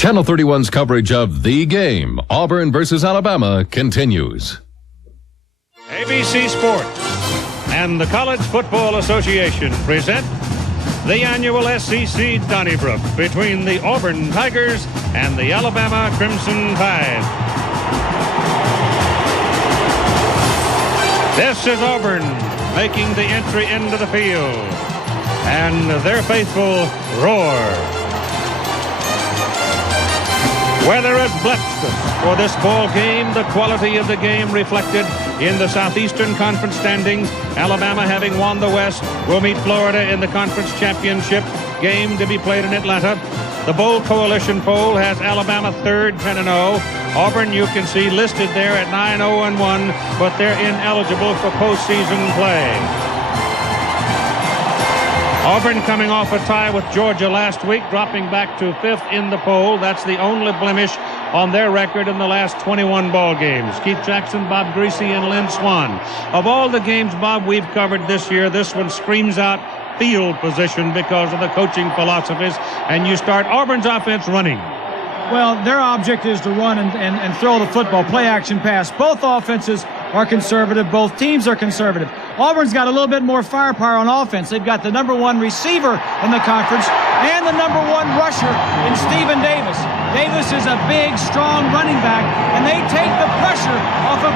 Channel 31's coverage of the game, Auburn versus Alabama, continues. ABC Sports and the College Football Association present the annual SEC Donnybrook between the Auburn Tigers and the Alabama Crimson Tide. This is Auburn making the entry into the field, and their faithful roar. Weather has blessed us for this ball game. The quality of the game reflected in the Southeastern Conference standings. Alabama, having won the West, will meet Florida in the conference championship game to be played in Atlanta. The Bowl Coalition poll has Alabama third, 10-0. Auburn, you can see, listed there at 9-0-1, but they're ineligible for postseason play. Auburn coming off a tie with Georgia last week, dropping back to fifth in the poll. That's the only blemish on their record in the last 21 ball games. Keith Jackson, Bob Greasy, and Lynn Swan. Of all the games, Bob, we've covered this year, this one screams out field position because of the coaching philosophies. And you start Auburn's offense running. Well, their object is to run and throw the football, play action pass. Both offenses are conservative. Both teams are conservative. Auburn's got a little bit more firepower on offense. They've got the number one receiver in the conference and the number one rusher in Stephen Davis. Davis is a big, strong running back, and they take the pressure off of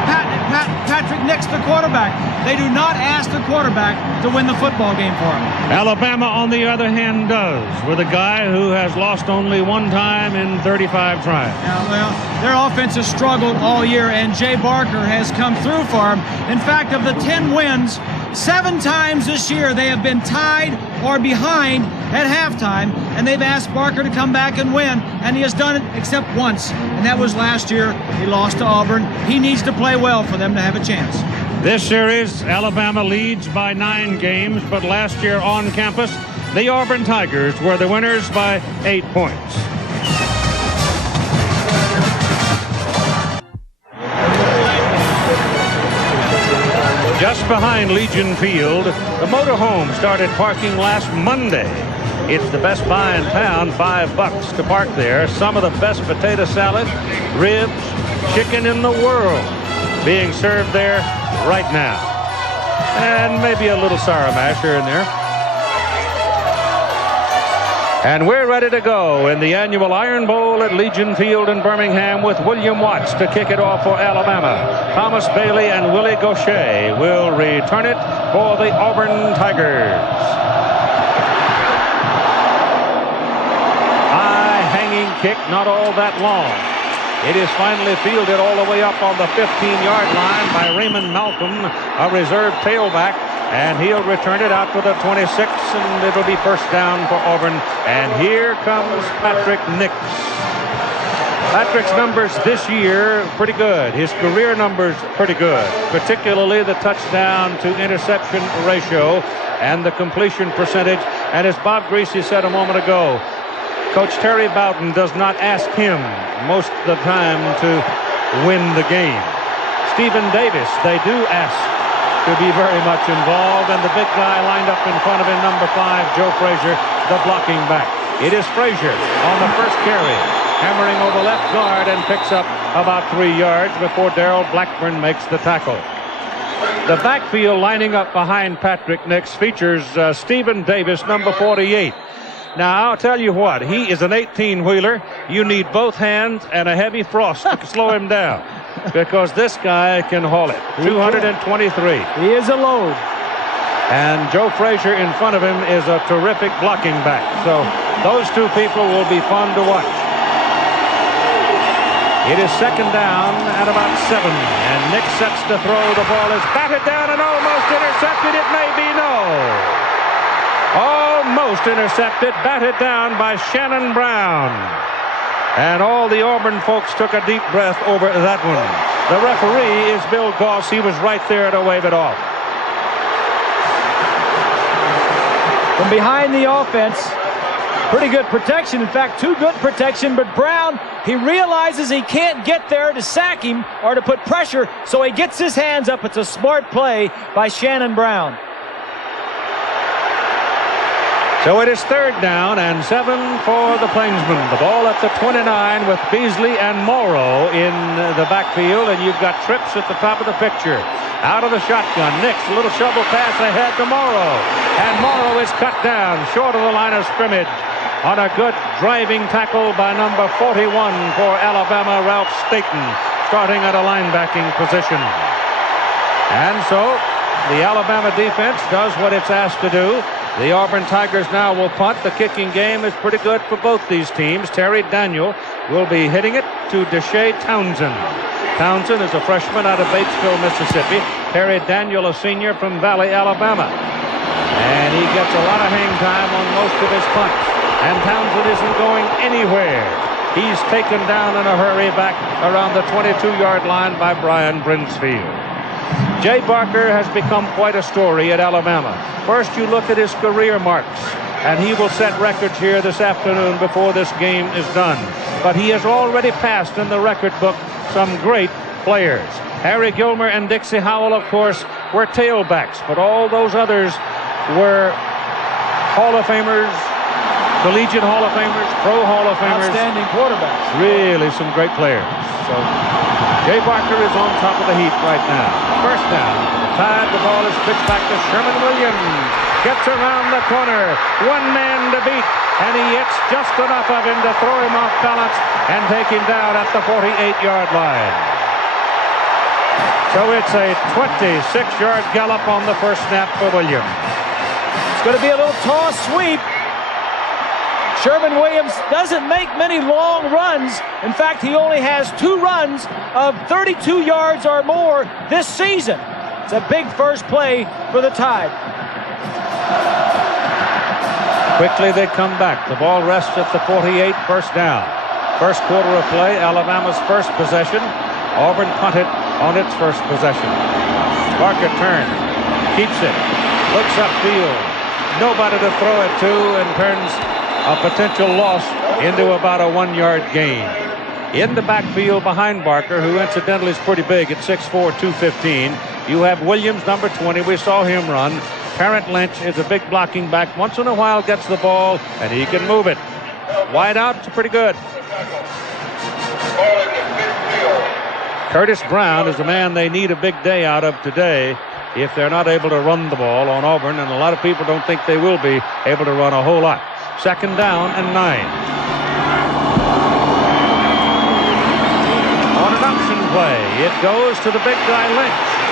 Patrick Nix, the quarterback. They do not ask the quarterback to win the football game for them. Alabama, on the other hand, does, with a guy who has lost only one time in 35 tries. Yeah, well, their offense has struggled all year, and Jay Barker has come through for them. In fact, of the 10 wins, 7 times this year they have been tied or behind at halftime, and they've asked Barker to come back and win, and he has done it except once, and that was last year. He lost to Auburn. He needs to play well for them to have a chance. This series, Alabama leads by 9 games, but last year on campus, the Auburn Tigers were the winners by 8 points. Just behind Legion Field, the motorhome started parking last Monday. It's the best buy in town, $5 to park there. Some of the best potato salad, ribs, chicken in the world being served there right now. And maybe a little sour mash here and there. And we're ready to go in the annual Iron Bowl at Legion Field in Birmingham with William Watts to kick it off for Alabama. Thomas Bailey and Willie Gaucher will return it for the Auburn Tigers. High hanging kick, not all that long. It is finally fielded all the way up on the 15-yard line by Raymond Malcolm, a reserve tailback. And he'll return it out to the 26, and it'll be first down for Auburn. And here comes Patrick Nix. Patrick's numbers this year, pretty good. His career numbers, pretty good. Particularly the touchdown to interception ratio and the completion percentage. And as Bob Greasy said a moment ago, Coach Terry Bowden does not ask him most of the time to win the game. Stephen Davis, they do ask to be very much involved, and the big guy lined up in front of him, number 5, Joe Frazier, the blocking back. It is Frazier on the first carry, hammering over left guard and picks up about 3 yards before Darrell Blackburn makes the tackle. The backfield lining up behind Patrick Nix features Stephen Davis, number 48. Now, I'll tell you what, he is an 18-wheeler. You need both hands and a heavy frost to slow him down, because this guy can haul it. 223. He is a load. And Joe Frazier in front of him is a terrific blocking back. So those two people will be fun to watch. It is second down at about 7. And Nick sets to throw. The ball is batted down and almost intercepted. It may be no. Almost intercepted, batted down by Shannon Brown. And all the Auburn folks took a deep breath over that one. The referee is Bill Goss. He was right there to wave it off. From behind the offense, pretty good protection. In fact, too good protection. But Brown, he realizes he can't get there to sack him or to put pressure, so he gets his hands up. It's a smart play by Shannon Brown. So it is 3rd down and 7 for the Plainsmen. The ball at the 29 with Beasley and Morrow in the backfield, and you've got Trips at the top of the picture. Out of the shotgun, Nix, a little shovel pass ahead to Morrow, and Morrow is cut down short of the line of scrimmage on a good driving tackle by number 41 for Alabama, Ralph Staten, starting at a linebacking position. And so the Alabama defense does what it's asked to do. The Auburn Tigers now will punt. The kicking game is pretty good for both these teams. Terry Daniel will be hitting it to Deshae Townsend. Townsend is a freshman out of Batesville, Mississippi. Terry Daniel, a senior from Valley, Alabama. And he gets a lot of hang time on most of his punts. And Townsend isn't going anywhere. He's taken down in a hurry back around the 22-yard line by Brian Brinsfield. Jay Barker has become quite a story at Alabama. First, you look at his career marks, and he will set records here this afternoon before this game is done. But he has already passed in the record book some great players. Harry Gilmer and Dixie Howell, of course, were tailbacks, but all those others were Hall of Famers, collegiate Hall of Famers, pro Hall of Famers. Outstanding quarterbacks. Really some great players. So Jay Barker is on top of the heap right now. First down. Tide, the ball is pitched back to Sherman Williams. Gets around the corner. One man to beat. And he hits just enough of him to throw him off balance and take him down at the 48-yard line. So it's a 26-yard gallop on the first snap for Williams. It's going to be a little toss sweep. Sherman Williams doesn't make many long runs. In fact, he only has 2 runs of 32 yards or more this season. It's a big first play for the Tide. Quickly they come back. The ball rests at the 48, first down. First quarter of play, Alabama's first possession. Auburn punted on its first possession. Barker turns, keeps it, looks upfield. Nobody to throw it to, and turns a potential loss into about a 1-yard gain. In the backfield behind Barker, who incidentally is pretty big at 6'4", 215, you have Williams, number 20. We saw him run. Parent Lynch is a big blocking back. Once in a while gets the ball, and he can move it. Wide out, it's pretty good. Curtis Brown is the man they need a big day out of today if they're not able to run the ball on Auburn, and a lot of people don't think they will be able to run a whole lot. Second down and 9. On an option play, it goes to the big guy Lynch.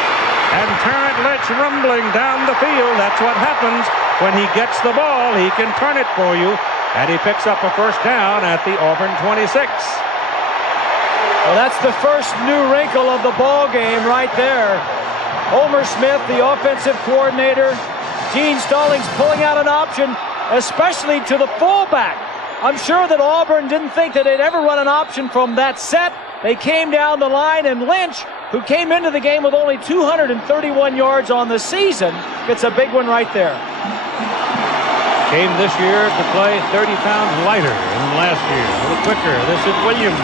And Terrence Lynch rumbling down the field. That's what happens when he gets the ball. He can turn it for you. And he picks up a first down at the Auburn 26. Well, that's the first new wrinkle of the ball game right there. Homer Smith, the offensive coordinator. Gene Stallings pulling out an option, especially to the fullback. I'm sure that Auburn didn't think that they'd ever run an option from that set. They came down the line, and Lynch, who came into the game with only 231 yards on the season, gets a big one right there. Came this year to play 30 pounds lighter than last year. A little quicker. This is Williams.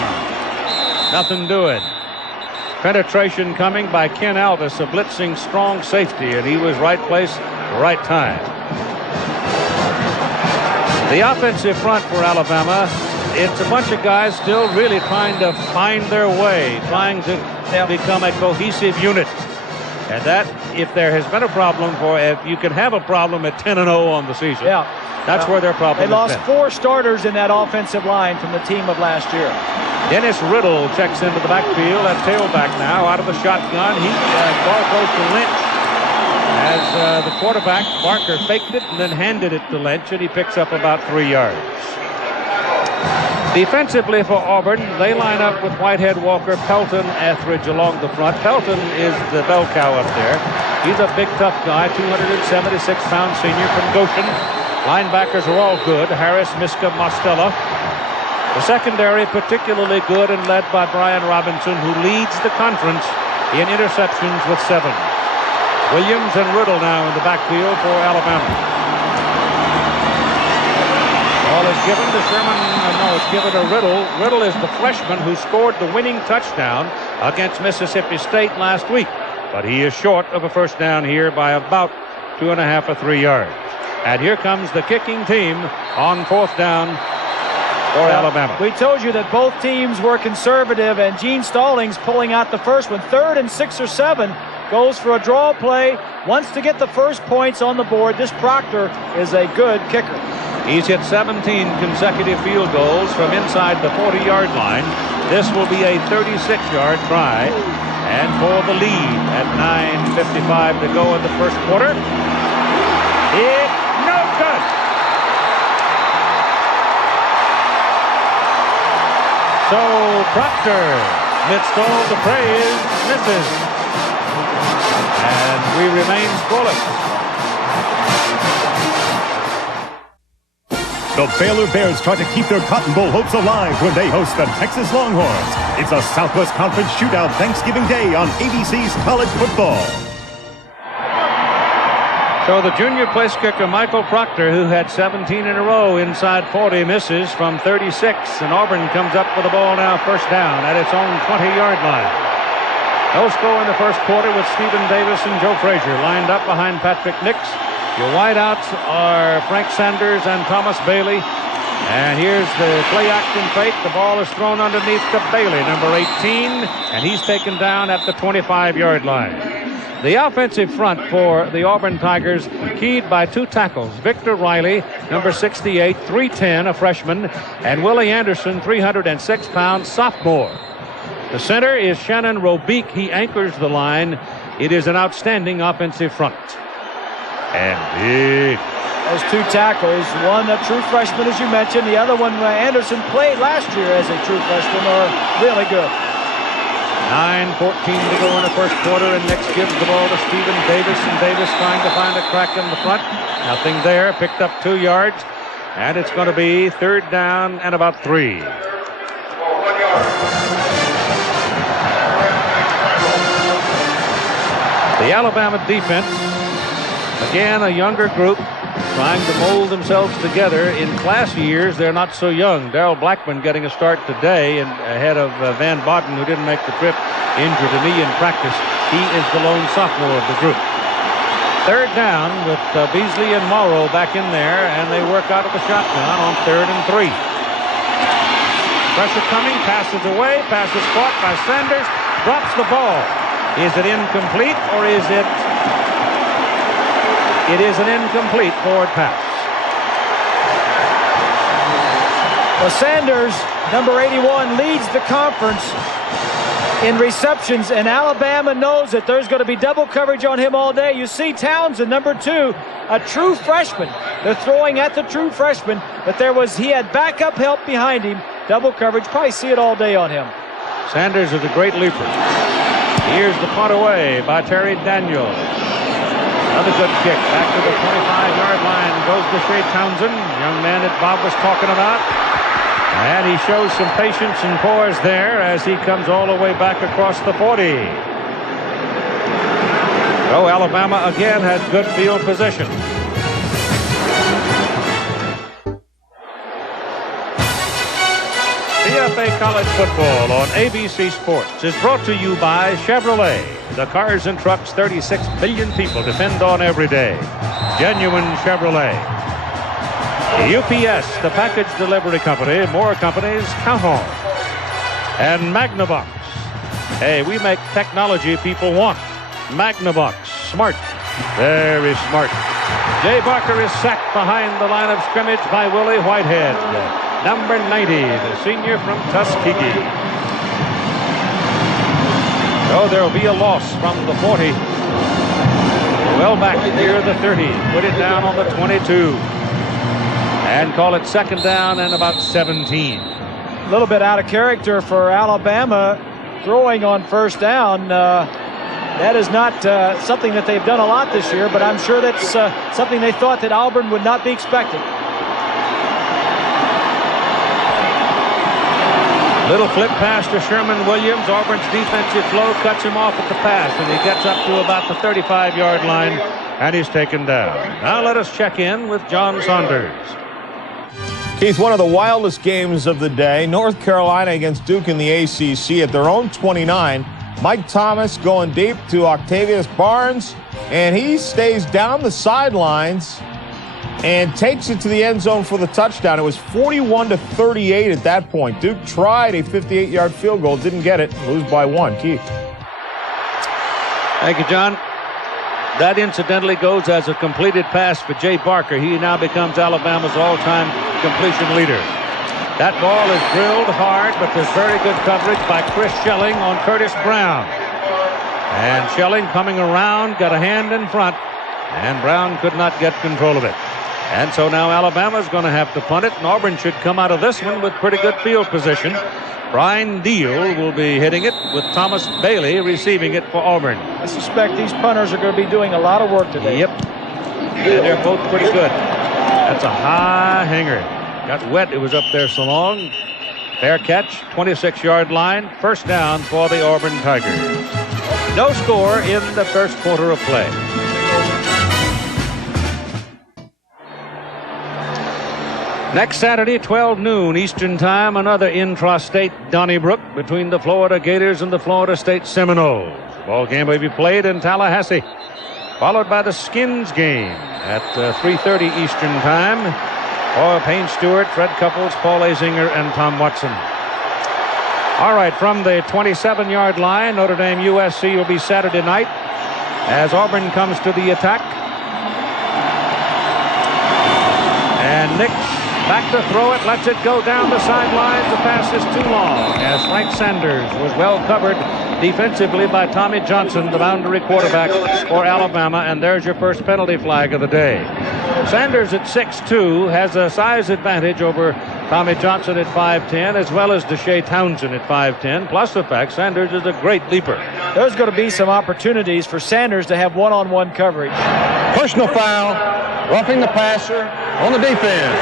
Nothing doing. Penetration coming by Ken Alvis, a blitzing strong safety, and he was right place, right time. The offensive front for Alabama, it's a bunch of guys still really trying to find their way, trying to become a cohesive unit. And that, if there has been a problem if you can have a problem at 10-0 on the season. Yeah. That's where their problem is. They lost 4 starters in that offensive line from the team of last year. Dennis Riddle checks into the backfield at tailback now, out of the shotgun. Ball goes to Lynch. As the quarterback, Barker, faked it and then handed it to Lynch, and he picks up about 3 yards. Defensively for Auburn, they line up with Whitehead, Walker, Pelton, Etheridge along the front. Pelton is the bell cow up there. He's a big, tough guy, 276-pound senior from Goshen. Linebackers are all good. Harris, Miska, Mostella. The secondary particularly good and led by Brian Robinson, who leads the conference in interceptions with 7. Williams and Riddle now in the backfield for Alabama. Ball is given to Sherman. No, it's given to Riddle. Riddle is the freshman who scored the winning touchdown against Mississippi State last week. But he is short of a first down here by about 2.5 or 3 yards. And here comes the kicking team on 4th down for Alabama. We told you that both teams were conservative, and Gene Stallings pulling out the first one. 3rd and 6 or 7, goes for a draw play, wants to get the first points on the board. This Proctor is a good kicker. He's hit 17 consecutive field goals from inside the 40-yard line. This will be a 36-yard try. And for the lead at 9:55 to go in the first quarter. It's no good. So Proctor, amidst all the praise, misses. And we remain scoreless. The Baylor Bears try to keep their Cotton Bowl hopes alive when they host the Texas Longhorns. It's a Southwest Conference shootout Thanksgiving Day on ABC's College Football. So the junior place kicker Michael Proctor, who had 17 in a row inside 40, misses from 36. And Auburn comes up with the ball now, first down at its own 20-yard line. No score in the first quarter with Stephen Davis and Joe Frazier lined up behind Patrick Nix. Your wideouts are Frank Sanders and Thomas Bailey. And here's the play-action fake. The ball is thrown underneath to Bailey, number 18, and he's taken down at the 25-yard line. The offensive front for the Auburn Tigers keyed by 2 tackles. Victor Riley, number 68, 310, a freshman, and Willie Anderson, 306-pound sophomore. The center is Shannon Robique. He anchors the line. It is an outstanding offensive front. And big. Those 2 tackles, one a true freshman, as you mentioned. The other one, Anderson, played last year as a true freshman, are really good. 9:14 to go in the first quarter, and Nix gives the ball to Stephen Davis, and Davis trying to find a crack in the front. Nothing there, picked up 2 yards, and it's going to be 3rd down and about 3. The Alabama defense, again, a younger group trying to mold themselves together. In class years, they're not so young. Darrell Blackman getting a start today and ahead of Van Boden, who didn't make the trip, injured a knee in practice. He is the lone sophomore of the group. 3rd down with Beasley and Morrow back in there, and they work out of the shotgun on 3rd and 3. Pressure coming, passes away, passes caught by Sanders, drops the ball. Is it incomplete, or is it... It is an incomplete forward pass. Well, Sanders, number 81, leads the conference in receptions, and Alabama knows that there's going to be double coverage on him all day. You see Townsend, number 2, a true freshman. They're throwing at the true freshman, but he had backup help behind him. Double coverage, probably see it all day on him. Sanders is a great leaper. Here's the punt away by Terry Daniels. Another good kick back to the 25-yard line goes to Shea Townsend, young man that Bob was talking about. And he shows some patience and poise there as he comes all the way back across the 40. So Alabama again has good field position. CFA College Football on ABC Sports is brought to you by Chevrolet. The cars and trucks 36 million people depend on every day. Genuine Chevrolet. UPS, the package delivery company more companies count on. And Magnavox. Hey, we make technology people want. Magnavox. Smart. Very smart. Jay Barker is sacked behind the line of scrimmage by Willie Whitehead. Number 90, the senior from Tuskegee. So there will be a loss from the 40. Well back near the 30. Put it down on the 22. And call it 2nd down and about 17. A little bit out of character for Alabama throwing on 1st down. That is not something that they've done a lot this year, but I'm sure that's something they thought that Auburn would not be expecting. Little flip pass to Sherman Williams. Auburn's defensive flow cuts him off at the pass, and he gets up to about the 35-yard line, and he's taken down. Now let us check in with John Saunders. Keith, one of the wildest games of the day, North Carolina against Duke in the ACC at their own 29. Mike Thomas going deep to Octavius Barnes, and he stays down the sidelines and takes it to the end zone for the touchdown. It was 41-38 at that point. Duke tried a 58-yard field goal, didn't get it, lose by 1. Keith. Thank you, John. That incidentally goes as a completed pass for Jay Barker. He now becomes Alabama's all-time completion leader. That ball is drilled hard, but there's very good coverage by Chris Schelling on Curtis Brown. And Schelling coming around, got a hand in front, and Brown could not get control of it. And so now Alabama's going to have to punt it, and Auburn should come out of this one with pretty good field position. Brian Deal will be hitting it with Thomas Bailey receiving it for Auburn. I suspect these punters are going to be doing a lot of work today. Yep. And they're both pretty good. That's a high hanger. Got wet. It was up there so long. Fair catch, 26-yard line. First down for the Auburn Tigers. No score in the first quarter of play. Next Saturday, 12 noon Eastern Time, another intrastate Donnybrook between the Florida Gators and the Florida State Seminoles. The ball game will be played in Tallahassee, followed by the Skins game at 3:30 Eastern Time. For Payne Stewart, Fred Couples, Paul Azinger, and Tom Watson. All right, from the 27-yard line, Notre Dame USC will be Saturday night as Auburn comes to the attack. And Nick back to throw it, lets it go down the sidelines. The pass is too long as Frank Sanders was well covered defensively by Tommy Johnson, the boundary quarterback for Alabama, and there's your first penalty flag of the day. Sanders at 6'2" has a size advantage over Tommy Johnson at 5'10", as well as Deshae Townsend at 5'10", plus the fact Sanders is a great leaper. There's going to be some opportunities for Sanders to have one-on-one coverage. Personal foul, roughing the passer on the defense.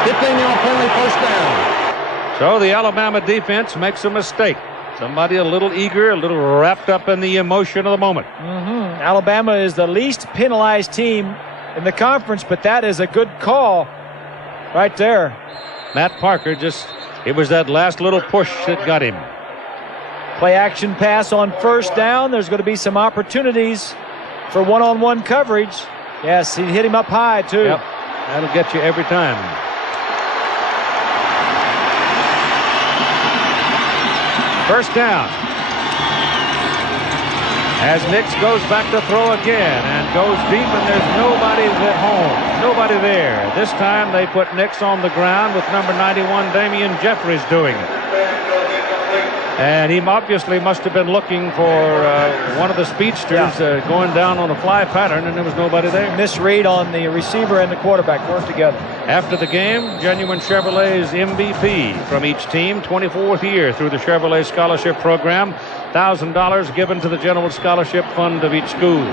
15-yard penalty, first down. So the Alabama defense makes a mistake. Somebody a little eager, a little wrapped up in the emotion of the moment. Alabama is the least penalized team in the conference, but that is a good call right there. Matt Parker it was that last little push that got him. Play action pass on first down. There's going to be some opportunities for one-on-one coverage. Yes, he hit him up high too. Yep, that'll get you every time. First down. As Nix goes back to throw again and goes deep, and there's nobody at home. Nobody there. This time they put Nix on the ground with number 91, Damian Jeffries, doing it. And he obviously must have been looking for one of the speedsters going down on a fly pattern, and there was nobody there. Misread on the receiver and the quarterback worked together. After the game, Genuine Chevrolet's MVP from each team, 24th year through the Chevrolet Scholarship Program, $1,000 given to the General Scholarship Fund of each school.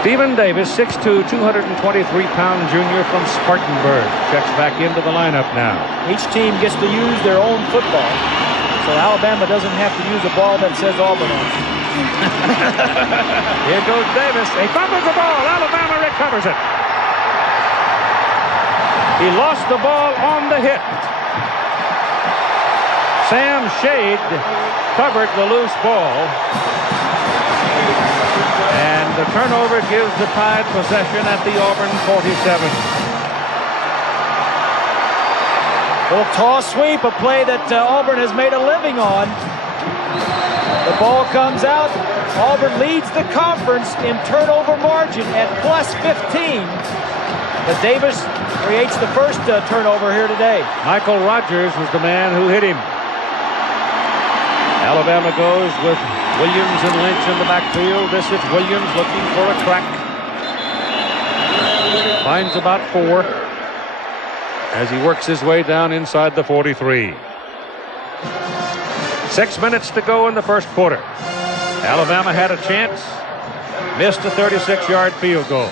Stephen Davis, 6'2", 223-pound junior from Spartanburg, checks back into the lineup now. Each team gets to use their own football. So Alabama doesn't have to use a ball that says Auburn on it. Here goes Davis. He fumbles the ball. Alabama recovers it. He lost the ball on the hit. Sam Shade covered the loose ball. And the turnover gives the Tide possession at the Auburn 47. Little toss sweep, a play that Auburn has made a living on. The ball comes out. Auburn leads the conference in turnover margin at plus 15. But Davis creates the first turnover here today. Michael Rogers was the man who hit him. Alabama goes with Williams and Lynch in the backfield. This is Williams looking for a crack. Finds about 4. As he works his way down inside the 43. 6 minutes to go in the first quarter. Alabama had a chance, missed a 36-yard field goal.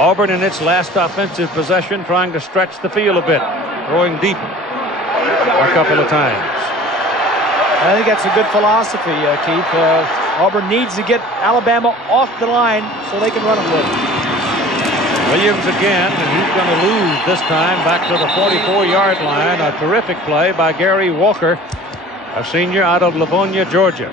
Auburn in its last offensive possession trying to stretch the field a bit, throwing deep a couple of times. I think that's a good philosophy, Keith. Auburn needs to get Alabama off the line so they can run it with it. Williams again, and he's going to lose this time back to the 44-yard line. A terrific play by Gary Walker, a senior out of Livonia, Georgia.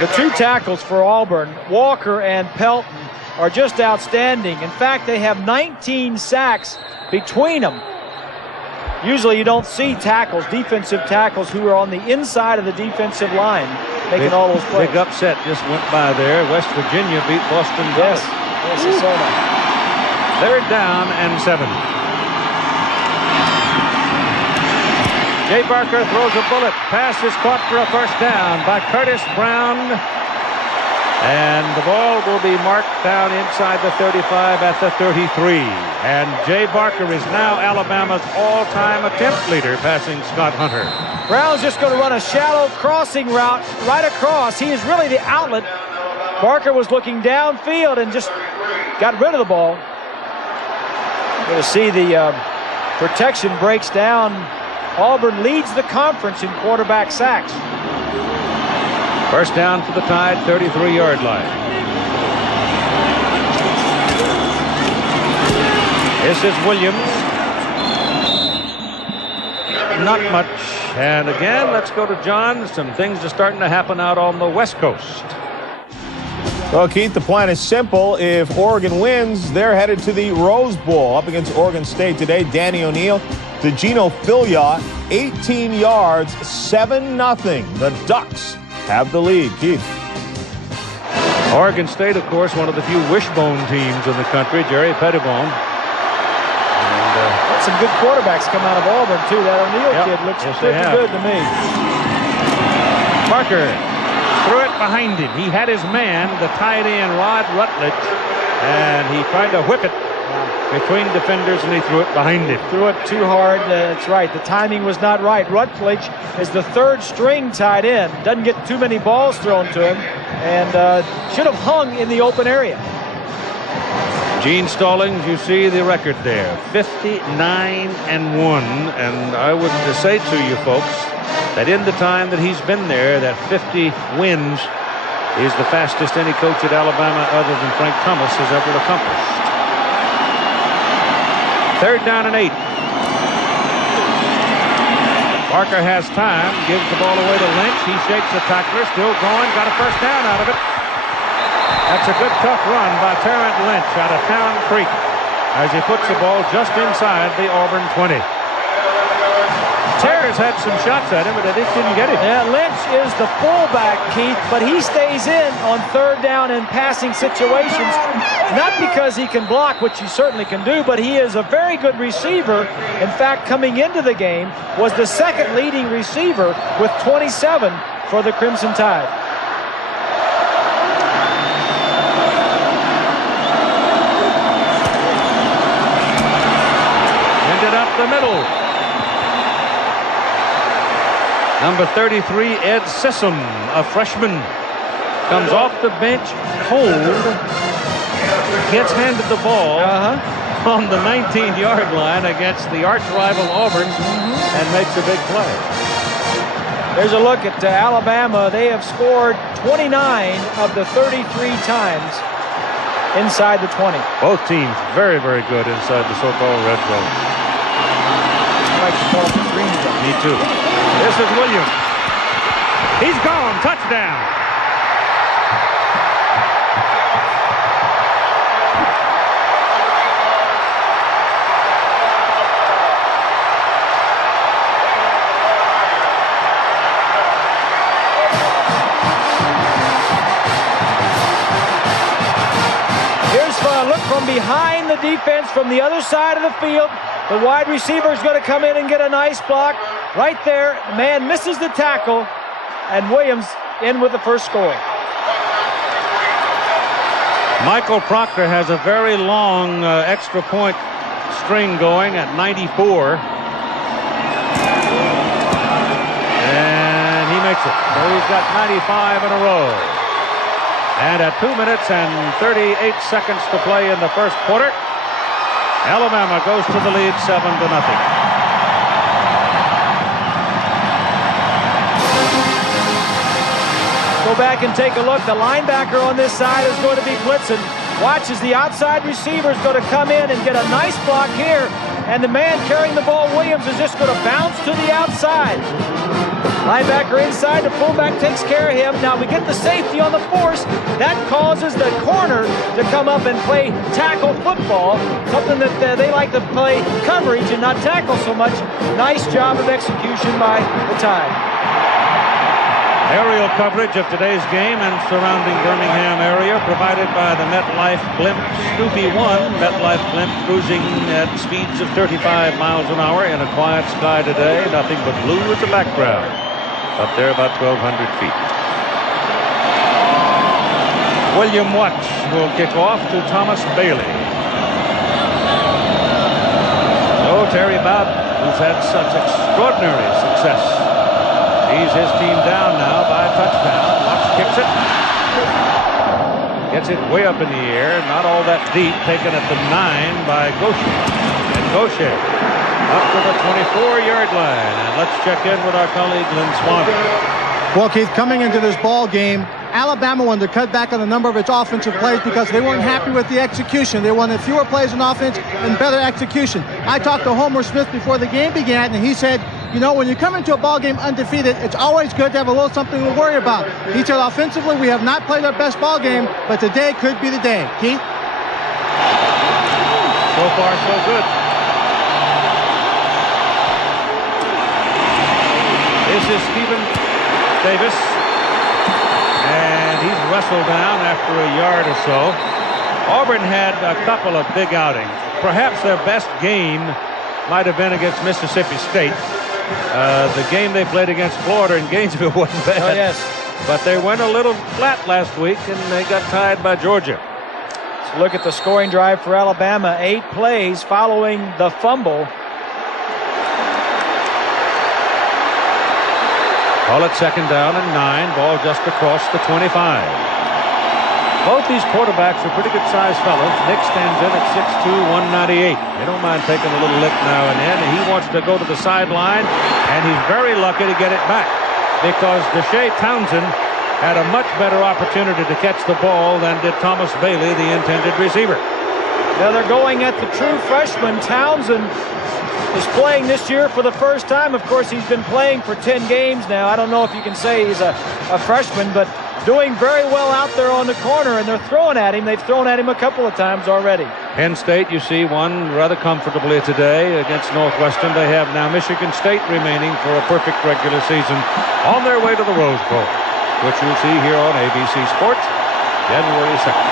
The two tackles for Auburn, Walker and Pelton, are just outstanding. In fact, they have 19 sacks between them. Usually you don't see tackles, defensive tackles, who are on the inside of the defensive line making all those plays. Big upset just went by there. West Virginia beat Boston. Yes, I saw that. 3rd down and 7. Jay Barker throws a bullet. Pass is caught for a 1st down by Curtis Brown. And the ball will be marked down inside the 35 at the 33. And Jay Barker is now Alabama's all-time attempt leader, passing Scott Hunter. Brown's just going to run a shallow crossing route right across. He is really the outlet. Barker was looking downfield and just got rid of the ball. Going to see the protection breaks down. Auburn leads the conference in quarterback sacks. 1st down for the Tide, 33-yard line. This is Williams. Not much. And again, let's go to John. Some things are starting to happen out on the West Coast. Well, Keith, the plan is simple. If Oregon wins, they're headed to the Rose Bowl up against Oregon State today. Danny O'Neal to Gino Filiot, 18 yards, 7-0. The Ducks have the lead. Keith. Oregon State, of course, one of the few wishbone teams in the country. Jerry Pettibone. Got some good quarterbacks come out of Auburn, too. That O'Neal kid looks pretty good to me. Parker threw it behind him. He had his man, the tight end, Rod Rutledge, and he tried to whip it between defenders, and he threw it behind him. Threw it too hard. That's right. The timing was not right. Rutledge is the 3rd string tight end. Doesn't get too many balls thrown to him, and should have hung in the open area. Gene Stallings, you see the record there, 59-1, and I would say to you folks that in the time that he's been there, that 50 wins is the fastest any coach at Alabama other than Frank Thomas has ever accomplished. 3rd down and 8. Barker has time, gives the ball away to Lynch. He shakes the tackler, still going, got a 1st down out of it. That's a good tough run by Terrence Lynch out of Town Creek as he puts the ball just inside the Auburn 20. Barker's had some shots at him, but they didn't get it. Yeah, Lynch is the fullback, Keith, but he stays in on 3rd down in passing situations, not because he can block, which he certainly can do, but he is a very good receiver. In fact, coming into the game, was the 2nd leading receiver with 27 for the Crimson Tide. Ended up the middle. Number 33, Ed Sissom, a freshman, comes off the bench cold, gets handed the ball on the 19-yard line against the arch-rival Auburn and makes a big play. There's a look at Alabama. They have scored 29 of the 33 times inside the 20. Both teams very, very good inside the so-called red zone. I like to call it the green zone. Me too. This is Williams. He's gone. Touchdown. Here's a look from behind the defense from the other side of the field. The wide receiver is going to come in and get a nice block. Right there, the man misses the tackle, and Williams in with the 1st score. Michael Proctor has a very long extra point string going at 94. And he makes it. So he's got 95 in a row. And at 2 minutes and 38 seconds to play in the 1st quarter, Alabama goes to the lead 7-0. Go back and take a look. The linebacker on this side is going to be blitzing. Watch as the outside receiver is going to come in and get a nice block here. And the man carrying the ball, Williams, is just going to bounce to the outside. Linebacker inside, the fullback takes care of him. Now we get the safety on the force. That causes the corner to come up and play tackle football, something that they like to play coverage and not tackle so much. Nice job of execution by the Tide. Aerial coverage of today's game and surrounding Birmingham area provided by the MetLife Blimp Snoopy 1. MetLife Blimp cruising at speeds of 35 miles an hour in a quiet sky today. Nothing but blue as the background. Up there about 1,200 feet. William Watts will kick off to Thomas Bailey. Oh, Terry Bowden, who's had such extraordinary success. He's his team down now by a touchdown. Watts kicks it. Gets it way up in the air. Not all that deep. Taken at the 9 by Gaucher. And Gaucher up to the 24-yard line. And let's check in with our colleague Lynn Swann. Well, Keith, coming into this ball game, Alabama wanted to cut back on the number of its offensive plays because they weren't happy with the execution. They wanted fewer plays on offense and better execution. I talked to Homer Smith before the game began, and he said, you know, when you come into a ball game undefeated, it's always good to have a little something to worry about. He said, offensively, we have not played our best ball game, but today could be the day. Keith? So far, so good. This is Stephen Davis, and he's wrestled down after a yard or so. Auburn had a couple of big outings. Perhaps their best game might have been against Mississippi State. The game they played against Florida in Gainesville wasn't bad. Oh, yes. But they went a little flat last week, and they got tied by Georgia. Let's look at the scoring drive for Alabama. 8 plays following the fumble. Call it second down and 9. Ball just across the 25. Both these quarterbacks are pretty good-sized fellows. Nick stands in at 6'2", 198. They don't mind taking a little lick now and then. He wants to go to the sideline, and he's very lucky to get it back because Deshae Townsend had a much better opportunity to catch the ball than did Thomas Bailey, the intended receiver. Now they're going at the true freshman. Townsend is playing this year for the first time. Of course, he's been playing for 10 games now. I don't know if you can say he's a freshman, but doing very well out there on the corner, and they're throwing at him. They've thrown at him a couple of times already. Penn State, you see, won rather comfortably today against Northwestern. They have now Michigan State remaining for a perfect regular season on their way to the Rose Bowl, which you'll see here on ABC Sports, January 2nd.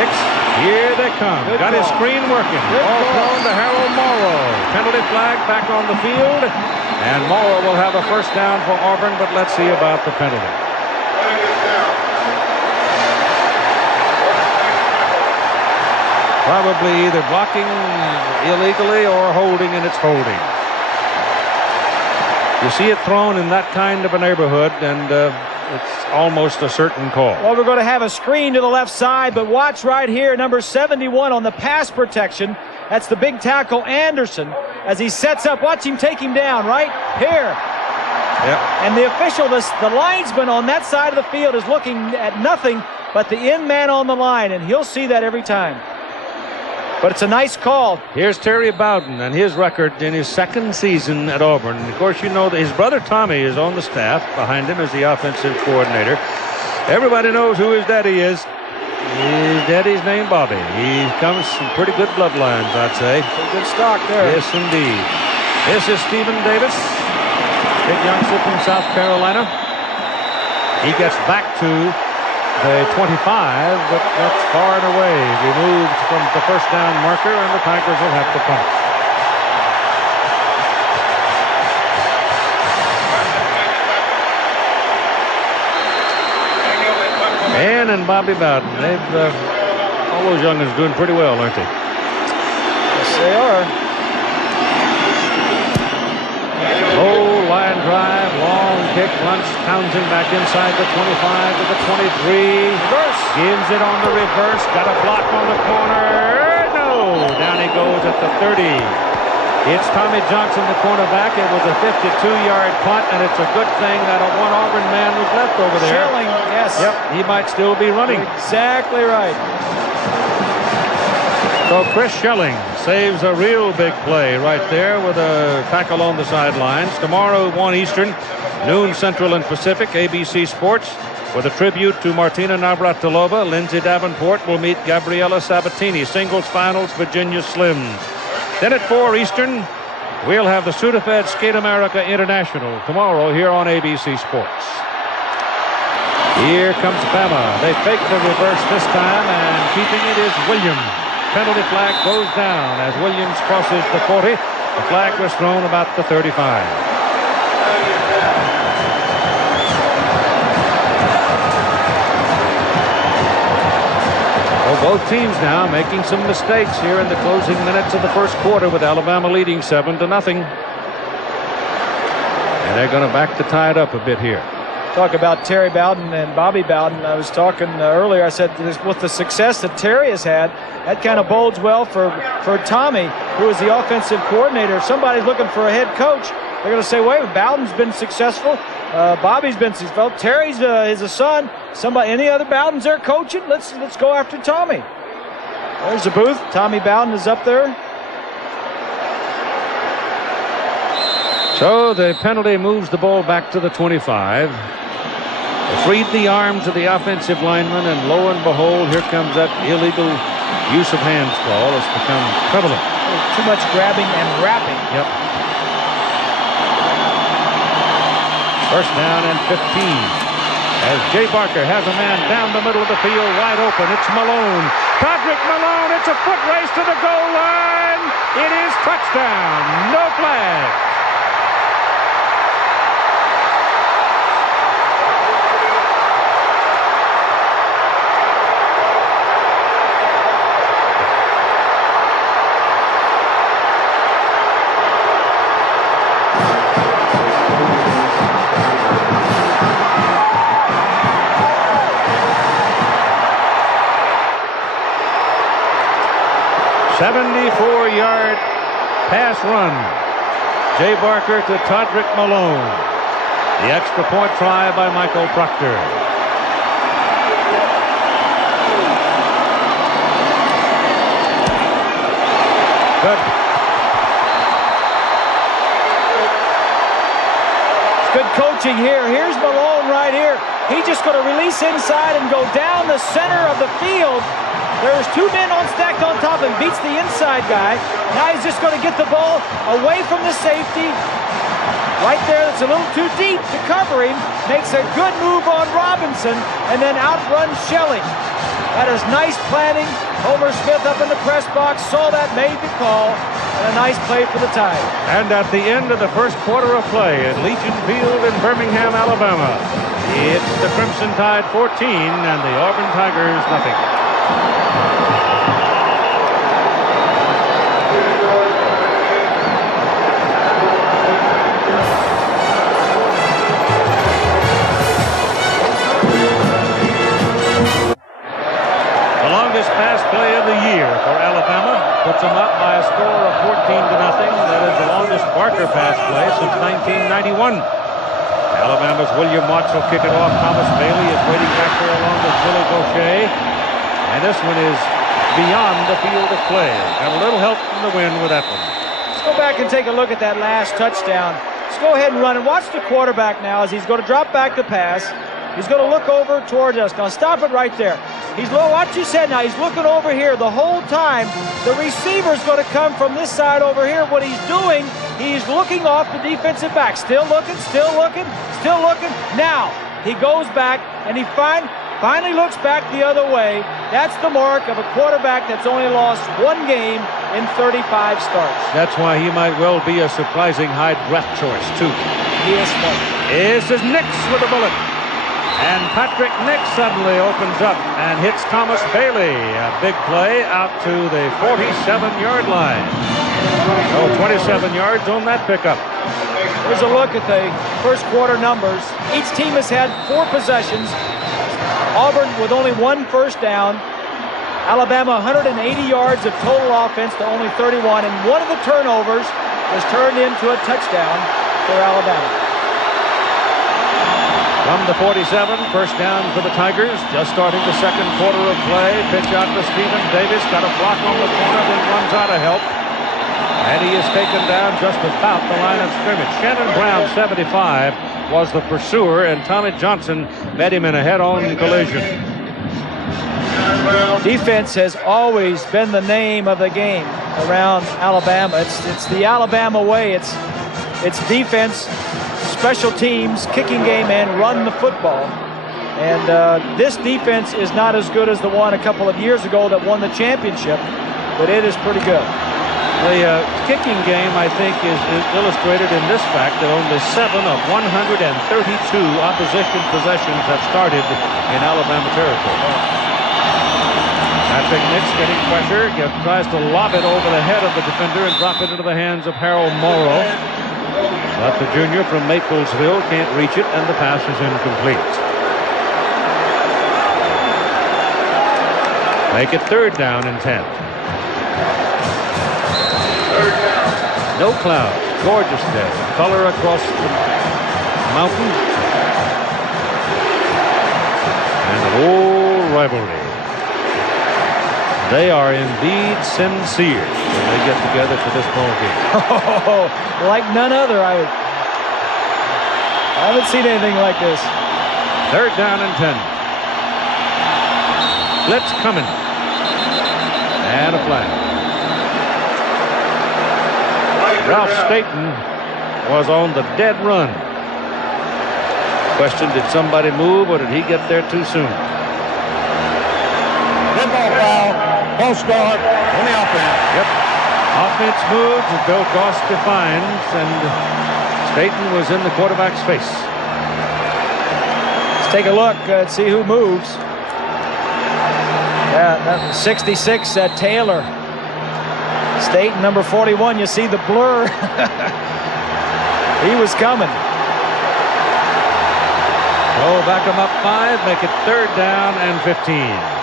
Next, here they come. Good Got ball. his screen working. Good Ball ball. thrown to Harold Morrow. Penalty flag back on the field, and Morrow will have a first down for Auburn, but let's see about the penalty. Probably either blocking illegally or holding, and it's holding. You see it thrown in that kind of a neighborhood, and it's almost a certain call. Well, we're going to have a screen to the left side, but watch right here, number 71 on the pass protection. That's the big tackle, Anderson, as he sets up. Watch him take him down right here. Yep. And the official, the linesman on that side of the field is looking at nothing but the end man on the line, and he'll see that every time. But it's a nice call. Here's Terry Bowden and his record in his second season at Auburn. Of course, you know that his brother Tommy is on the staff behind him as the offensive coordinator. Everybody knows who his daddy is. His daddy's named Bobby. He comes from pretty good bloodlines, I'd say. Good stock there. Yes, indeed. This is Stephen Davis, big youngster from South Carolina. He gets back to the 25, but that's far and away removed from the first down marker, and the Tigers will have to punt. Ann and Bobby Bowden, all those youngins doing pretty well, aren't they? Yes, they are. Low line drive, long kick, runs Townsend back inside the 25 to the 23. Reverse. Gives it on the reverse. Got a block on the corner. No. Down he goes at the 30. It's Tommy Johnson, the cornerback. It was a 52-yard punt, and it's a good thing that one Auburn man was left over there. Schilling, yes. Yep, he might still be running. Exactly right. So Chris Schellings saves a real big play right there with a tackle on the sidelines. Tomorrow, 1 Eastern, noon Central and Pacific, ABC Sports, with a tribute to Martina Navratilova. Lindsay Davenport will meet Gabriela Sabatini. Singles finals, Virginia Slims. Then at 4 Eastern, we'll have the Sudafed Skate America International tomorrow here on ABC Sports. Here comes Bama. They fake the reverse this time, and keeping it is Williams. Penalty flag goes down as Williams crosses the 40. The flag was thrown about the 35. Well, both teams now making some mistakes here in the closing minutes of the first quarter, with Alabama leading 7-0. And they're going to back to tie it up a bit here. Talk about Terry Bowden and Bobby Bowden. I was talking earlier. I said with the success that Terry has had, that kind of bodes well for Tommy, who is the offensive coordinator. If somebody's looking for a head coach, they're going to say, wait, Bowden's been successful. Bobby's been successful. Terry's is a son. Any other Bowdens there coaching? Let's go after Tommy. There's the booth. Tommy Bowden is up there. So the penalty moves the ball back to the 25. They freed the arms of the offensive lineman, and lo and behold, here comes that illegal use of hands call. It's become prevalent. Too much grabbing and wrapping. Yep. First down and 15. As Jay Barker has a man down the middle of the field, wide open. It's Malone. Todrick Malone. It's a foot race to the goal line. It is touchdown. No flag. Yard pass run. Jay Barker to Todrick Malone. The extra point try by Michael Proctor. Good. Good coaching here. Here's Malone right here. He's just going to release inside and go down the center of the field. There's 2 men stacked on top of him. Beats the inside guy. Now he's just going to get the ball away from the safety. Right there, it's a little too deep to cover him. Makes a good move on Robinson and then outruns Shelley. That is nice planning. Homer Smith up in the press box, saw that, made the call, and a nice play for the Tide. And at the end of the first quarter of play at Legion Field in Birmingham, Alabama, it's the Crimson Tide 14 and the Auburn Tigers nothing. Pass play of the year for Alabama, puts them up by a score of 14-0. That is the longest Barker pass play since 1991. Alabama's William Watts will kick it off. Thomas Bailey is waiting back there along with Billy Gaucher, and this one is beyond the field of play. Got a little help from the wind with that one. Let's go back and take a look at that last touchdown. Let's go ahead and run and watch the quarterback now as he's going to drop back the pass. He's going to look over towards us. Now stop it right there. He's what you said now. He's looking over here the whole time. The receiver's going to come from this side over here. What he's doing, he's looking off the defensive back. Still looking, still looking, still looking. Now he goes back and he finally looks back the other way. That's the mark of a quarterback that's only lost 1 game in 35 starts. That's why he might well be a surprising high draft choice too. He is smart. This is Nix with a bullet. And Patrick Nix suddenly opens up and hits Thomas Bailey. A big play out to the 47-yard line. Oh, 27 yards on that pickup. Here's a look at the first quarter numbers. Each team has had 4 possessions. Auburn with only 1 first down. Alabama 180 yards of total offense to only 31. And one of the turnovers was turned into a touchdown for Alabama. From the 47, first down for the Tigers. Just starting the second quarter of play. Pitch out to Stephen Davis. Got a block on the corner, then runs out of help. And he is taken down just about the line of scrimmage. Shannon Brown, 75, was the pursuer, and Tommy Johnson met him in a head-on collision. Defense has always been the name of the game around Alabama. It's the Alabama way. It's defense, special teams, kicking game, and run the football. And this defense is not as good as the one a couple of years ago that won the championship, but it is pretty good. The kicking game, I think, is illustrated in this fact that only 7 of 132 opposition possessions have started in Alabama territory. Patrick Nix getting pressure, tries to lob it over the head of the defender and drop it into the hands of Harold Morrow. But the junior from Maplesville can't reach it, and the pass is incomplete. Make it 3rd down and 10. No clouds, gorgeous day, color across the mountain, and an old rivalry. They are indeed sincere when they get together for this ball game. Oh, like none other. I haven't seen anything like this. 3rd down and 10. Blitz coming. And a flag. Ralph Staten was on the dead run. Question, did somebody move or did he get there too soon? Football foul. Post guard on the offense. Yep. Offense moves, and Bill Goss defines, and Staten was in the quarterback's face. Let's take a look and see who moves. Yeah, that was 66, Taylor. Staten, number 41, you see the blur. He was coming. Oh, back him up 5, make it 3rd down and 15.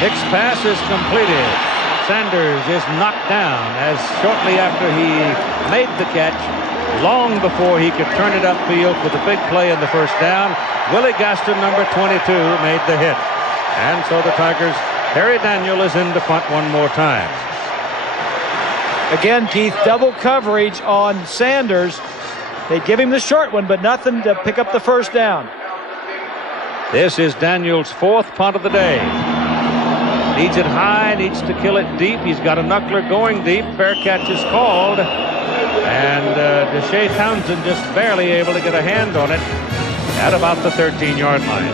Nick's pass is completed. Sanders is knocked down as shortly after he made the catch, long before he could turn it upfield with a big play in the first down, Willie Gaston, number 22, made the hit. And so the Tigers, Harry Daniel is in to punt one more time. Again, Keith, double coverage on Sanders. They give him the short one, but nothing to pick up the first down. This is Daniel's 4th punt of the day. Needs it high, needs to kill it deep. He's got a knuckler going deep. Fair catch is called. And Deshae Townsend just barely able to get a hand on it at about the 13-yard line.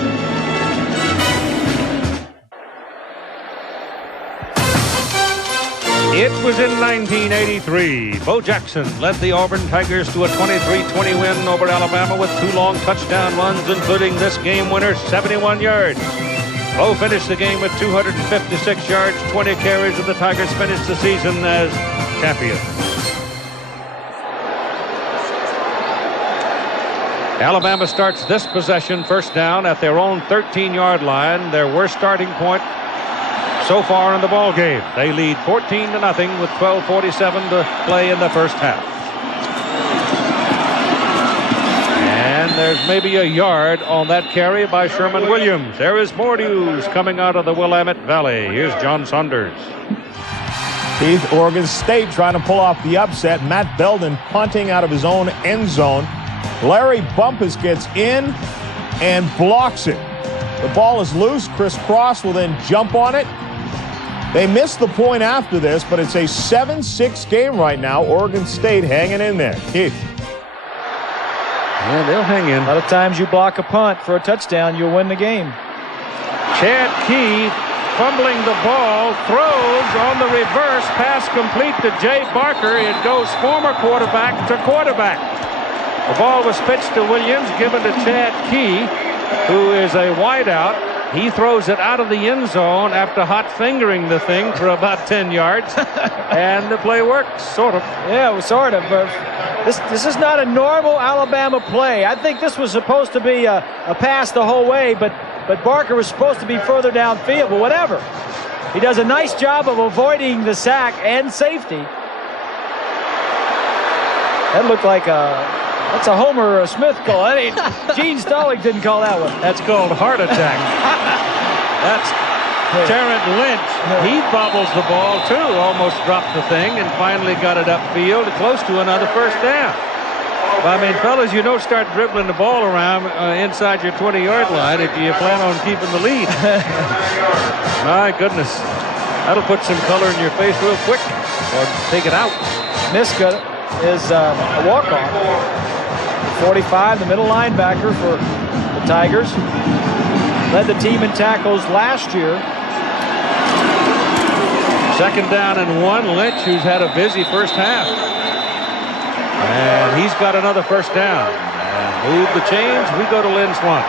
It was in 1983. Bo Jackson led the Auburn Tigers to a 23-20 win over Alabama with 2 long touchdown runs, including this game winner, 71 yards. Bo finished the game with 256 yards, 20 carries, and the Tigers finished the season as champions. Alabama starts this possession first down at their own 13-yard line, their worst starting point so far in the ball game. They lead 14-0 with 12:47 to play in the first half. And there's maybe a yard on that carry by Sherman Williams. There is more news coming out of the Willamette Valley. Here's John Saunders. Keith, Oregon State trying to pull off the upset. Matt Belden punting out of his own end zone. Larry Bumpus gets in and blocks it. The ball is loose. Chris Cross will then jump on it. They missed the point after this, but it's a 7-6 game right now. Oregon State hanging in there. Keith. Yeah, they'll hang in. A lot of times you block a punt for a touchdown, you'll win the game. Chad Key fumbling the ball, throws on the reverse, pass complete to Jay Barker. It goes former quarterback to quarterback. The ball was pitched to Williams, given to Chad Key, who is a wideout. He throws it out of the end zone after hot fingering the thing for about 10 yards. And the play worked, sort of. Yeah, it was sort of. This is not a normal Alabama play. I think this was supposed to be a pass the whole way, but Barker was supposed to be further downfield, but whatever. He does a nice job of avoiding the sack and safety. That looked like that's a Homer Smith call. That ain't, Gene Stallings didn't call that one. That's called heart attack. That's Terrence Lynch. He bobbles the ball too, almost dropped the thing, and finally got it upfield, close to another first down. Well, I mean, fellas, you don't start dribbling the ball around inside your 20-yard line if you plan on keeping the lead. My goodness. That'll put some color in your face real quick, or take it out. Miska is a walk-on. 45, the middle linebacker for the Tigers. Led the team in tackles last year. 2nd down and 1. Lynch, who's had a busy first half. And he's got another first down. And move the chains. We go to Lynn Swan.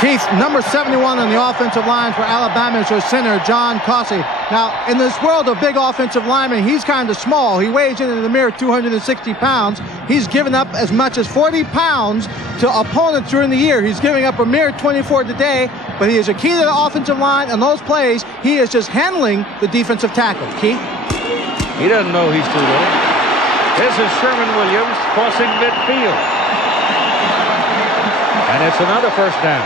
Keith, number 71 on the offensive line for Alabama is your center, John Cossey. Now, in this world of big offensive linemen, he's kind of small. He weighs in at a mere 260 pounds. He's given up as much as 40 pounds to opponents during the year. He's giving up a mere 24 today, but he is a key to the offensive line, and those plays, he is just handling the defensive tackle. Keith? He doesn't know he's too little. This is Sherman Williams crossing midfield. And it's another first down.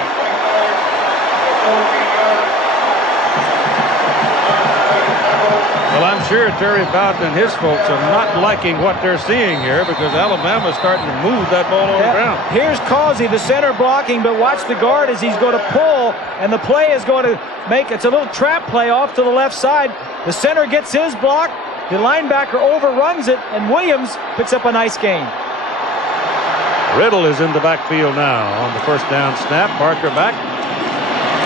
Well, I'm sure Terry Bowden and his folks are not liking what they're seeing here, because Alabama's starting to move that ball on the ground. Here's Causey, the center, blocking, but watch the guard as he's going to pull, and the play is going to make, it's a little trap play off to the left side. The center gets his block, the linebacker overruns it, and Williams picks up a nice gain. Riddle is in the backfield now on the first down snap. Parker back.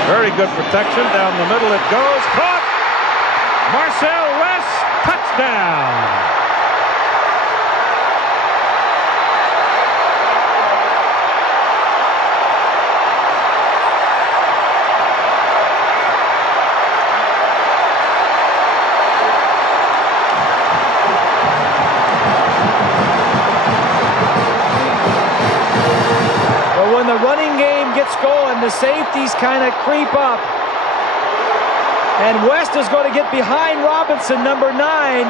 Very good protection. Down the middle it goes. Caught! Marcel West, touchdown! But when the running game gets going, the safeties kind of creep up. And West is going to get behind Robinson, number 9.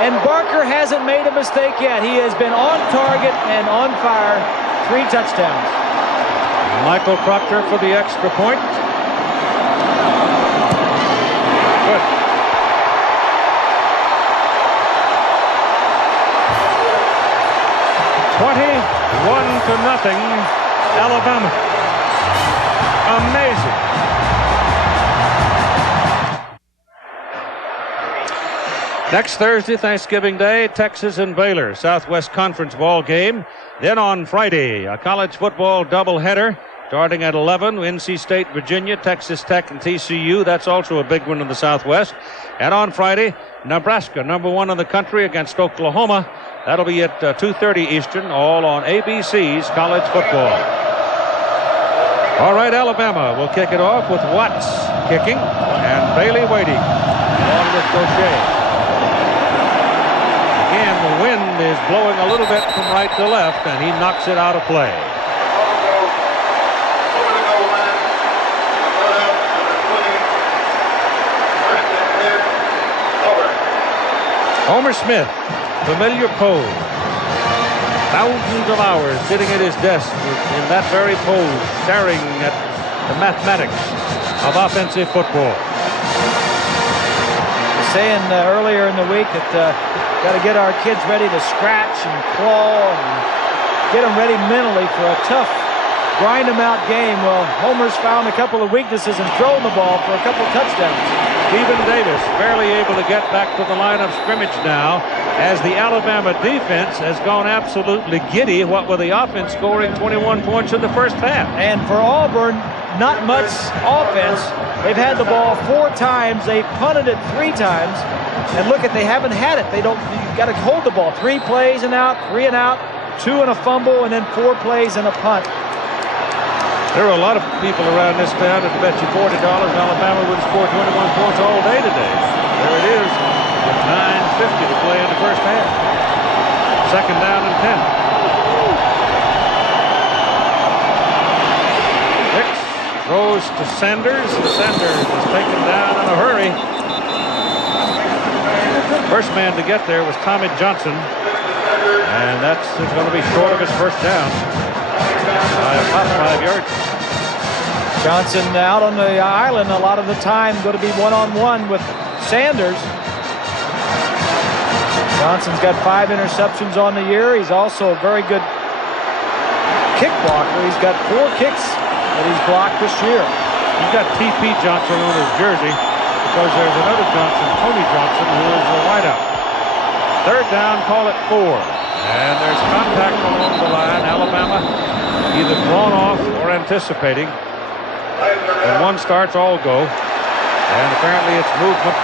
And Barker hasn't made a mistake yet. He has been on target and on fire. 3 touchdowns. Michael Proctor for the extra point. Good. $21-0, Alabama. Amazing. Next Thursday, Thanksgiving Day, Texas and Baylor, Southwest Conference ball game. Then on Friday, a college football doubleheader starting at 11, NC State, Virginia, Texas Tech, and TCU. That's also a big one in the Southwest. And on Friday, Nebraska, number 1 in the country, against Oklahoma. That'll be at 2:30 Eastern, all on ABC's college football. All right, Alabama will kick it off with Watts kicking and Bailey waiting, along with Gaucher. Again, the wind is blowing a little bit from right to left, and he knocks it out of play. Homer Smith, familiar pose. Thousands of hours sitting at his desk in that very pose, staring at the mathematics of offensive football. Saying earlier in the week that got to get our kids ready to scratch and claw and get them ready mentally for a tough, grind them out game. Well, Homer's found a couple of weaknesses and thrown the ball for a couple of touchdowns. Stephen Davis barely able to get back to the line of scrimmage now, as the Alabama defense has gone absolutely giddy, what with the offense scoring 21 points in the first half. And for Auburn, not much offense. They've had the ball 4 times. They've punted it 3 times. And look, they haven't had it. You've got to hold the ball. 3 plays and out, 3 and out, 2 and a fumble, and then 4 plays and a punt. There are a lot of people around this town that bet you $40 Alabama would score 21 points all day today. There it is, with 9:50 to play in the first half. 2nd down and 10. Hicks throws goes to Sanders. Sanders is taken down in a hurry. First man to get there was Tommy Johnson. And that's going to be short of his first down by about 5 yards. Johnson out on the island a lot of the time, going to be one-on-one with Sanders. Johnson's got 5 interceptions on the year. He's also a very good kick blocker. He's got 4 kicks that he's blocked this year. He's got T.P. Johnson on his jersey because there's another Johnson, Tony Johnson, who is a wideout. Third down, call it 4. And there's contact along the line. Alabama either thrown off or anticipating. When one starts, all go. And apparently it's movement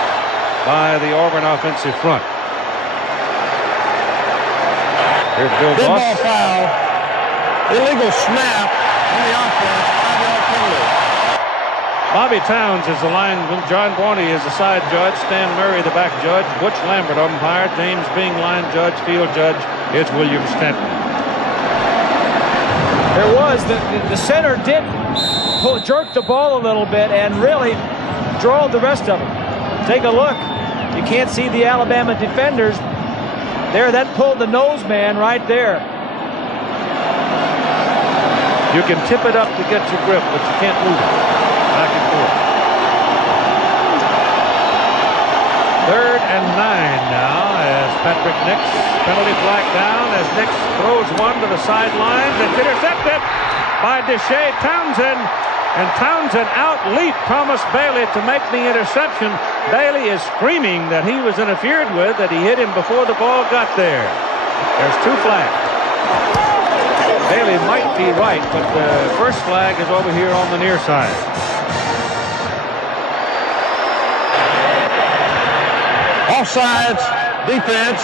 by the Auburn offensive front. Here's Bill Dead Doss. ball foul. Illegal snap on the offense. 5-yard penalty. Bobby Towns is the lineman. John Guarney is the side judge. Stan Murray the back judge. Butch Lambert umpire. James Bing line judge. Field judge. It's William Stanton. There was the center did jerk the ball a little bit and really drove the rest of them. Take a look. You can't see the Alabama defenders there. That pulled the nose man right there. You can tip it up to get your grip, but you can't move it back and forth. 3rd and 9 now as Patrick Nix, penalty flag down as Nix throws one to the sidelines. It's intercepted by Deshae Townsend, and Townsend out-leaped Thomas Bailey to make the interception. Bailey is screaming that he was interfered with, that he hit him before the ball got there. There's 2 flags. Bailey might be right, but the first flag is over here on the near side. Offsides, defense,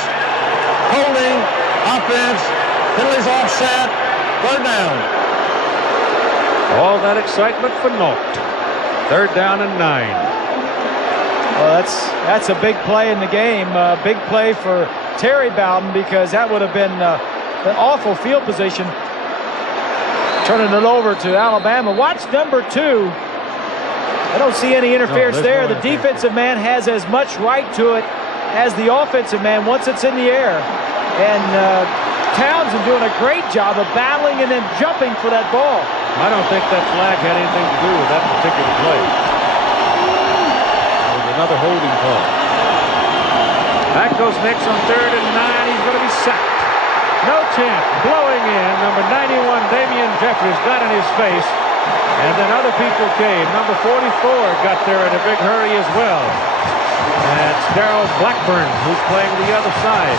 holding, offense, penalties offset, 3rd down. All that excitement for naught. 3rd down and 9. Well, that's a big play in the game. Big play for Terry Bowden because that would have been an awful field position. Turning it over to Alabama. Watch number 2. I don't see any interference there. The defensive man has as much right to it as the offensive man once it's in the air. And Townsend doing a great job of battling and then jumping for that ball. I don't think that flag had anything to do with that particular play. It was another holding call. Back goes Nix on 3rd and 9. He's going to be sacked. No chance. Blowing in. Number 91, Damian Jeffries, got in his face. And then other people came. Number 44 got there in a big hurry as well. And it's Darrell Blackburn who's playing the other side.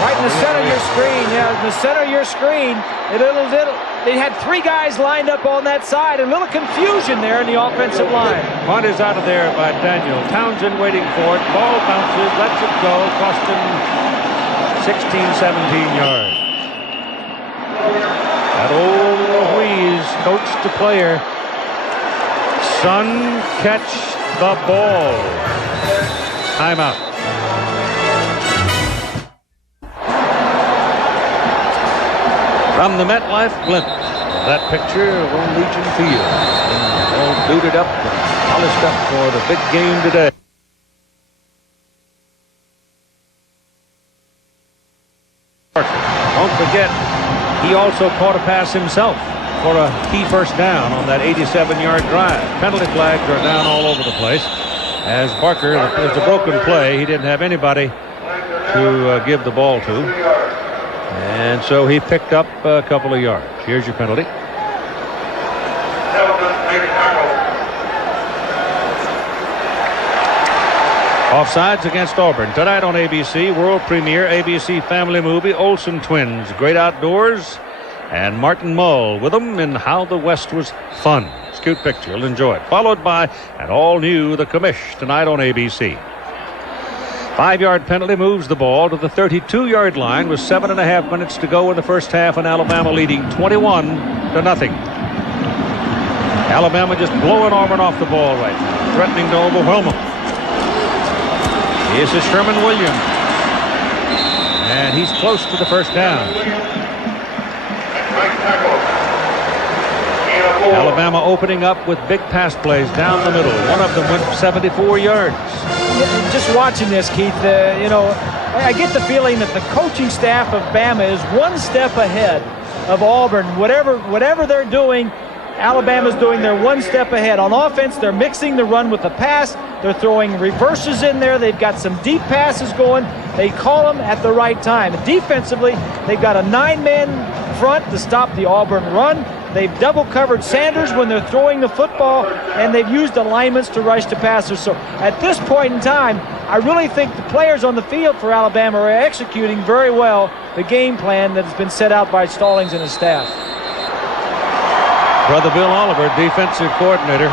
Right in the center of your screen. Yeah, in the center of your screen. They had 3 guys lined up on that side. A little confusion there in the offensive line. Punt is out of there by Daniel. Townsend waiting for it. Ball bounces. Lets it go. Cost him 16, 17 yards. That old Louise, coach to player. Son, catch the ball. Timeout. From the MetLife blimp, that picture of old Legion Field. All booted up and polished up for the big game today. Don't forget, he also caught a pass himself for a key first down on that 87-yard drive. Penalty flags are down all over the place. As Barker, there's a broken play. He didn't have anybody to give the ball to. And so he picked up a couple of yards. Here's your penalty. Offsides against Auburn. Tonight on ABC, world premiere ABC family movie, Olsen Twins, Great Outdoors, and Martin Mull with them in How the West Was Fun. It's a cute picture. You'll enjoy it. Followed by an all-new The Commish tonight on ABC. 5-yard penalty moves the ball to the 32-yard line with 7.5 minutes to go in the first half, and Alabama leading 21-0. Alabama just blowing Auburn off the ball right now, threatening to overwhelm them. This is Sherman Williams, and he's close to the first down. Alabama opening up with big pass plays down the middle. One of them went 74 yards. Just watching this, Keith, I get the feeling that the coaching staff of Bama is one step ahead of Auburn. Whatever they're doing, Alabama's doing their one step ahead. On offense, they're mixing the run with the pass. They're throwing reverses in there. They've got some deep passes going. They call them at the right time. Defensively, they've got a 9-man front to stop the Auburn run. They've double covered Sanders when they're throwing the football, and they've used alignments to rush to passers. So at this point in time, I really think the players on the field for Alabama are executing very well the game plan that has been set out by Stallings and his staff. Brother Bill Oliver, defensive coordinator.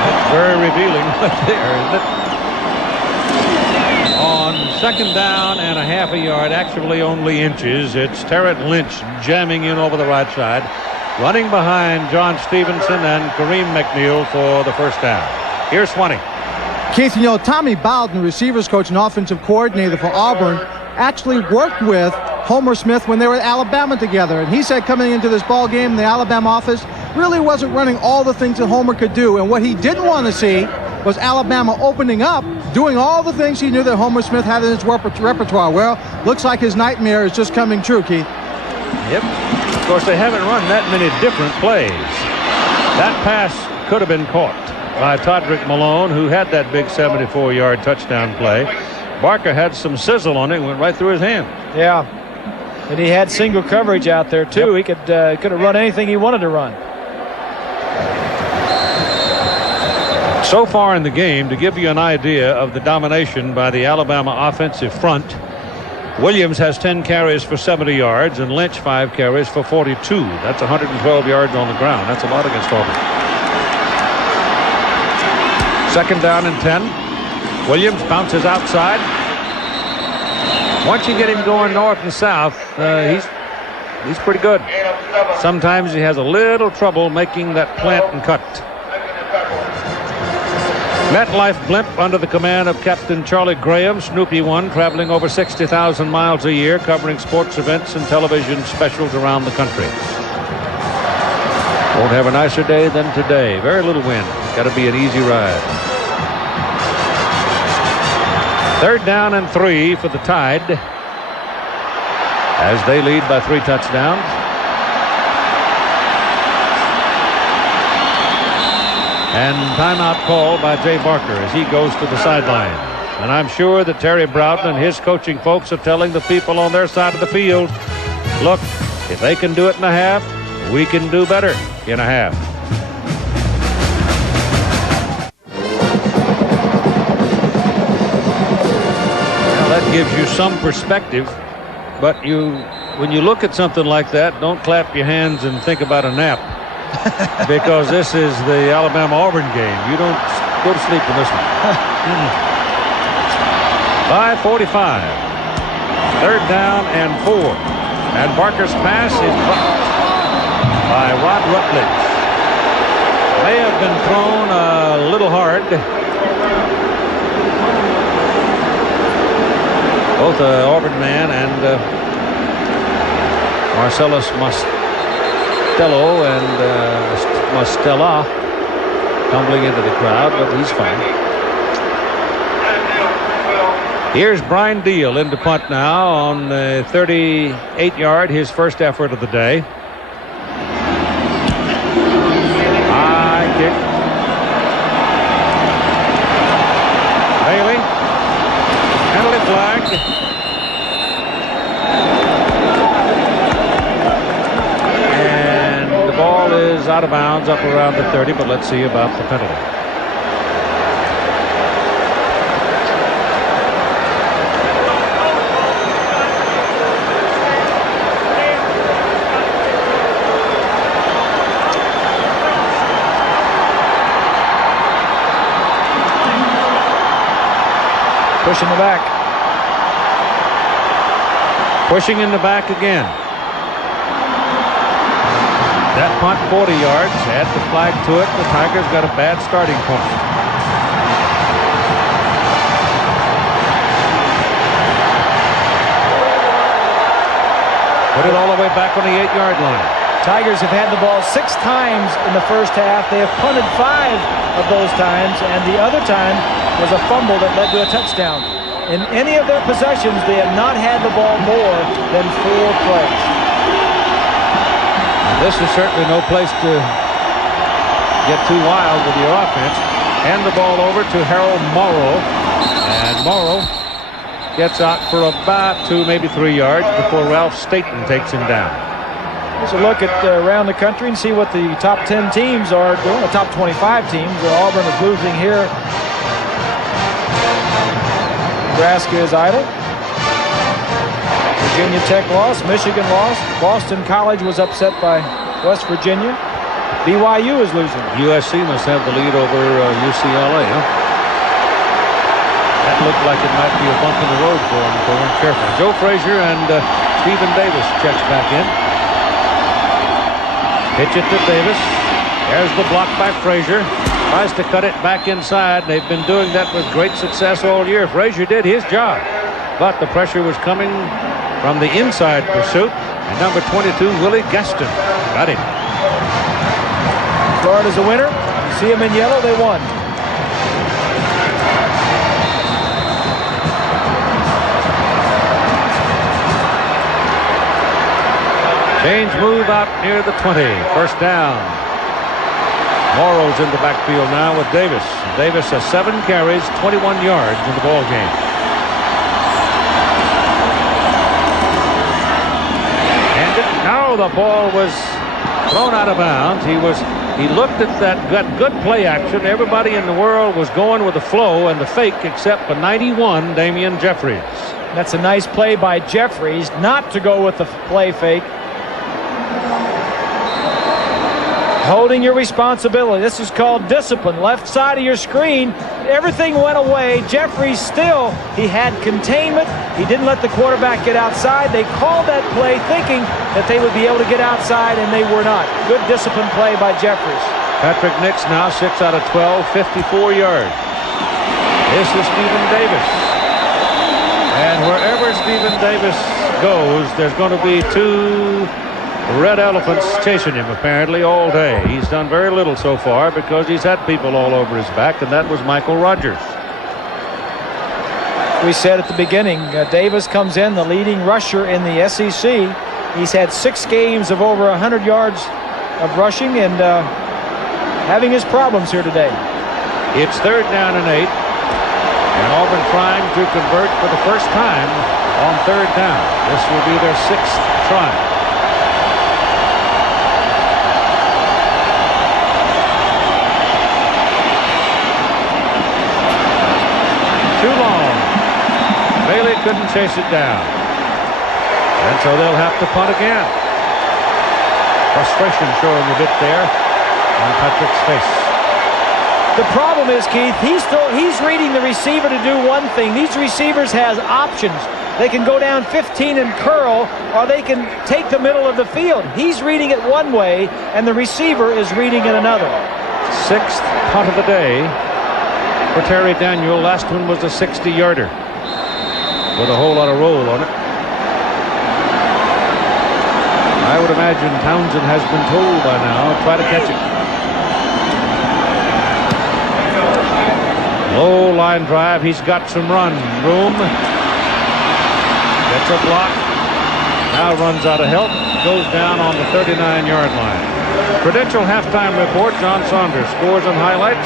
That's very revealing right there, isn't it? On second down and a half a yard, actually only inches, it's Terrence Lynch jamming in over the right side, running behind John Stevenson and Kareem McNeil for the first down. Here's 20. Keith, Tommy Bowden, receivers coach and offensive coordinator for Auburn, actually worked with Homer Smith when they were at Alabama together. And he said coming into this ball game, the Alabama office really wasn't running all the things that Homer could do. And what he didn't want to see was Alabama opening up, doing all the things he knew that Homer Smith had in his repertoire. Well, looks like his nightmare is just coming true, Keith. Yep. Of course, they haven't run that many different plays. That pass could have been caught by Todrick Malone, who had that big 74-yard touchdown play. Barker had some sizzle on it, went right through his hand. Yeah. And he had single coverage out there, too. Yep. He could have run anything he wanted to run. So far in the game, to give you an idea of the domination by the Alabama offensive front, Williams has 10 carries for 70 yards and Lynch 5 carries for 42. That's 112 yards on the ground. That's a lot against Auburn. Second down and 10. Williams bounces outside. Once you get him going north and south, he's pretty good. Sometimes he has a little trouble making that plant and cut. MetLife blimp under the command of Captain Charlie Graham, Snoopy 1, traveling over 60,000 miles a year, covering sports events and television specials around the country. Won't have a nicer day than today. Very little wind. Got to be an easy ride. Third down and 3 for the Tide as they lead by 3 touchdowns. And timeout call by Jay Barker as he goes to the sideline. And I'm sure that Terry Broughton and his coaching folks are telling the people on their side of the field, look, if they can do it in a half, we can do better in a half. Well, that gives you some perspective, but when you look at something like that, don't clap your hands and think about a nap. Because this is the Alabama-Auburn game. You don't go to sleep in this one. 5:45. Third down and 4. And Barker's pass is blocked by Rod Rutledge. May have been thrown a little hard. Both the Auburn man and Marcellus Mostello and Mostella tumbling into the crowd, but he's fine. Here's Brian Deal into punt now on the 38-yard, his first effort of the day. High kick. Bailey. Penalty flag. Ball is out of bounds up around the 30, but let's see about the penalty. Pushing the back. Pushing in the back again. That punt 40 yards, add the flag to it. The Tigers got a bad starting point. Put it all the way back on the 8-yard line. Tigers have had the ball 6 times in the first half. They have punted 5 of those times, and the other time was a fumble that led to a touchdown. In any of their possessions, they have not had the ball more than 4 plays. This is certainly no place to get too wild with your offense. Hand the ball over to Harold Morrow, and Morrow gets out for about 2, maybe 3 yards before Ralph Staten takes him down. Let's look at around the country and see what the top 10 teams are doing, the top 25 teams. Auburn is losing here. Nebraska is idle. Virginia Tech lost. Michigan lost. Boston College was upset by West Virginia. BYU is losing. USC must have the lead over UCLA, huh? That looked like it might be a bump in the road for them if they weren't careful. Joe Frazier and Stephen Davis checks back in. Pitch it to Davis. There's the block by Frazier. Tries to cut it back inside. They've been doing that with great success all year. Frazier did his job, but the pressure was coming from the inside pursuit. And number 22, Willie Gaston, got him. Florida's a winner. See them in yellow, they won. Change move out near the 20. First down. Morrow's in the backfield now with Davis. Davis has 7 carries, 21 yards in the ball game. And now the ball was thrown out of bounds. He looked at that good play action. Everybody in the world was going with the flow and the fake except for 91, Damian Jeffries. That's a nice play by Jeffries not to go with the play fake. Holding your responsibility. This is called discipline. Left side of your screen, everything went away. Jeffries still, he had containment. He didn't let the quarterback get outside. They called that play thinking that they would be able to get outside, and they were not. Good discipline play by Jeffries. Patrick Nix now 6 out of 12, 54 yards. This is Stephen Davis. And wherever Stephen Davis goes, there's going to be 2 red elephants chasing him apparently all day. He's done very little so far because he's had people all over his back, and that was Michael Rogers. We said at the beginning, Davis comes in, the leading rusher in the SEC. He's had 6 games of over 100 yards of rushing and having his problems here today. It's 3rd down and 8, and Auburn trying to convert for the first time on 3rd down. This will be their 6th try. Too long. Bailey couldn't chase it down. And so they'll have to punt again. Frustration showing a bit there on Patrick's face. The problem is, Keith, he's reading the receiver to do one thing. These receivers has options. They can go down 15 and curl, or they can take the middle of the field. He's reading it one way, and the receiver is reading it another. 6th punt of the day for Terry Daniel. Last one was a 60-yarder with a whole lot of roll on it. I would imagine Townsend has been told by now, try to catch it. Low line drive. He's got some run room. Gets a block. Now runs out of help. Goes down on the 39-yard line. Prudential halftime report. John Saunders scores and highlights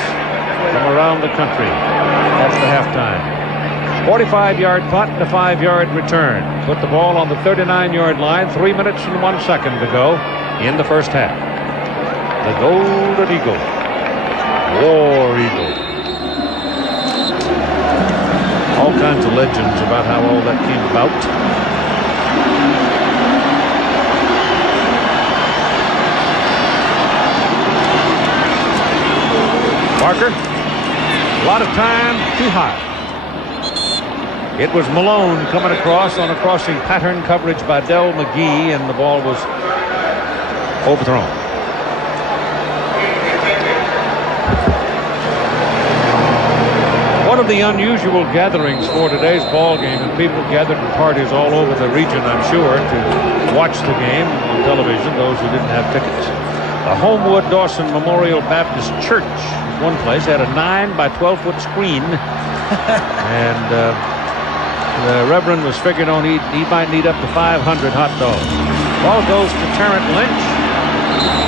from around the country. That's the halftime. 45-yard punt and a 5-yard return. Put the ball on the 39-yard line. 3 minutes and 1 second to go in the first half. The Golden Eagle. War Eagle. All kinds of legends about how all that came about. Parker, a lot of time, too high. It was Malone coming across on a crossing pattern coverage by Del McGee, and the ball was overthrown. One of the unusual gatherings for today's ball game, and people gathered in parties all over the region, I'm sure, to watch the game on television, those who didn't have tickets. The Homewood Dawson Memorial Baptist Church is one place. Had a 9 by 12-foot screen. And the Reverend was figuring on he might need up to 500 hot dogs. Ball goes to Terrence Lynch.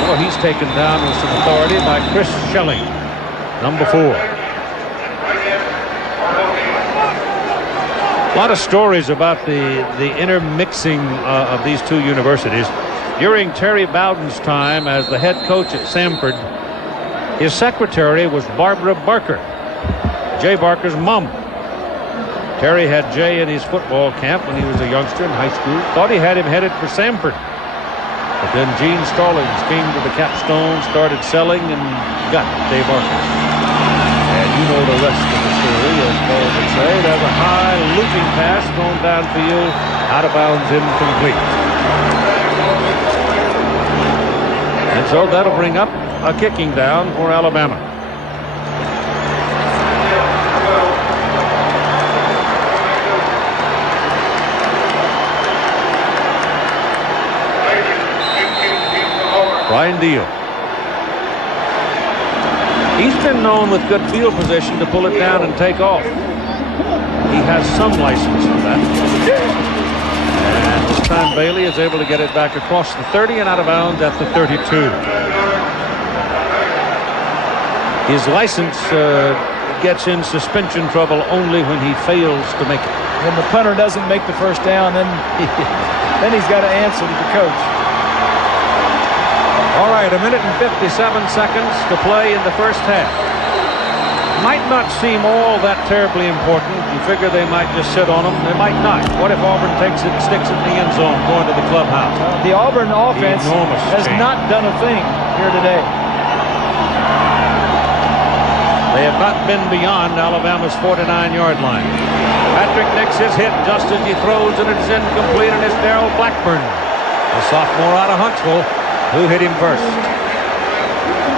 Well, he's taken down with some authority by Chris Schelling, number 4. A lot of stories about the intermixing of these two universities. During Terry Bowden's time as the head coach at Samford, his secretary was Barbara Barker, Jay Barker's mom. Terry had Jay in his football camp when he was a youngster in high school. Thought he had him headed for Samford. But then Gene Stallings came to the capstone, started selling, and got Dave Barker. And you know the rest of the story, as Paul would say. There's a high looping pass thrown downfield, out of bounds, incomplete. And so that'll bring up a kicking down for Alabama. Brian Deal. He's been known with good field position to pull it down and take off. He has some license for that. And this time Bailey is able to get it back across the 30 and out of bounds at the 32. His license gets in suspension trouble only when he fails to make it. When the punter doesn't make the first down, then he's got to answer to the coach. All right, 1 minute and 57 seconds to play in the first half. Might not seem all that terribly important. You figure they might just sit on them. They might not. What if Auburn takes it and sticks it in the end zone going to the clubhouse? The Auburn offense has not done a thing here today. They have not been beyond Alabama's 49-yard line. Patrick Nix is hit just as he throws, and it's incomplete, and it's Darrell Blackburn, the sophomore out of Huntsville, who hit him first.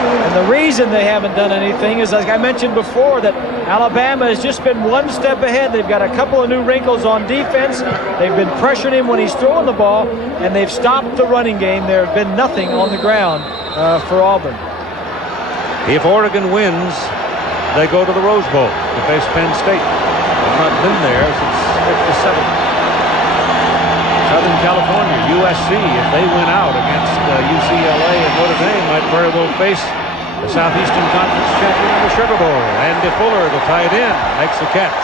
And the reason they haven't done anything is, like I mentioned before, that Alabama has just been one step ahead. They've got a couple of new wrinkles on defense. They've been pressuring him when he's throwing the ball, and they've stopped the running game. There have been nothing on the ground for Auburn. If Oregon wins, they go to the Rose Bowl to face Penn State. They've not been there since '57. Southern California, USC, if they win out against UCLA and Notre Dame, might very well face the Southeastern Conference champion in the Sugar Bowl. Andy Fuller, the tight end, makes the catch.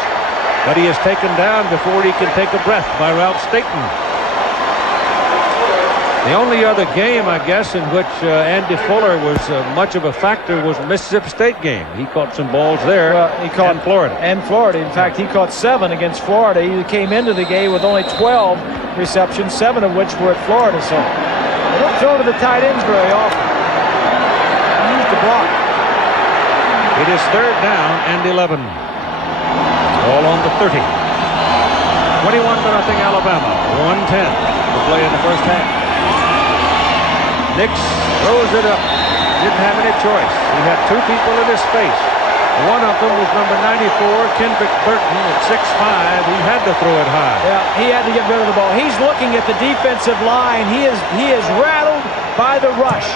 But he is taken down before he can take a breath by Ralph Staten. The only other game, I guess, in which Andy Fuller was much of a factor was the Mississippi State game. He caught some balls there. Well, he caught Florida. And Florida. In fact, he caught 7 against Florida. He came into the game with only 12 receptions, 7 of which were at Florida. So they don't throw to the tight ends very often. He used to block. It is 3rd down and 11. All on the 30. 21-0 Alabama. 1:10 to play in the first half. Nix throws it up. Didn't have any choice. He had 2 people in his face. One of them was number 94, Kendrick Burton, at 6'5". He had to throw it high. Yeah, he had to get rid of the ball. He's looking at the defensive line. He is rattled by the rush.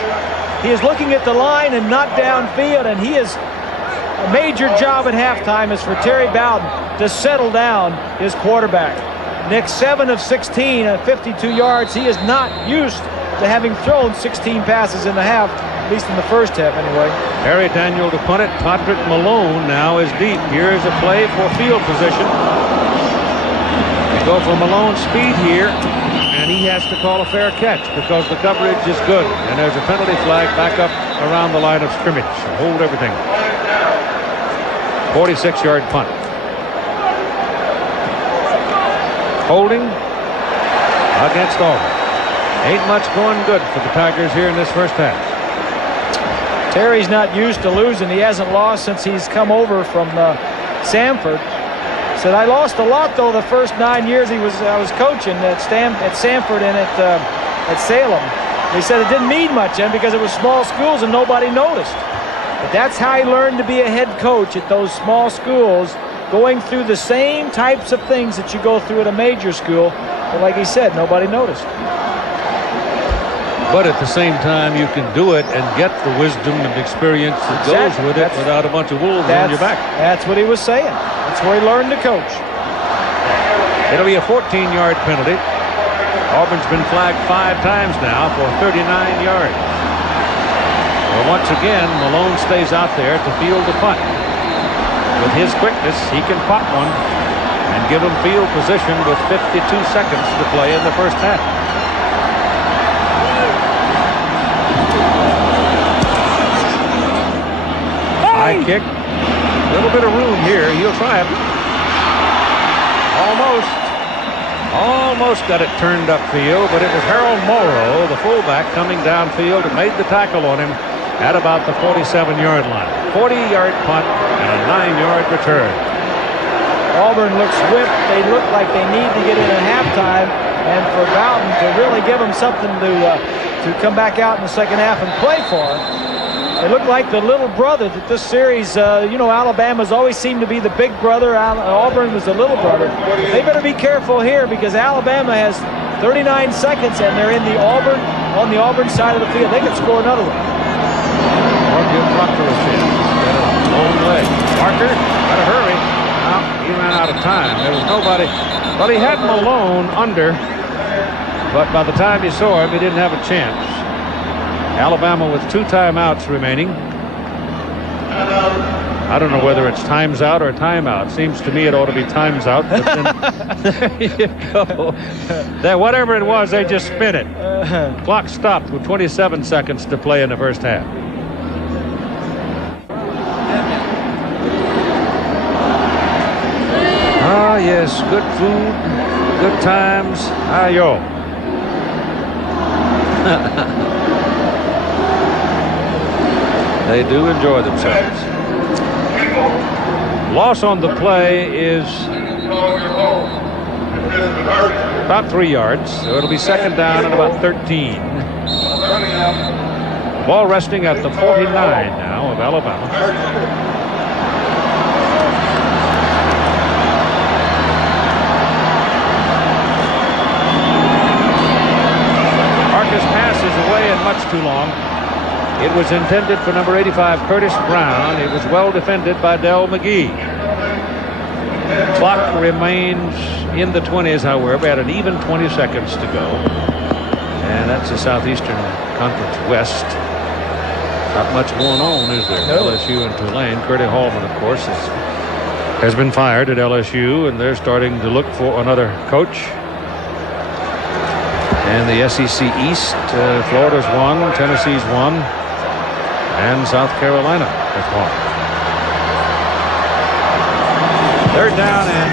He is looking at the line and not downfield, and he is a major job at halftime is for Terry Bowden to settle down his quarterback. Nix 7 of 16 at 52 yards. He is not used to having thrown 16 passes in the half, at least in the first half anyway. Harry Daniel to punt it. Patrick Malone now is deep. Here's a play for field position. They go for Malone's speed here, and he has to call a fair catch because the coverage is good. And there's a penalty flag back up around the line of scrimmage. Hold everything. 46-yard punt. Holding against Auburn. Ain't much going good for the Tigers here in this first half. Terry's not used to losing. He hasn't lost since he's come over from Samford. Said, I lost a lot, though, the first 9 years I was coaching at Samford and at Salem. He said it didn't mean much then because it was small schools and nobody noticed. But that's how he learned to be a head coach at those small schools going through the same types of things that you go through at a major school. But like he said, nobody noticed. But at the same time, you can do it and get the wisdom and experience that goes with it without a bunch of wolves on your back. That's what he was saying. That's where he learned to coach. It'll be a 14-yard penalty. Auburn's been flagged 5 times now for 39 yards. Well, once again, Malone stays out there to field the punt. With his quickness, he can pop one and give him field position with 52 seconds to play in the first half. High kick. A little bit of room here. He'll try it. Almost got it turned upfield, but it was Harold Morrow, the fullback, coming downfield and made the tackle on him at about the 47-yard line. 40-yard punt and a 9-yard return. Auburn looks whipped. They look like they need to get in at halftime, and for Bowden to really give them something to come back out in the second half and play for. They look like the little brother that this series, Alabama's always seemed to be the big brother. Auburn was the little brother. They better be careful here because Alabama has 39 seconds and they're on the Auburn side of the field. They could score another one. Or give Proctor a chance. Got a long leg. Parker, gotta hurry. Now, he ran out of time. There was nobody. Well, he had Malone under, but by the time he saw him, he didn't have a chance. Alabama with 2 timeouts remaining. I don't know whether it's times out or timeout. Seems to me it ought to be times out. But then, there you go. Whatever it was, they just spin it. Clock stopped with 27 seconds to play in the first half. Ah, yes, good food, good times. Ayo. They do enjoy themselves. Loss on the play is about 3 yards, so it'll be second down and about 13. Ball resting at the 49 now of Alabama. Marcus passes away and much too long. It was intended for number 85, Curtis Brown. It was well defended by Del McGee. Clock remains in the 20s, however, at an even 20 seconds to go. And that's the Southeastern Conference West. Not much going on, is there? No. LSU and Tulane. Curtis Hallman, of course, has been fired at LSU, and they're starting to look for another coach. And the SEC East, Florida's won, Tennessee's won. And South Carolina has won. Third down and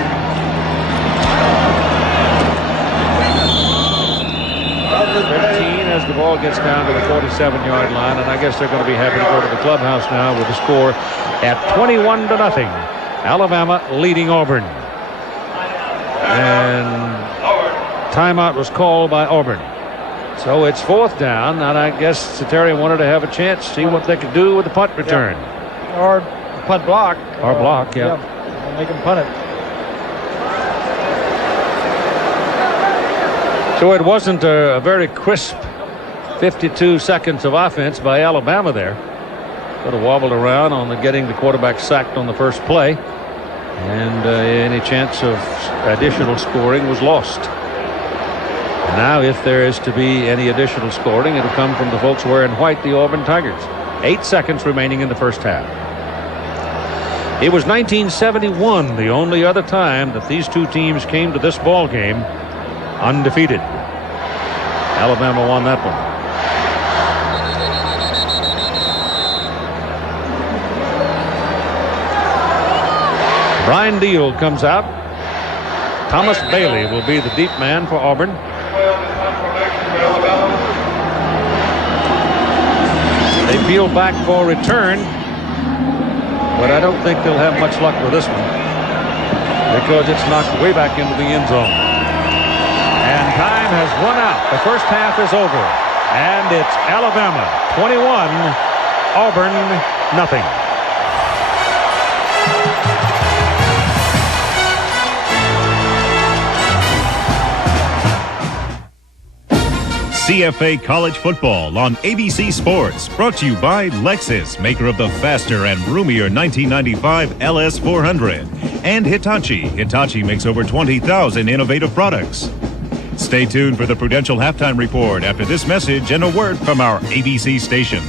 13 as the ball gets down to the 47-yard line, and I guess they're going to be happy to go to the clubhouse now with the score at 21-0. Alabama leading Auburn. And timeout was called by Auburn. So it's 4th down, and I guess Terry wanted to have a chance to see what they could do with the punt return. Yeah. Or punt block. Or block, yeah. Make them punt it. So it wasn't a very crisp 52 seconds of offense by Alabama there. Could have wobbled around on getting the quarterback sacked on the first play. And any chance of additional scoring was lost. Now, if there is to be any additional scoring, it'll come from the folks wearing white, the Auburn Tigers. 8 seconds remaining in the first half. It was 1971, the only other time that these two teams came to this ball game undefeated. Alabama won that one. Brian Deal comes out. Thomas Bailey will be the deep man for Auburn. They peel back for return, but I don't think they'll have much luck with this one because it's knocked way back into the end zone. And time has run out. The first half is over, and it's Alabama 21, Auburn nothing. CFA College Football on ABC Sports, brought to you by Lexus, maker of the faster and roomier 1995 LS 400, and Hitachi. Hitachi makes over 20,000 innovative products. Stay tuned for the Prudential Halftime Report after this message and a word from our ABC stations.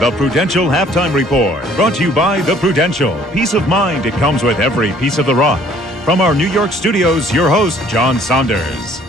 The Prudential Halftime Report, brought to you by The Prudential. Peace of mind, it comes with every piece of the rock. From our New York studios, your host, John Saunders.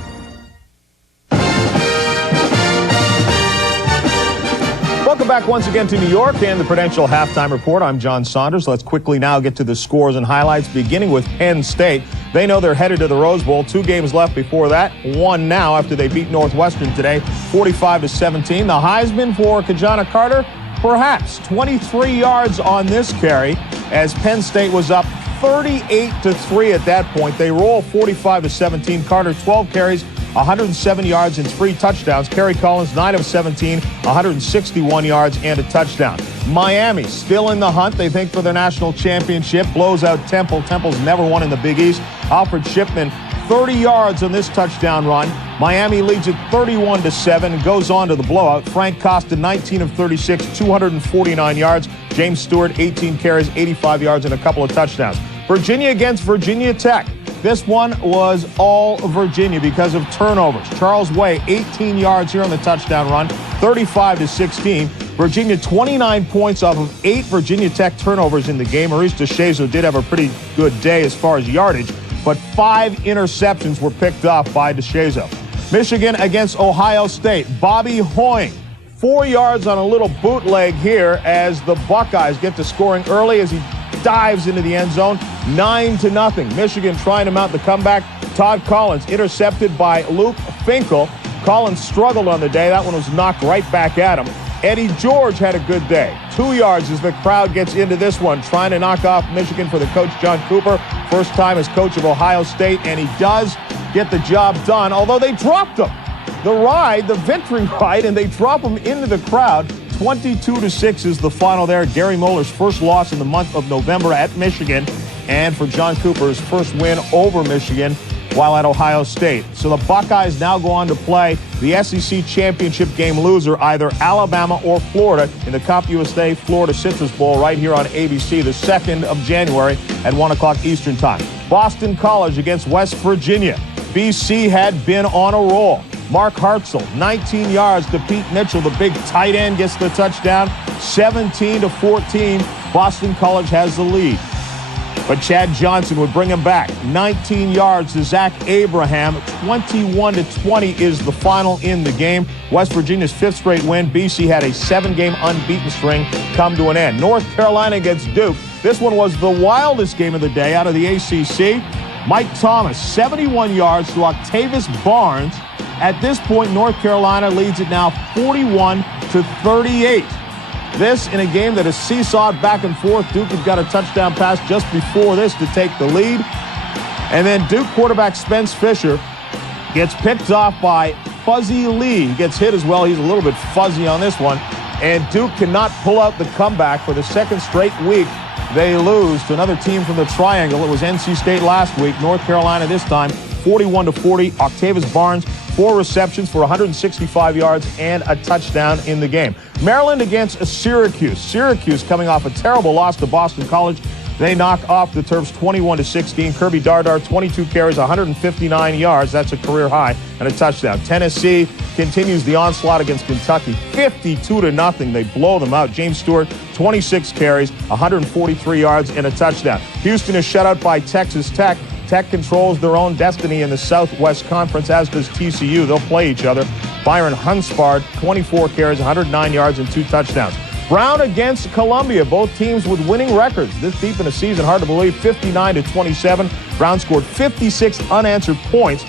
Welcome back once again to New York and the Prudential Halftime Report. I'm John Saunders. Let's quickly now get to the scores and highlights, beginning with Penn State. They know they're headed to the Rose Bowl. 2 games left before that. 1 now after they beat Northwestern today, 45-17. The Heisman for Kajana Carter, perhaps 23 yards on this carry, as Penn State was up 38-3 at that point. They roll 45-17. Carter, 12 carries, 107 yards and 3 touchdowns. Kerry Collins, 9 of 17, 161 yards and a touchdown. Miami still in the hunt, they think, for their national championship. Blows out Temple. Temple's never won in the Big East. Alfred Shipman, 30 yards on this touchdown run. Miami leads it 31-7 and goes on to the blowout. Frank Costa, 19 of 36, 249 yards. James Stewart, 18 carries, 85 yards and a couple of touchdowns. Virginia against Virginia Tech. This one was all Virginia because of turnovers. Charles Way, 18 yards here on the touchdown run, 35-16. Virginia, 29 points off of 8 Virginia Tech turnovers in the game. Maurice DeShazo did have a pretty good day as far as yardage, but 5 interceptions were picked off by DeShazo. Michigan against Ohio State. Bobby Hoying, 4 yards on a little bootleg here as the Buckeyes get to scoring early as he dives into the end zone. 9-0. Michigan trying to mount the comeback. Todd Collins intercepted by Luke Finkel. Collins struggled on the day. That one was knocked right back at him. Eddie George had a good day. 2 yards as the crowd gets into this one, trying to knock off Michigan for the coach, John Cooper. First time as coach of Ohio State, and he does get the job done, although they dropped him. The victory ride, and they drop him into the crowd. 22-6 is the final there. Gary Muller's first loss in the month of November at Michigan, and for John Cooper's first win over Michigan while at Ohio State. So the Buckeyes now go on to play the SEC championship game loser, either Alabama or Florida, in the CompUSA Florida Citrus Bowl right here on ABC, the 2nd of January at 1 o'clock Eastern Time. Boston College against West Virginia. BC had been on a roll. Mark Hartzell, 19 yards to Pete Mitchell. The big tight end gets the touchdown. 17-14. Boston College has the lead. But Chad Johnson would bring him back. 19 yards to Zach Abraham. 21-20 is the final in the game. West Virginia's 5th straight win. BC had a 7-game unbeaten string come to an end. North Carolina against Duke. This one was the wildest game of the day out of the ACC. Mike Thomas, 71 yards to Octavius Barnes. At this point, North Carolina leads it now 41-38. This in a game that is seesawed back and forth. Duke had got a touchdown pass just before this to take the lead. And then Duke quarterback Spence Fisher gets picked off by Fuzzy Lee. He gets hit as well. He's a little bit fuzzy on this one. And Duke cannot pull out the comeback for the 2nd straight week. They lose to another team from the Triangle. It was NC State last week. North Carolina this time, 41-40. Octavius Barnes, 4 receptions for 165 yards and a touchdown in the game. Maryland against Syracuse. Syracuse coming off a terrible loss to Boston College. They knock off the Terps 21-16. Kirby Dardar, 22 carries, 159 yards. That's a career high and a touchdown. Tennessee continues the onslaught against Kentucky. 52-0. They blow them out. James Stewart, 26 carries, 143 yards and a touchdown. Houston is shut out by Texas Tech. Tech controls their own destiny in the Southwest Conference, as does TCU. They'll play each other. Byron Hunspard, 24 carries, 109 yards, and 2 touchdowns. Brown against Columbia. Both teams with winning records. This deep in the season, hard to believe, 59-27. Brown scored 56 unanswered points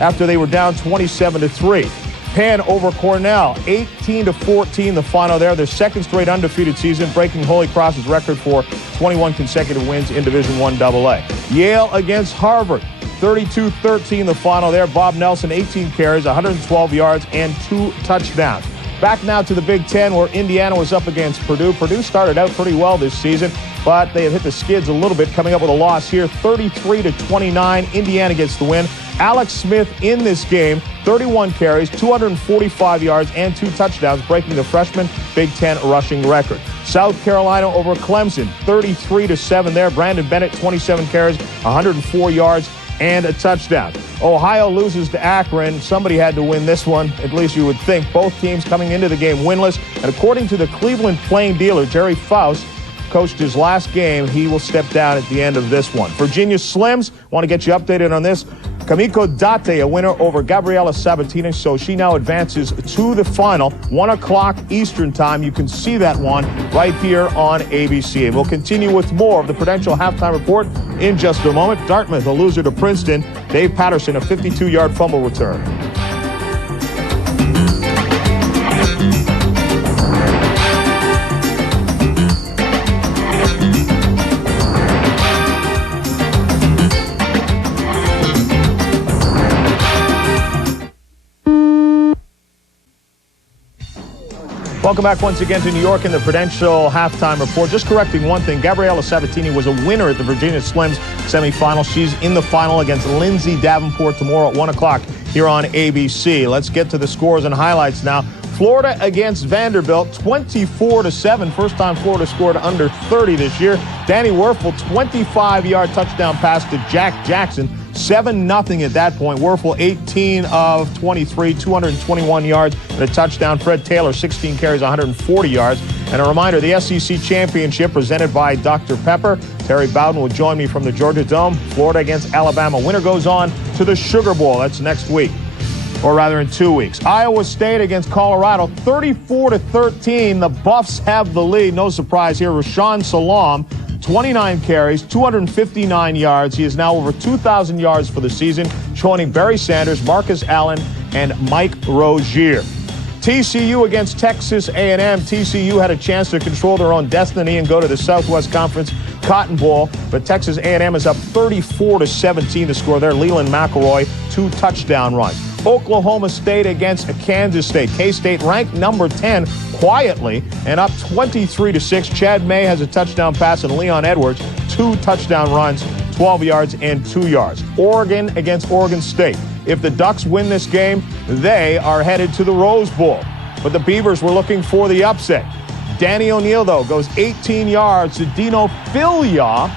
after they were down 27-3. Penn over Cornell, 18-14 the final there. Their 2nd straight undefeated season, breaking Holy Cross's record for 21 consecutive wins in Division I AA. Yale against Harvard, 32-13 the final there. Bob Nelson, 18 carries, 112 yards, and 2 touchdowns. Back now to the Big Ten, where Indiana was up against Purdue. Purdue started out pretty well this season, but they have hit the skids a little bit, coming up with a loss here, 33-29. Indiana gets the win. Alex Smith in this game, 31 carries, 245 yards, and 2 touchdowns, breaking the freshman Big Ten rushing record. South Carolina over Clemson, 33-7 there. Brandon Bennett, 27 carries, 104 yards, and a touchdown. Ohio loses to Akron. Somebody had to win this one, at least you would think. Both teams coming into the game winless. And according to the Cleveland Plain dealer, Jerry Faust, coached his last game. He will step down at the end of this one. Virginia Slims, want to get you updated on this. Kamiko Date, a winner over Gabriela Sabatini, so she now advances to the final, 1 o'clock Eastern time. You can see that one right here on ABC. And we'll continue with more of the Prudential Halftime Report in just a moment. Dartmouth, a loser to Princeton. Dave Patterson, a 52-yard fumble return. Welcome back once again to New York in the Prudential Halftime Report. Just correcting one thing, Gabriela Sabatini was a winner at the Virginia Slims semifinal. She's in the final against Lindsay Davenport tomorrow at 1 o'clock here on ABC. Let's get to the scores and highlights now. Florida against Vanderbilt, 24-7. First time Florida scored under 30 this year. Danny Werfel, 25-yard touchdown pass to Jack Jackson. 7-0 at that point. Werfel, 18 of 23, 221 yards and a touchdown. Fred Taylor, 16 carries, 140 yards. And a reminder, the SEC Championship presented by Dr. Pepper. Terry Bowden will join me from the Georgia Dome. Florida against Alabama. Winner goes on to the Sugar Bowl. That's next week, or rather in 2 weeks. Iowa State against Colorado, 34-13. The Buffs have the lead. No surprise here. Rashawn Salam, 29 carries, 259 yards. He is now over 2,000 yards for the season, joining Barry Sanders, Marcus Allen, and Mike Rozier. TCU against Texas A&M. TCU had a chance to control their own destiny and go to the Southwest Conference Cotton Bowl, but Texas A&M is up 34-17 to score there. Leland McElroy, 2 touchdown runs. Oklahoma State against Kansas State. K-State ranked number 10 quietly and up 23-6. Chad May has a touchdown pass and Leon Edwards, 2 touchdown runs, 12 yards and 2 yards. Oregon against Oregon State. If the Ducks win this game, they are headed to the Rose Bowl. But the Beavers were looking for the upset. Danny O'Neal, though, goes 18 yards to Dino Filia,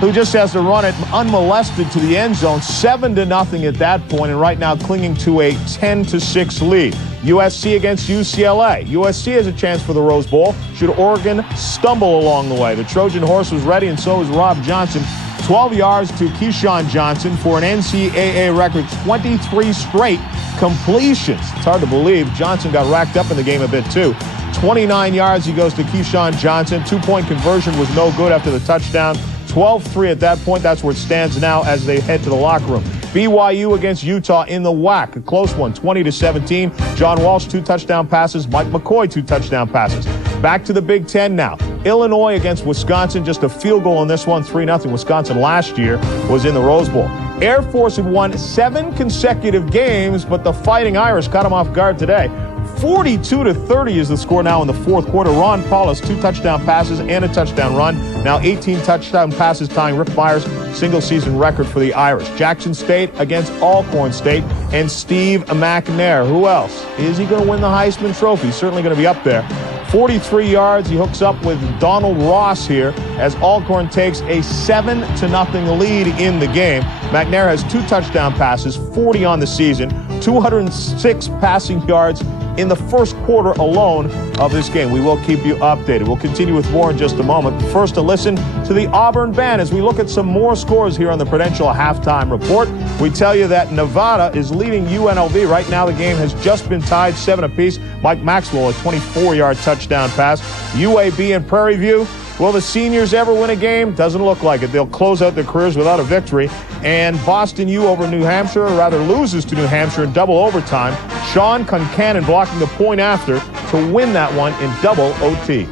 who just has to run it unmolested to the end zone. 7-0 at that point, and right now clinging to a 10-6 lead. USC against UCLA. USC has a chance for the Rose Bowl should Oregon stumble along the way. The Trojan horse was ready, and so was Rob Johnson. 12 yards to Keyshawn Johnson for an NCAA record 23 straight completions. It's hard to believe. Johnson got racked up in the game a bit, too. 29 yards, he goes to Keyshawn Johnson. 2-point conversion was no good after the touchdown. 12-3 at that point. That's where it stands now as they head to the locker room. BYU against Utah in the WAC. A close one, 20-17. John Walsh, 2 touchdown passes. Mike McCoy, 2 touchdown passes. Back to the Big Ten now. Illinois against Wisconsin. Just a field goal in this one, 3-0. Wisconsin last year was in the Rose Bowl. Air Force had won 7 consecutive games, but the Fighting Irish caught them off guard today. 42-30 is the score now in the fourth quarter. Ron Paulus, 2 touchdown passes and a touchdown run. Now 18 touchdown passes, tying Rick Myers' single-season record for the Irish. Jackson State against Alcorn State and Steve McNair. Who else? Is he going to win the Heisman Trophy? He's certainly going to be up there. 43 yards. He hooks up with Donald Ross here as Alcorn takes a 7-0 lead in the game. McNair has 2 touchdown passes, 40 on the season, 206 passing yards in the first quarter alone of this game. We will keep you updated. We'll continue with more in just a moment. But first, to listen to the Auburn band as we look at some more scores here on the Prudential Halftime Report. We tell you that Nevada is leading UNLV. Right now, the game has just been tied 7 apiece. Mike Maxwell, a 24-yard touchdown pass. UAB and Prairie View. Will the seniors ever win a game? Doesn't look like it. They'll close out their careers without a victory. And Boston U over New Hampshire, or rather loses to New Hampshire in double overtime. Sean Concannon blocking the point after to win that one in double OT.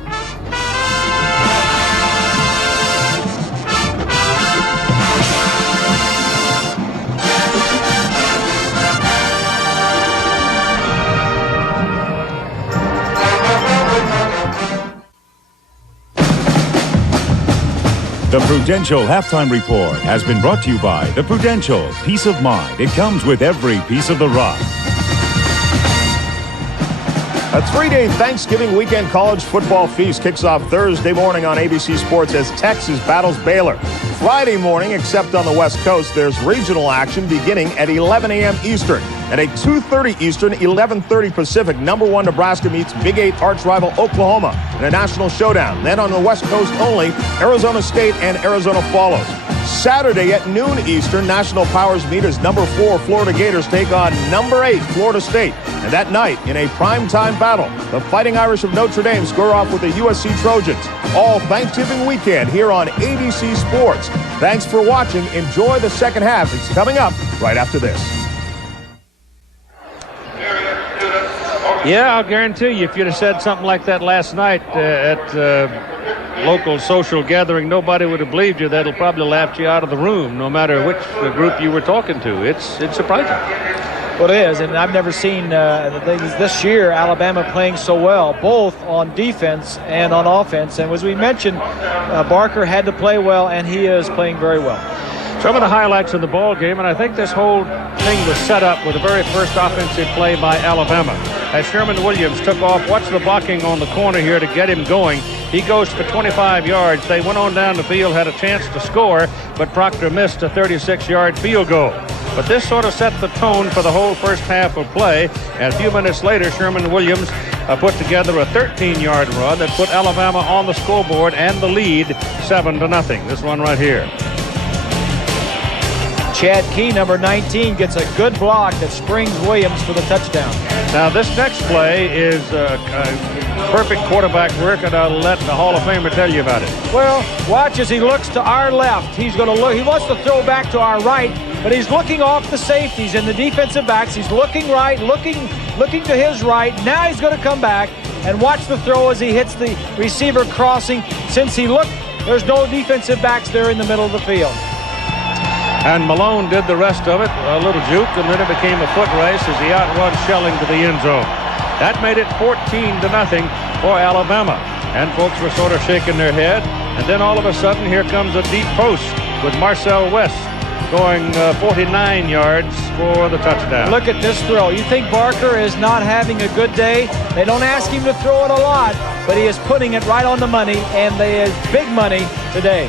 The Prudential Halftime Report has been brought to you by The Prudential. Peace of mind. It comes with every piece of the rock. A 3-day Thanksgiving weekend college football feast kicks off Thursday morning on ABC Sports as Texas battles Baylor. Friday morning, except on the West Coast, there's regional action beginning at 11 a.m. Eastern. At a 2:30 Eastern, 11:30 Pacific, #1 Nebraska meets Big 8 arch rival Oklahoma in a national showdown. Then on the West Coast only, Arizona State and Arizona follows. Saturday at noon Eastern, national powers meet as #4 Florida Gators take on #8 Florida State. And that night, in a primetime battle, the Fighting Irish of Notre Dame square off with the USC Trojans. All Thanksgiving weekend here on ABC Sports. Thanks for watching. Enjoy the second half. It's coming up right after this. Yeah, I'll guarantee you, if you'd have said something like that last night at local social gathering, nobody would have believed you. That'll probably laugh you out of the room, no matter which group you were talking to. It's surprising. Well, it is, and I've never seen this year Alabama playing so well, both on defense and on offense. And as we mentioned, Barker had to play well, and he is playing very well. Some of the highlights of the ball game, and I think this whole thing was set up with the very first offensive play by Alabama. As Sherman Williams took off, watch the blocking on the corner here to get him going. He goes for 25 yards. They went on down the field, had a chance to score, but Proctor missed a 36-yard field goal. But this sort of set the tone for the whole first half of play. And a few minutes later, Sherman Williams put together a 13-yard run that put Alabama on the scoreboard and the lead 7-0. This one right here. Chad Key, number 19, gets a good block that springs Williams for the touchdown. Now, this next play is perfect quarterback work, and I'll let the Hall of Famer tell you about it. Well, watch as he looks to our left. He's going to look. He wants to throw back to our right, but he's looking off the safeties and the defensive backs. He's looking right, looking to his right. Now he's going to come back and watch the throw as he hits the receiver crossing. Since he looked, there's no defensive backs there in the middle of the field. And Malone did the rest of it, a little juke, and then it became a foot race as he outrun Schelling to the end zone. That made it 14-0 for Alabama. And folks were sort of shaking their head. And then all of a sudden, here comes a deep post with Marcel West going 49 yards for the touchdown. Look at this throw. You think Barker is not having a good day? They don't ask him to throw it a lot, but he is putting it right on the money, and they is big money today.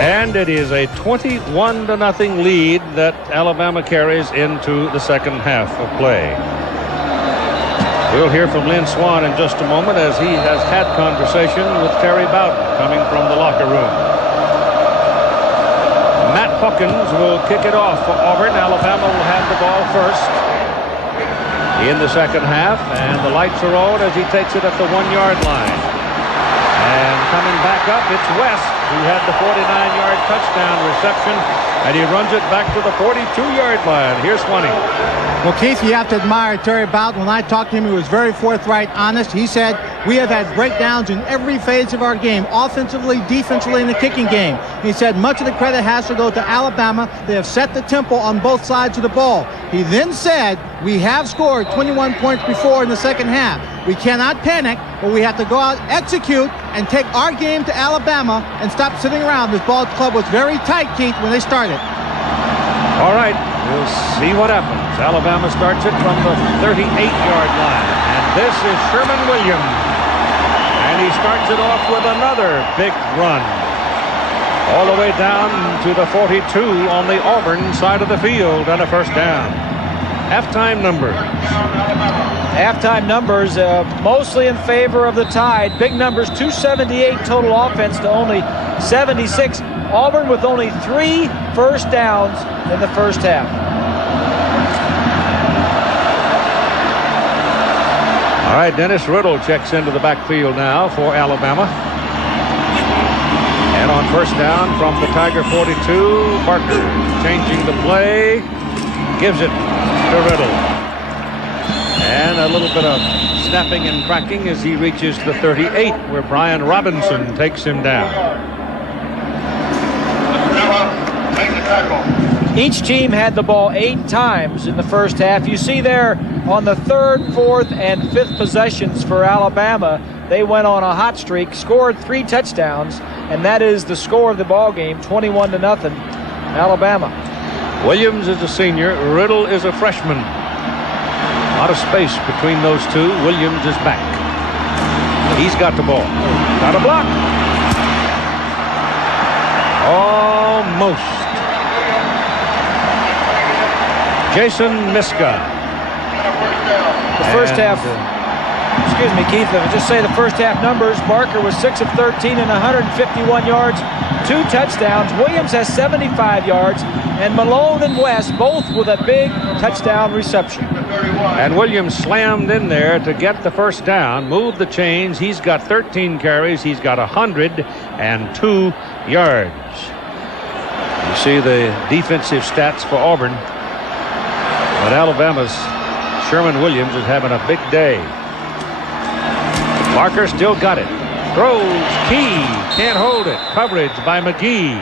And it is a 21-0 lead that Alabama carries into the second half of play. We'll hear from Lynn Swann in just a moment as he has had conversation with Terry Bowden coming from the locker room. Matt Hawkins will kick it off for Auburn. Alabama will have the ball first in the second half, and the lights are on as he takes it at the 1-yard line. And coming back up, it's West, who had the 49-yard touchdown reception, and he runs it back to the 42-yard line. Here's Swanee. Well, Keith, you have to admire Terry Bowden. When I talked to him, he was very forthright, honest. He said, we have had breakdowns in every phase of our game, offensively, defensively, in the kicking game. He said much of the credit has to go to Alabama. They have set the tempo on both sides of the ball. He then said, we have scored 21 points before in the second half. We cannot panic, but we have to go out, execute, and take our game to Alabama and stop sitting around. This ball club was very tight, Keith, when they started. All right, we'll see what happens. Alabama starts it from the 38-yard line. And this is Sherman Williams. And he starts it off with another big run. All the way down to the 42 on the Auburn side of the field and a first down. Halftime numbers. Halftime numbers mostly in favor of the Tide. Big numbers, 278 total offense to only 76. Auburn with only 3 first downs in the first half. All right, Dennis Riddle checks into the backfield now for Alabama. And on first down from the Tiger 42, Parker changing the play, gives it to Riddle. And a little bit of snapping and cracking as he reaches the 38, where Brian Robinson takes him down. Each team had the ball 8 times in the first half. You see there on the 3rd, 4th, and 5th possessions for Alabama, they went on a hot streak, scored 3 touchdowns, and that is the score of the ball game, 21-0, Alabama. Williams is a senior. Riddle is a freshman. A lot of space between those two. Williams is back. He's got the ball. Got a block. Almost. Jason Miska. The first half, excuse me, Keith, let me just say the first half numbers. Barker was 6 of 13 and 151 yards, 2 touchdowns. Williams has 75 yards, and Malone and West both with a big touchdown reception. And Williams slammed in there to get the first down, moved the chains. He's got 13 carries. He's got 102 yards. You see the defensive stats for Auburn. But Alabama's Sherman Williams is having a big day. Barker still got it. Throws. Key. Can't hold it. Coverage by McGee.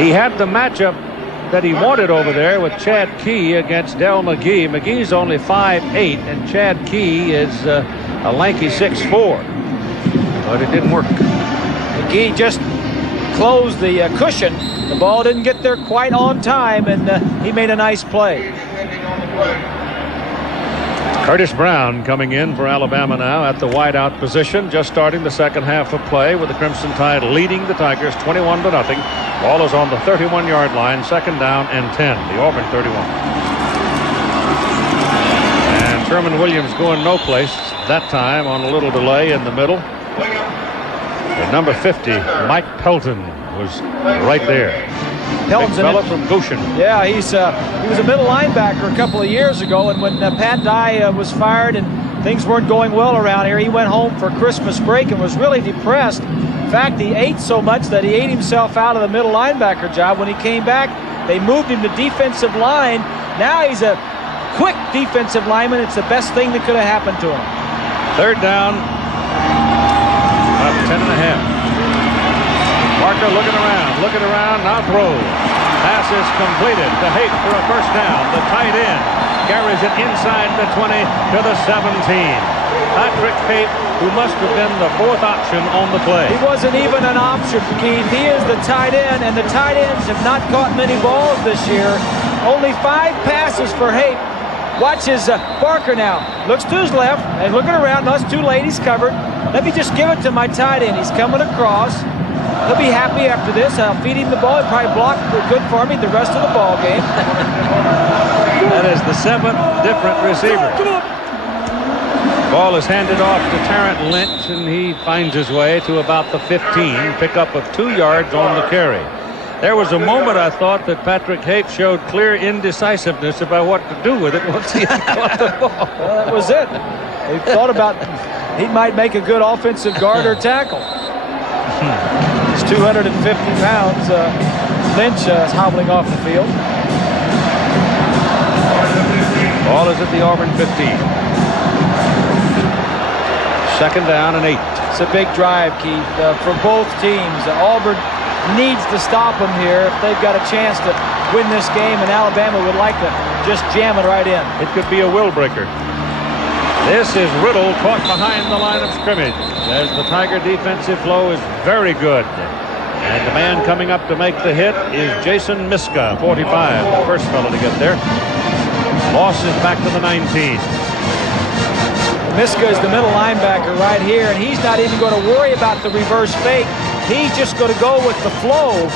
He had the matchup that he wanted over there with Chad Key against Del McGee. McGee's only 5'8", and Chad Key is a lanky 6'4". But it didn't work. McGee just closed the cushion. The ball didn't get there quite on time, and he made a nice play. Curtis Brown coming in for Alabama now at the wideout position, just starting the second half of play with the Crimson Tide leading the Tigers 21-0. Ball is on the 31-yard line, second down and 10, the Auburn 31. And Sherman Williams going no place that time on a little delay in the middle. And number 50, Mike Pelton, was right there. Pelton's big fella from Goshen. Yeah, he was a middle linebacker a couple of years ago, and when Pat Dye was fired and things weren't going well around here, he went home for Christmas break and was really depressed. In fact, he ate so much that he ate himself out of the middle linebacker job. When he came back, they moved him to defensive line. Now he's a quick defensive lineman. It's the best thing that could have happened to him. Third down, about 10.5. Barker looking around, now throws. Pass is completed to Haight for a first down. The tight end carries it inside the 20 to the 17. Patrick Haight, who must have been the fourth option on the play. He wasn't even an option, Keith. He is the tight end, and the tight ends have not caught many balls this year. Only 5 passes for Haight. Watch his Barker now. Looks to his left and looking around. No, it's too late. He's covered. Let me just give it to my tight end. He's coming across. He'll be happy after this. I'll feed him the ball. He'll probably block good for me the rest of the ball game. That is the 7th different receiver. Ball is handed off to Tarrant Lynch, and he finds his way to about the 15. Pickup of 2 yards on the carry. There was a moment I thought that Patrick Haight showed clear indecisiveness about what to do with it once he caught the ball. Well, that was it. He thought about he might make a good offensive guard or tackle. He's 250 pounds. Lynch is hobbling off the field. Ball is at the Auburn 15. Second down and 8. It's a big drive, Keith, for both teams. Auburn needs to stop them here if they've got a chance to win this game, and Alabama would like to just jam it right in. It could be a will breaker. This is Riddle caught behind the line of scrimmage as the Tiger defensive flow is very good. And the man coming up to make the hit is Jason Miska, 45, the first fellow to get there. Loss is back to the 19. Miska is the middle linebacker right here, and he's not even going to worry about the reverse fake. He's just going to go with the flow.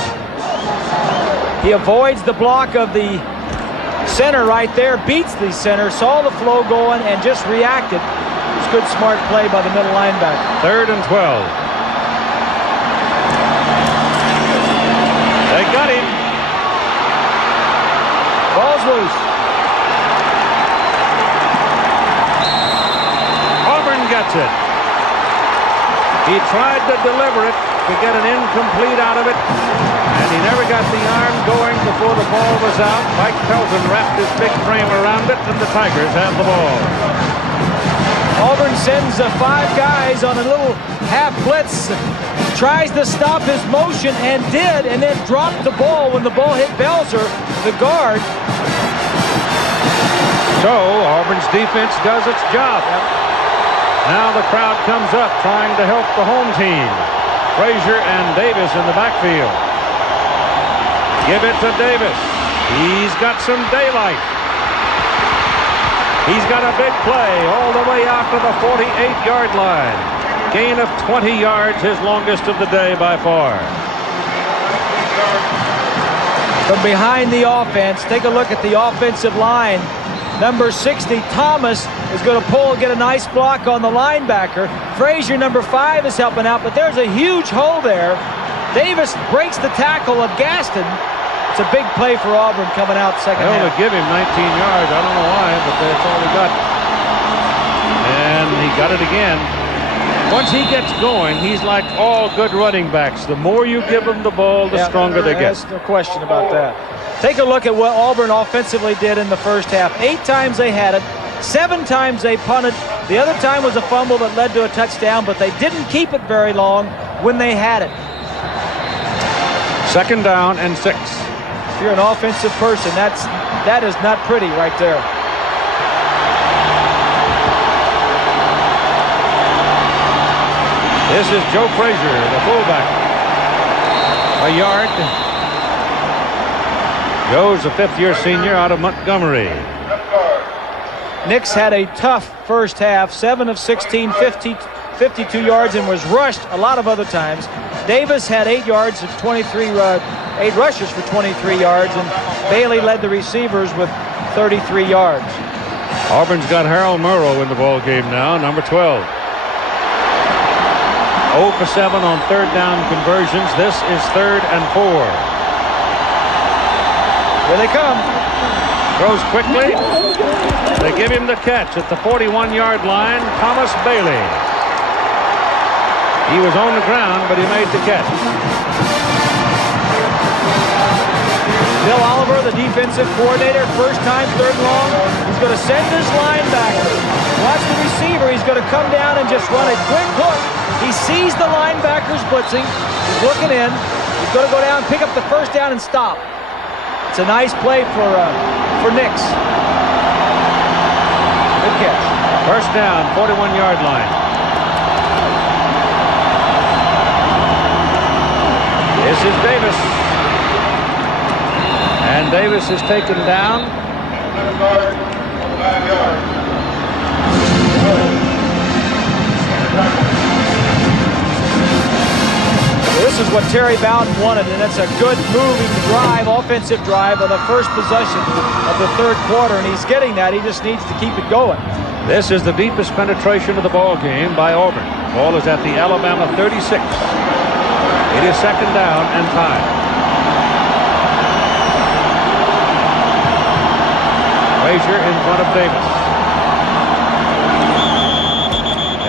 He avoids the block of the center right there, beats the center, saw the flow going, and just reacted. It's good, smart play by the middle linebacker. 3rd and 12. They got him. Ball's loose. Auburn gets it. He tried to deliver it to get an incomplete out of it, and he never got the arm going before the ball was out. Mike Pelton wrapped his big frame around it, and the Tigers have the ball. Auburn sends 5 guys on a little half blitz, tries to stop his motion, and did, and then dropped the ball when the ball hit Belzer, the guard. So Auburn's defense does its job. Now the crowd comes up trying to help the home team. Frazier and Davis in the backfield. Give it to Davis. He's got some daylight. He's got a big play all the way out to the 48-yard line. Gain of 20 yards, his longest of the day by far. From behind the offense, take a look at the offensive line. Number 60, Thomas, is going to get a nice block on the linebacker. Frazier, number 5, is helping out, but there's a huge hole there. Davis breaks the tackle of Gaston. It's a big play for Auburn coming out second half. They'll give him 19 yards. I don't know why, but that's all he got. And he got it again. Once he gets going, he's like all good running backs. The more you give them the ball, the stronger they get. There's no question about that. Take a look at what Auburn offensively did in the first half. 8 times they had it. 7 times they punted. The other time was a fumble that led to a touchdown, but they didn't keep it very long when they had it. 2nd down and 6. If you're an offensive person, that is not pretty right there. This is Joe Frazier, the fullback. A yard. Joe's a 5th-year senior out of Montgomery. Nix had a tough first half, 7 of 16, 52 yards, and was rushed a lot of other times. Davis had 8 yards of 23, 8 rushes for 23 yards, and Bailey led the receivers with 33 yards. Auburn's got Harold Murrow in the ball game now, number 12. 0 for 7 on 3rd down conversions. This is 3rd and 4. Here they come. Throws quickly. They give him the catch at the 41-yard line. Thomas Bailey. He was on the ground, but he made the catch. Bill Oliver, the defensive coordinator, first time, 3rd and long. He's going to send his linebacker. Watch the receiver. He's going to come down and just run a quick hook. He sees the linebackers blitzing. He's looking in. He's going to go down, pick up the 1st down, and stop. It's a nice play for Nix. Good catch. 1st down, 41-yard line. This is Davis. And Davis is taken down. This is what Terry Bowden wanted, and it's a good moving drive, offensive drive on the first possession of the 3rd quarter, and he's getting that. He just needs to keep it going. This is the deepest penetration of the ball game by Auburn. Ball is at the Alabama 36. It is 2nd down and 5. Frazier in front of Davis.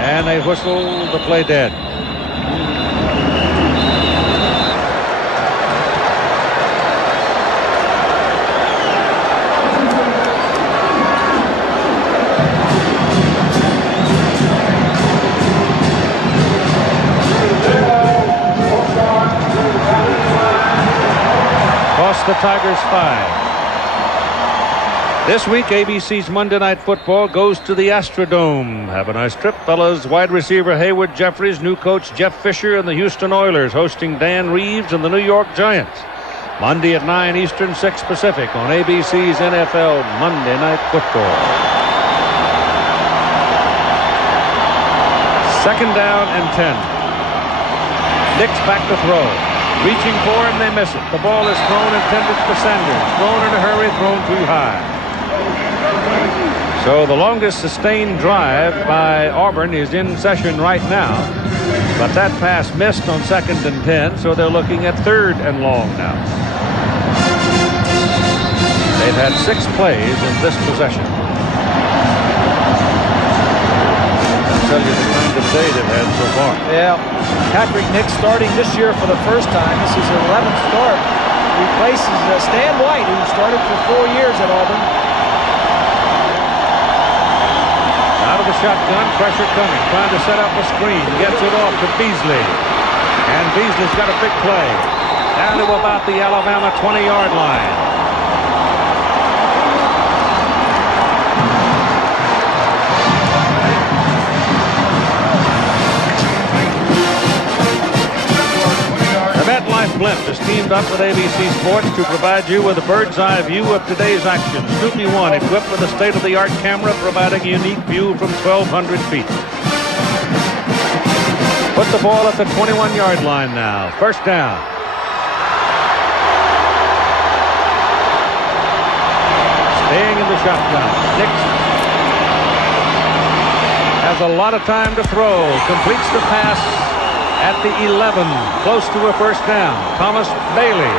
And they whistle the play dead. Cost the Tigers 5. This week, ABC's Monday Night Football goes to the Astrodome. Have a nice trip, fellas. Wide receiver Haywood Jeffries, new coach Jeff Fisher, and the Houston Oilers hosting Dan Reeves and the New York Giants. Monday at 9 Eastern, 6 Pacific on ABC's NFL Monday Night Football. 2nd down and 10. Nix back to throw. Reaching for him, they miss it. The ball is thrown intended for Sanders. Thrown in a hurry, thrown too high. So the longest sustained drive by Auburn is in session right now. But that pass missed on 2nd and 10, so they're looking at 3rd and long now. They've had 6 plays in this possession. I'll tell you the kind of day they've had so far. Yeah, Patrick Nix starting this year for the first time. This is his 11th start. Replaces Stan White, who started for 4 years at Auburn. Out of the shotgun, pressure coming, trying to set up a screen, gets it off to Beasley. And Beasley's got a big play. Down to about the Alabama 20-yard line. teamed up with ABC Sports to provide you with a bird's eye view of today's action. Snoopy 1, equipped with a state-of-the-art camera providing a unique view from 1,200 feet. Put the ball at the 21-yard line now. First down. Staying in the shotgun. Nixon has a lot of time to throw. Completes the pass at the 11. Close to a first down. Thomas Bailey.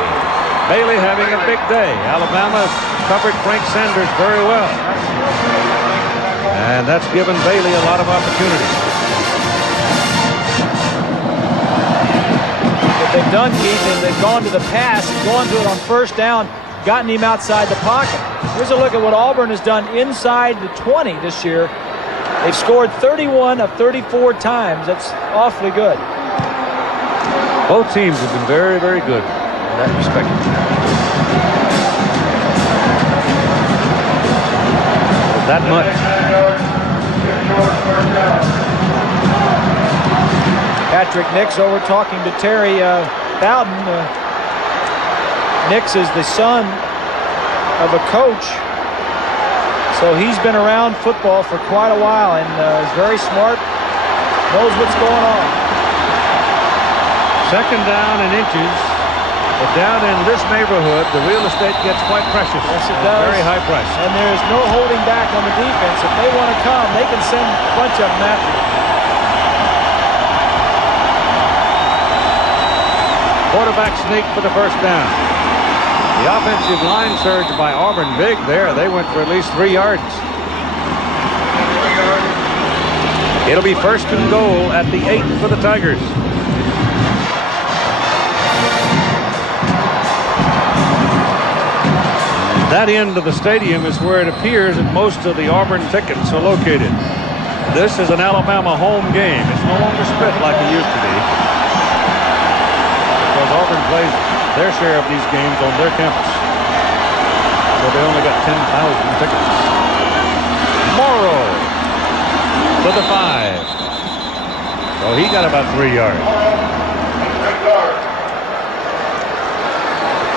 Bailey having a big day. Alabama covered Frank Sanders very well. And that's given Bailey a lot of opportunity. What they've done, Keith, is they've gone to the pass, gone to it on first down, gotten him outside the pocket. Here's a look at what Auburn has done inside the 20 this year. They've scored 31 of 34 times. That's awfully good. Both teams have been very, very good in that respect. That much. Patrick Nix over talking to Terry Bowden. Nix is the son of a coach, so he's been around football for quite a while and is very smart, knows what's going on. Second down and inches, but down in this neighborhood, the real estate gets quite precious. Yes, it does. Very high price. And there's no holding back on the defense. If they want to come, they can send a bunch of them after them. Quarterback sneak for the first down. The offensive line surge by Auburn big there. They went for at least 3 yards. It'll be first and goal at the 8 for the Tigers. That end of the stadium is where it appears that most of the Auburn tickets are located. This is an Alabama home game. It's no longer split like it used to be, because Auburn plays their share of these games on their campus. So they only got 10,000 tickets. Morrow to the 5. So he got about 3 yards.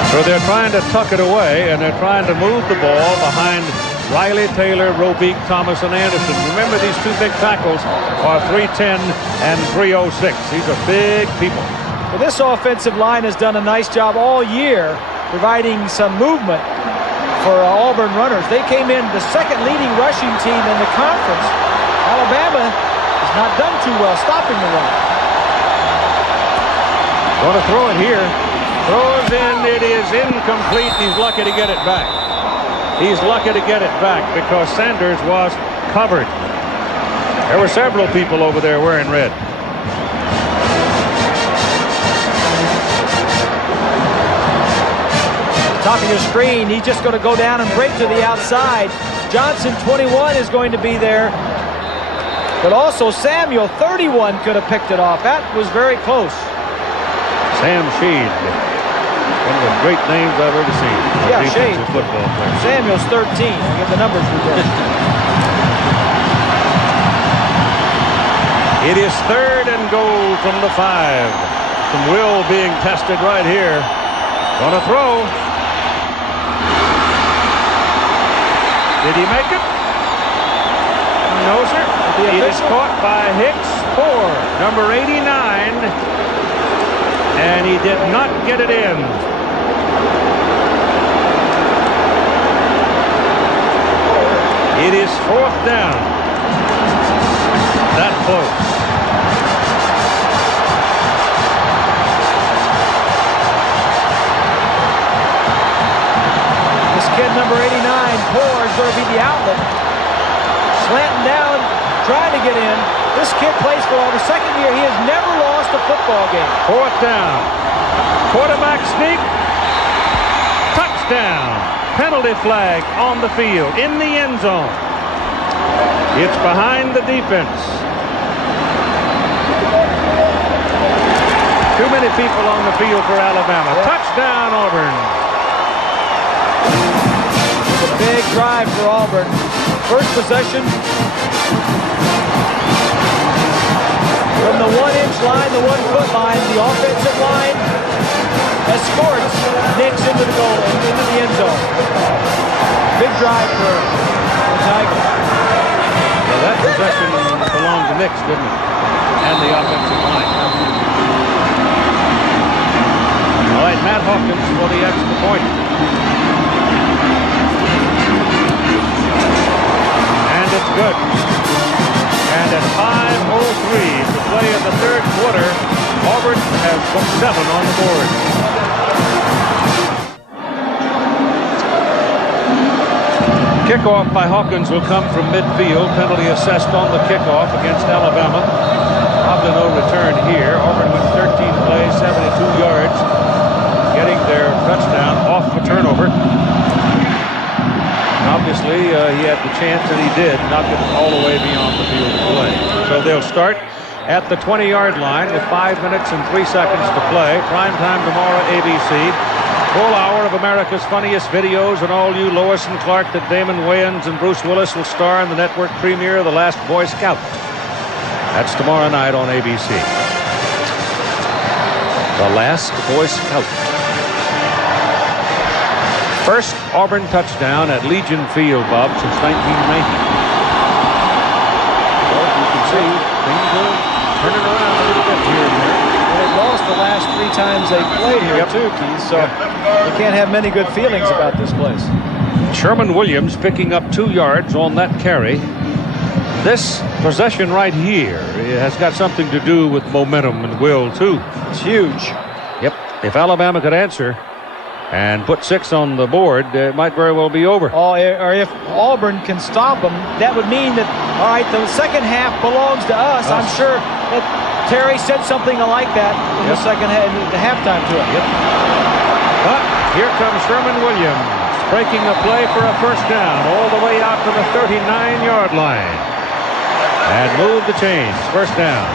So they're trying to tuck it away, and they're trying to move the ball behind Riley, Taylor, Robeek, Thomas, and Anderson. Remember, these two big tackles are 310 and 306. These are big people. Well, this offensive line has done a nice job all year providing some movement for Auburn runners. They came in the second leading rushing team in the conference. Alabama has not done too well stopping the run. Going to throw it here. Throws in. It is incomplete. He's lucky to get it back. He's lucky to get it back because Sanders was covered. There were several people over there wearing red. Top of your screen, he's just going to go down and break to the outside. Johnson, 21, is going to be there. But also Samuel, 31, could have picked it off. That was very close. Sam Sheed, one of the great names I've ever seen. Yeah, Sheed. Football player. Samuel's 13. I get the numbers reversed. It is third and goal from the 5. Some will being tested right here. Gonna throw. Did he make it? No, sir. It is caught by Hicks, 4, number 89, and he did not get it in. It is 4th down. That close. This kid, number 89, Poor, is going to be the outlet. Slanting down, trying to get in. This kid plays for Auburn. Second year, he has never lost a football game. 4th down. Quarterback sneak. Touchdown. Penalty flag on the field in the end zone. It's behind the defense. Too many people on the field for Alabama. Touchdown, Auburn. It's a big drive for Auburn. First possession. From the 1-inch line, the 1-foot line, the offensive line escorts Nix into the goal, into the end zone. Big drive for the Tigers. Well, that possession belonged to Nix, didn't it? And the offensive line. All right, Matt Hawkins for the extra point. And it's good. And at 5:03 to play in the third quarter, Auburn has put 7 on the board. Kickoff by Hawkins will come from midfield. Penalty assessed on the kickoff against Alabama. Probably no return here. Auburn with 13 plays, 72 yards, getting their touchdown off a turnover. Obviously, he had the chance, and he did knock it all the way beyond the field of play. So they'll start at the 20-yard line with 5 minutes and 3 seconds to play. Prime time tomorrow, ABC. Full hour of America's Funniest Videos, and all you Lois and Clark that Damon Wayans and Bruce Willis will star in the network premiere of The Last Boy Scout. That's tomorrow night on ABC. The Last Boy Scout. First Auburn touchdown at Legion Field, Bob, since 1990. Well, you can see things are turning around a little bit here and there. Well, they've lost the last 3 times they played here, too, Keith, so they can't have many good feelings about this place. Sherman Williams picking up 2 yards on that carry. This possession right here has got something to do with momentum and will, too. It's huge. Yep. If Alabama could answer and put 6 on the board, it might very well be over. Or if Auburn can stop them, that would mean that, all right, the second half belongs to us. I'm sure that Terry said something like that in the second half, the halftime to him. Yep. But here comes Sherman Williams, breaking a play for a first down all the way out to the 39-yard line. And move the chains. First down.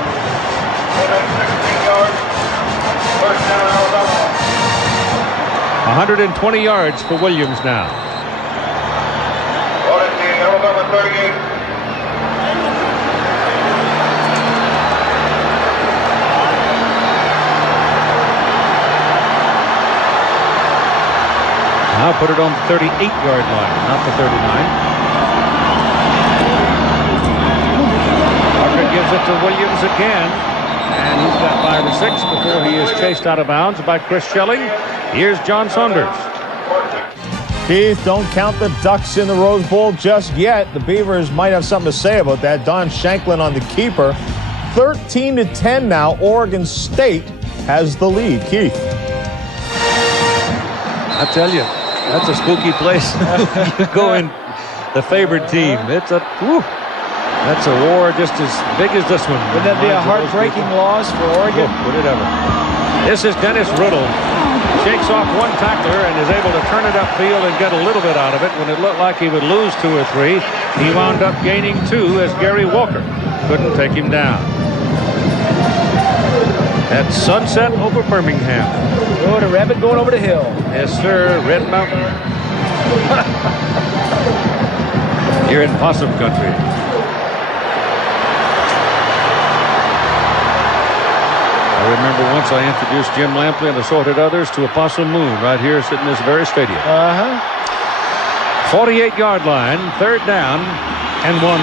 120 yards for Williams now. Alabama 38. Now put it on the 38-yard line, not the 39. Parker gives it to Williams again, and he's got 5 or 6 before he is chased out of bounds by Chris Schelling. Here's John Saunders. Keith, don't count the Ducks in the Rose Bowl just yet. The Beavers might have something to say about that. Don Shanklin on the keeper. 13-10 now. Oregon State has the lead. Keith. I tell you, that's a spooky place. You go in the favored team. It's a that's a war just as big as this one. Wouldn't that be a heartbreaking loss for Oregon? Would it ever? This is Dennis Riddle. Shakes off one tackler and is able to turn it upfield and get a little bit out of it. When it looked like he would lose 2 or 3, he wound up gaining 2 as Gary Walker couldn't take him down. That's sunset over Birmingham. Oh, the rabbit going over the hill. Yes, sir. Red Mountain. Here in Possum Country. I remember once I introduced Jim Lampley and assorted others to a Possum Moon right here sitting in this very stadium. 48-yard line, third down, and 1.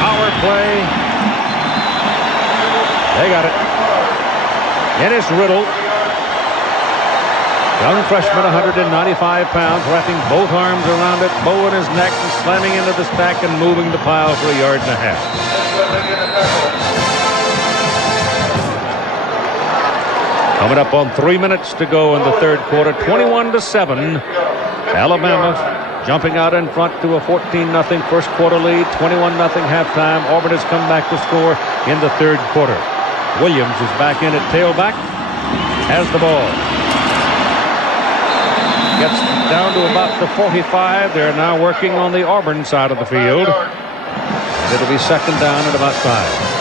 Power play. They got it. Dennis Riddle, young freshman, 195 pounds, wrapping both arms around it, bow in his neck, and slamming into the stack and moving the pile for 1.5 yards. Coming up on 3 minutes to go in the third quarter, 21-7. Alabama jumping out in front to a 14-0 first quarter lead, 21-0 halftime. Auburn has come back to score in the third quarter. Williams is back in at tailback, has the ball. Gets down to about the 45. They're now working on the Auburn side of the field. It'll be second down at about 5.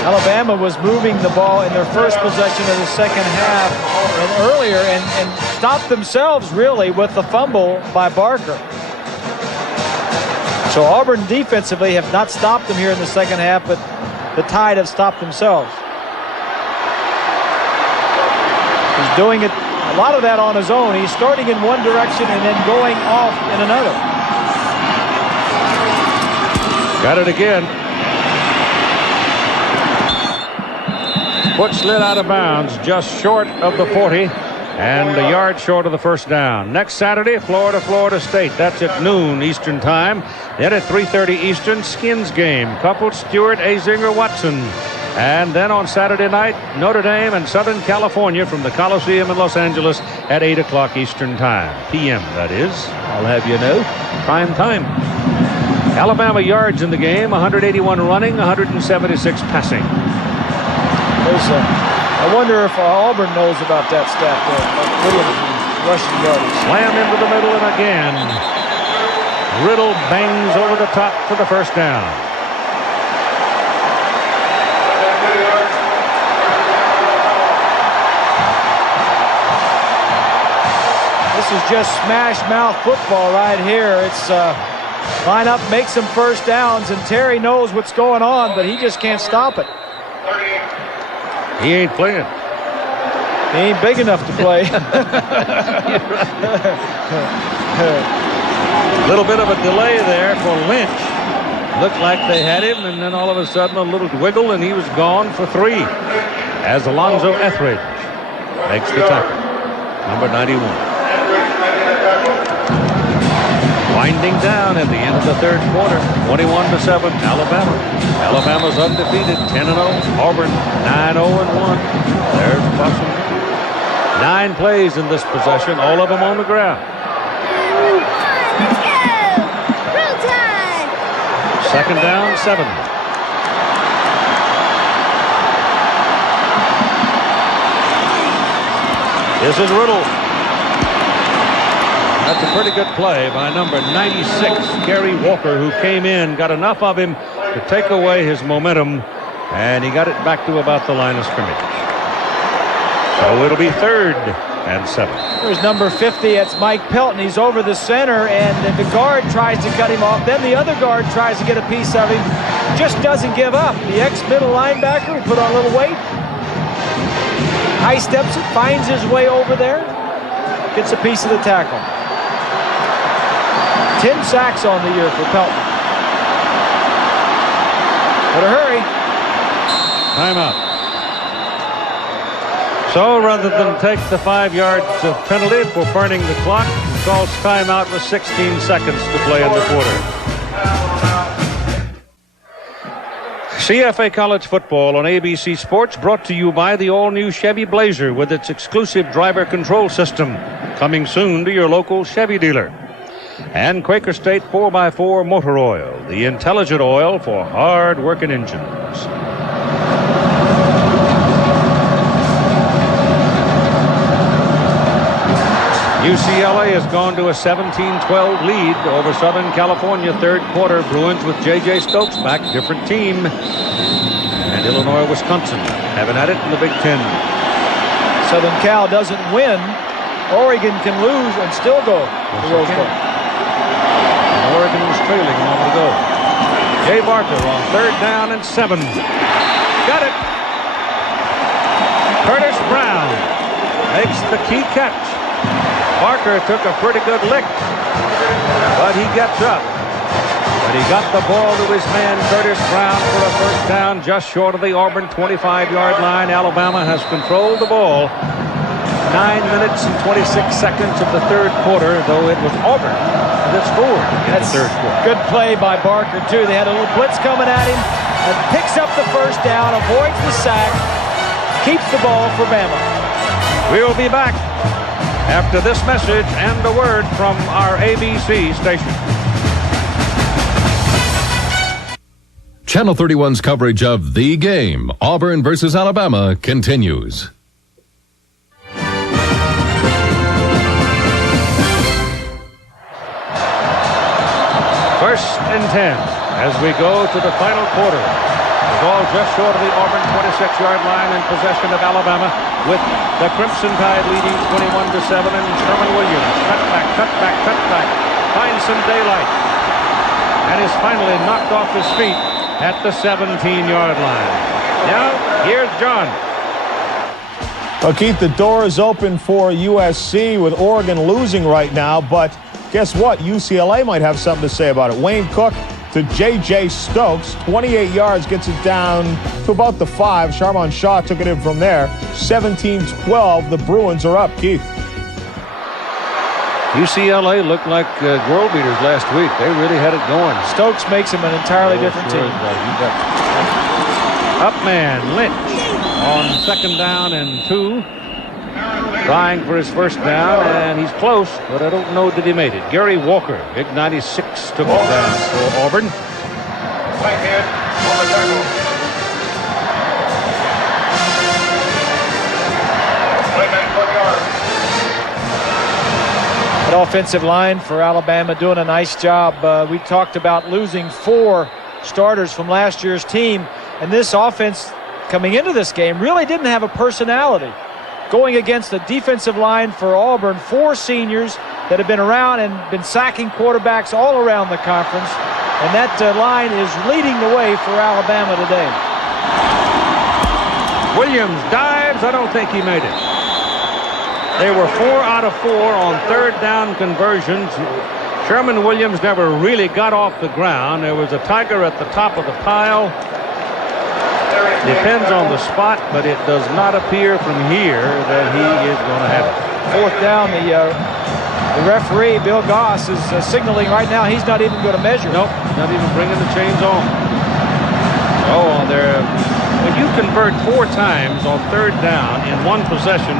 Alabama was moving the ball in their first possession of the second half and earlier and stopped themselves really with the fumble by Barker. So Auburn defensively have not stopped them here in the second half, but the Tide have stopped themselves. He's doing it, a lot of that on his own. He's starting in one direction and then going off in another. Got it again. Foot slid out of bounds just short of the 40 and a yard short of the first down. Next Saturday, Florida State. That's at noon Eastern time. Then at 3:30 Eastern, Skins game. Couples, Stewart, Azinger, Watson. And then on Saturday night, Notre Dame and Southern California from the Coliseum in Los Angeles at 8 o'clock Eastern time. PM, that is. I'll have you know. Prime time. Alabama yards in the game, 181 running, 176 passing. I wonder if Auburn knows about that stat there. Williams rushing yards. Slammed into the middle, and again, Riddle bangs over the top for the first down. This is just smash mouth football right here. It's line up, make some first downs, and Terry knows what's going on, but he just can't stop it. He ain't playing. He ain't big enough to play. A little bit of a delay there for Lynch. Looked like they had him, and then all of a sudden a little wiggle, and he was gone for 3. As Alonzo Etheridge makes the tackle. Number 91. Winding down at the end of the third quarter, 21-7, Alabama. Alabama's undefeated, 10-0. Auburn, 9-0-1. There's Bussum. 9 plays in this possession, all of them on the ground. Second down, 7. This is Riddle. That's a pretty good play by number 96, Gary Walker, who came in, got enough of him to take away his momentum, and he got it back to about the line of scrimmage. So it'll be 3rd and 7. There's number 50. It's Mike Pelton. He's over the center, and the guard tries to cut him off. Then the other guard tries to get a piece of him. Just doesn't give up. The ex-middle linebacker who put on a little weight. High steps it, finds his way over there, gets a piece of the tackle. 10 sacks on the year for Pelton. Better hurry. Timeout. So rather than take the 5 yards of penalty for burning the clock, he calls timeout with 16 seconds to play in the quarter. CFA College Football on ABC Sports, brought to you by the all-new Chevy Blazer with its exclusive driver control system. Coming soon to your local Chevy dealer. And Quaker State 4x4 Motor Oil, the intelligent oil for hard-working engines. UCLA has gone to a 17-12 lead over Southern California. Third quarter, Bruins with J.J. Stokes back, different team. And Illinois, Wisconsin having at it in the Big Ten. Southern Cal doesn't win. Oregon can lose and still go to Rose Bowl. Oregon was trailing a moment ago. Jay Barker on 3rd down and 7. Got it. Curtis Brown makes the key catch. Barker took a pretty good lick, but he gets up. But he got the ball to his man, Curtis Brown, for a first down just short of the Auburn 25-yard line. Alabama has controlled the ball. 9 minutes and 26 seconds of the third quarter, though it was Auburn that scored in the third quarter. Good play by Barker, too. They had a little blitz coming at him and picks up the first down, avoids the sack, keeps the ball for Bama. We'll be back after this message and a word from our ABC station. Channel 31's coverage of the game, Auburn versus Alabama, continues. First and 10 as we go to the final quarter. The ball just short of the Auburn 26-yard line in possession of Alabama, with the Crimson Tide leading 21-7, and Sherman Williams cut back, finds some daylight, and is finally knocked off his feet at the 17-yard line. Now, here's John. Well, Keith, the door is open for USC with Oregon losing right now, but guess what? UCLA might have something to say about it. Wayne Cook to J.J. Stokes, 28 yards, gets it down to about the 5. Sharman Shaw took it in from there. 17-12, the Bruins are up. Keith. UCLA looked like world beaters last week. They really had it going. Stokes makes him an entirely different team. Up man, Lynch on 2nd down and 2. Trying for his 1st down, and he's close, but I don't know that he made it. Gary Walker, big 96, took it down for Auburn. Whitehead on the tackle. Playback 1 yard. An offensive line for Alabama doing a nice job. We talked about losing 4 starters from last year's team, and this offense coming into this game really didn't have a personality. Going against the defensive line for Auburn, 4 seniors that have been around and been sacking quarterbacks all around the conference, and that line is leading the way for Alabama today. Williams dives. I don't think he made it. They were 4 out of 4 on 3rd down conversions. Sherman Williams never really got off the ground. There was a Tiger at the top of the pile. Depends on the spot, but it does not appear from here that he is going to have it. 4th down, the referee, Bill Goss, is signaling right now he's not even going to measure. Nope, not even bringing the chains on. Oh, there. When you convert 4 times on 3rd down in 1 possession,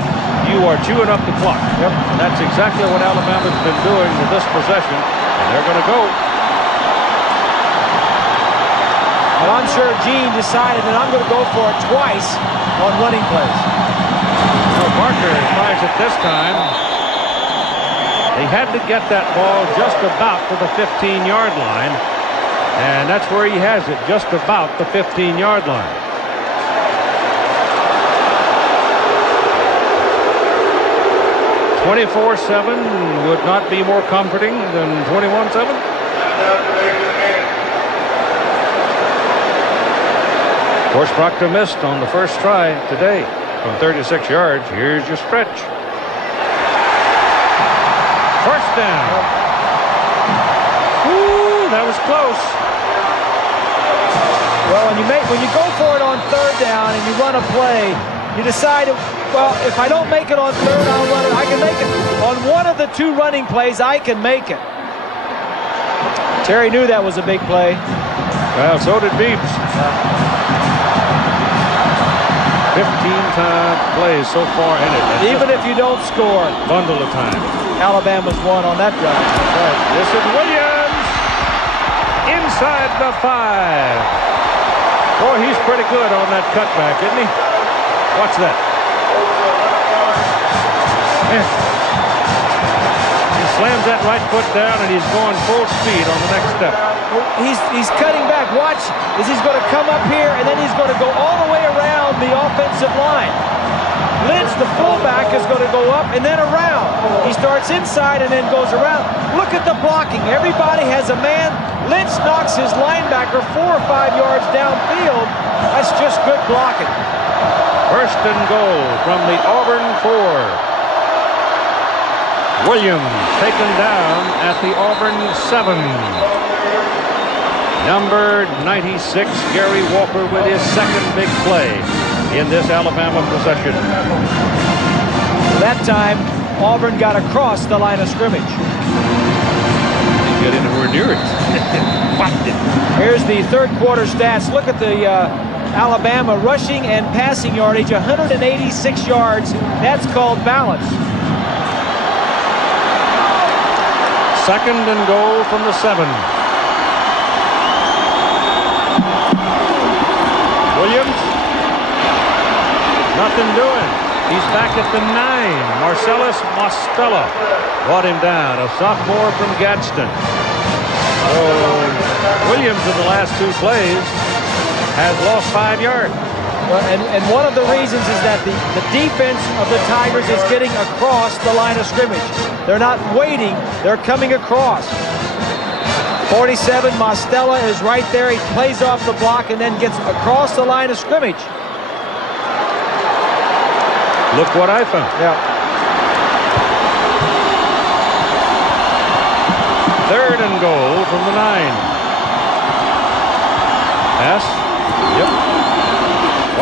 you are chewing up the clock. Yep. That's exactly what Alabama's been doing with this possession, and they're going to go. Well, I'm sure Gene decided that I'm going to go for it twice on running plays. Well, Parker tries it this time. He had to get that ball just about to the 15-yard line, and that's where he has it, just about the 15-yard line. "24-7 would not be more comforting than 21-7. Of course, Proctor missed on the first try today from 36 yards. Here's your stretch. 1st down. Ooh, that was close. Well, when you go for it on 3rd down and you run a play, you decide, well, if I don't make it on 3rd, I'll run it. I can make it. On one of the 2 running plays, I can make it. Terry knew that was a big play. Well, so did Beebs. 15-time plays so far in it. And even if you don't score, bundle of time. Alabama's won on that drive. That's right. This is Williams inside the 5. Boy, he's pretty good on that cutback, isn't he? Watch that. Yeah. He slams that right foot down, and he's going full speed on the next step. He's cutting back. Watch as he's going to come up here, and then he's going to go all the way around the offensive line. Lynch, the fullback, is going to go up and then around. He starts inside and then goes around. Look at the blocking. Everybody has a man. Lynch knocks his linebacker 4 or 5 yards downfield. That's just good blocking. 1st and goal from the Auburn 4. Williams taken down at the Auburn 7. Number 96, Gary Walker, with his 2nd big play in this Alabama possession. That time, Auburn got across the line of scrimmage. Didn't get anywhere near it. Here's the 3rd quarter stats. Look at the Alabama rushing and passing yardage, 186 yards. That's called balance. 2nd and goal from the 7. Williams, nothing doing. He's back at the 9. Marcellus Mostella brought him down, a sophomore from Gadsden. So Williams in the last 2 plays has lost 5 yards. Well, and one of the reasons is that the defense of the Tigers is getting across the line of scrimmage. They're not waiting, they're coming across. 47, Mostella is right there. He plays off the block and then gets across the line of scrimmage. Look what I found. Yeah. Third and goal from the 9. Pass. Yep.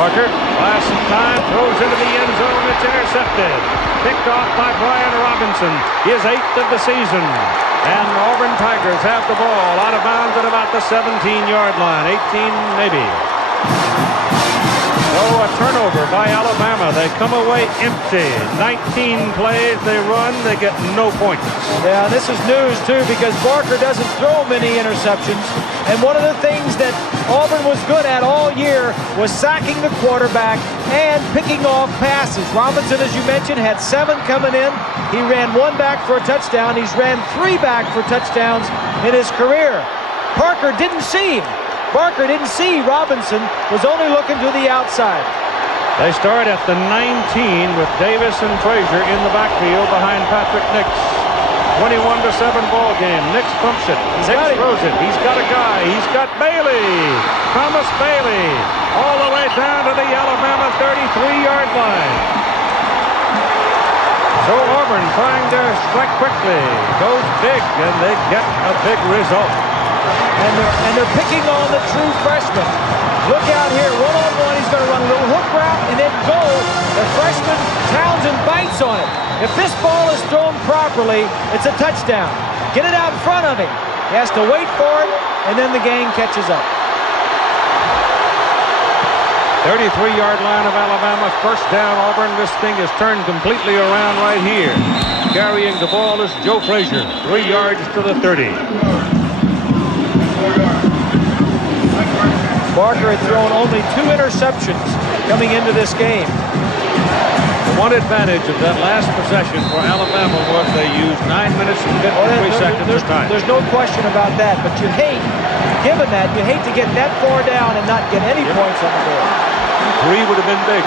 Parker buys some time, throws into the end zone. It's intercepted. Picked off by Brian Robinson. His 8th of the season. And Auburn Tigers have the ball out of bounds at about the 17-yard line. 18 maybe. So a turnover by Alabama. They come away empty. 19 plays, they run, they get no points. Yeah, and this is news too because Barker doesn't throw many interceptions. And one of the things that Auburn was good at all year was sacking the quarterback and picking off passes. Robinson, as you mentioned, had 7 coming in. He ran 1 back for a touchdown. He's ran 3 back for touchdowns in his career. Parker didn't see him. Barker didn't see Robinson, was only looking to the outside. They start at the 19 with Davis and Frazier in the backfield behind Patrick Nix. 21-7 ball game. Nix pumps it. Nix throws it. He's got a guy. He's got Bailey. Thomas Bailey. All the way down to the Alabama 33-yard line. So Auburn trying to strike quickly. Goes big, and they get a big result. And they're picking on the true freshman. Look out here, one-on-one, he's going to run a little hook route and then go. The freshman, Townsend, bites on it. If this ball is thrown properly, it's a touchdown. Get it out in front of him. He has to wait for it, and then the gang catches up. 33-yard line of Alabama, first down Auburn. This thing is turned completely around right here. Carrying the ball is Joe Frazier, 3 yards to the 30. Barker had thrown only 2 interceptions coming into this game. The one advantage of that last possession for Alabama was they used 9 minutes and 53 seconds of time. There's no question about that, but you hate, given that, you hate to get that far down and not get any points on the board. 3 would have been big.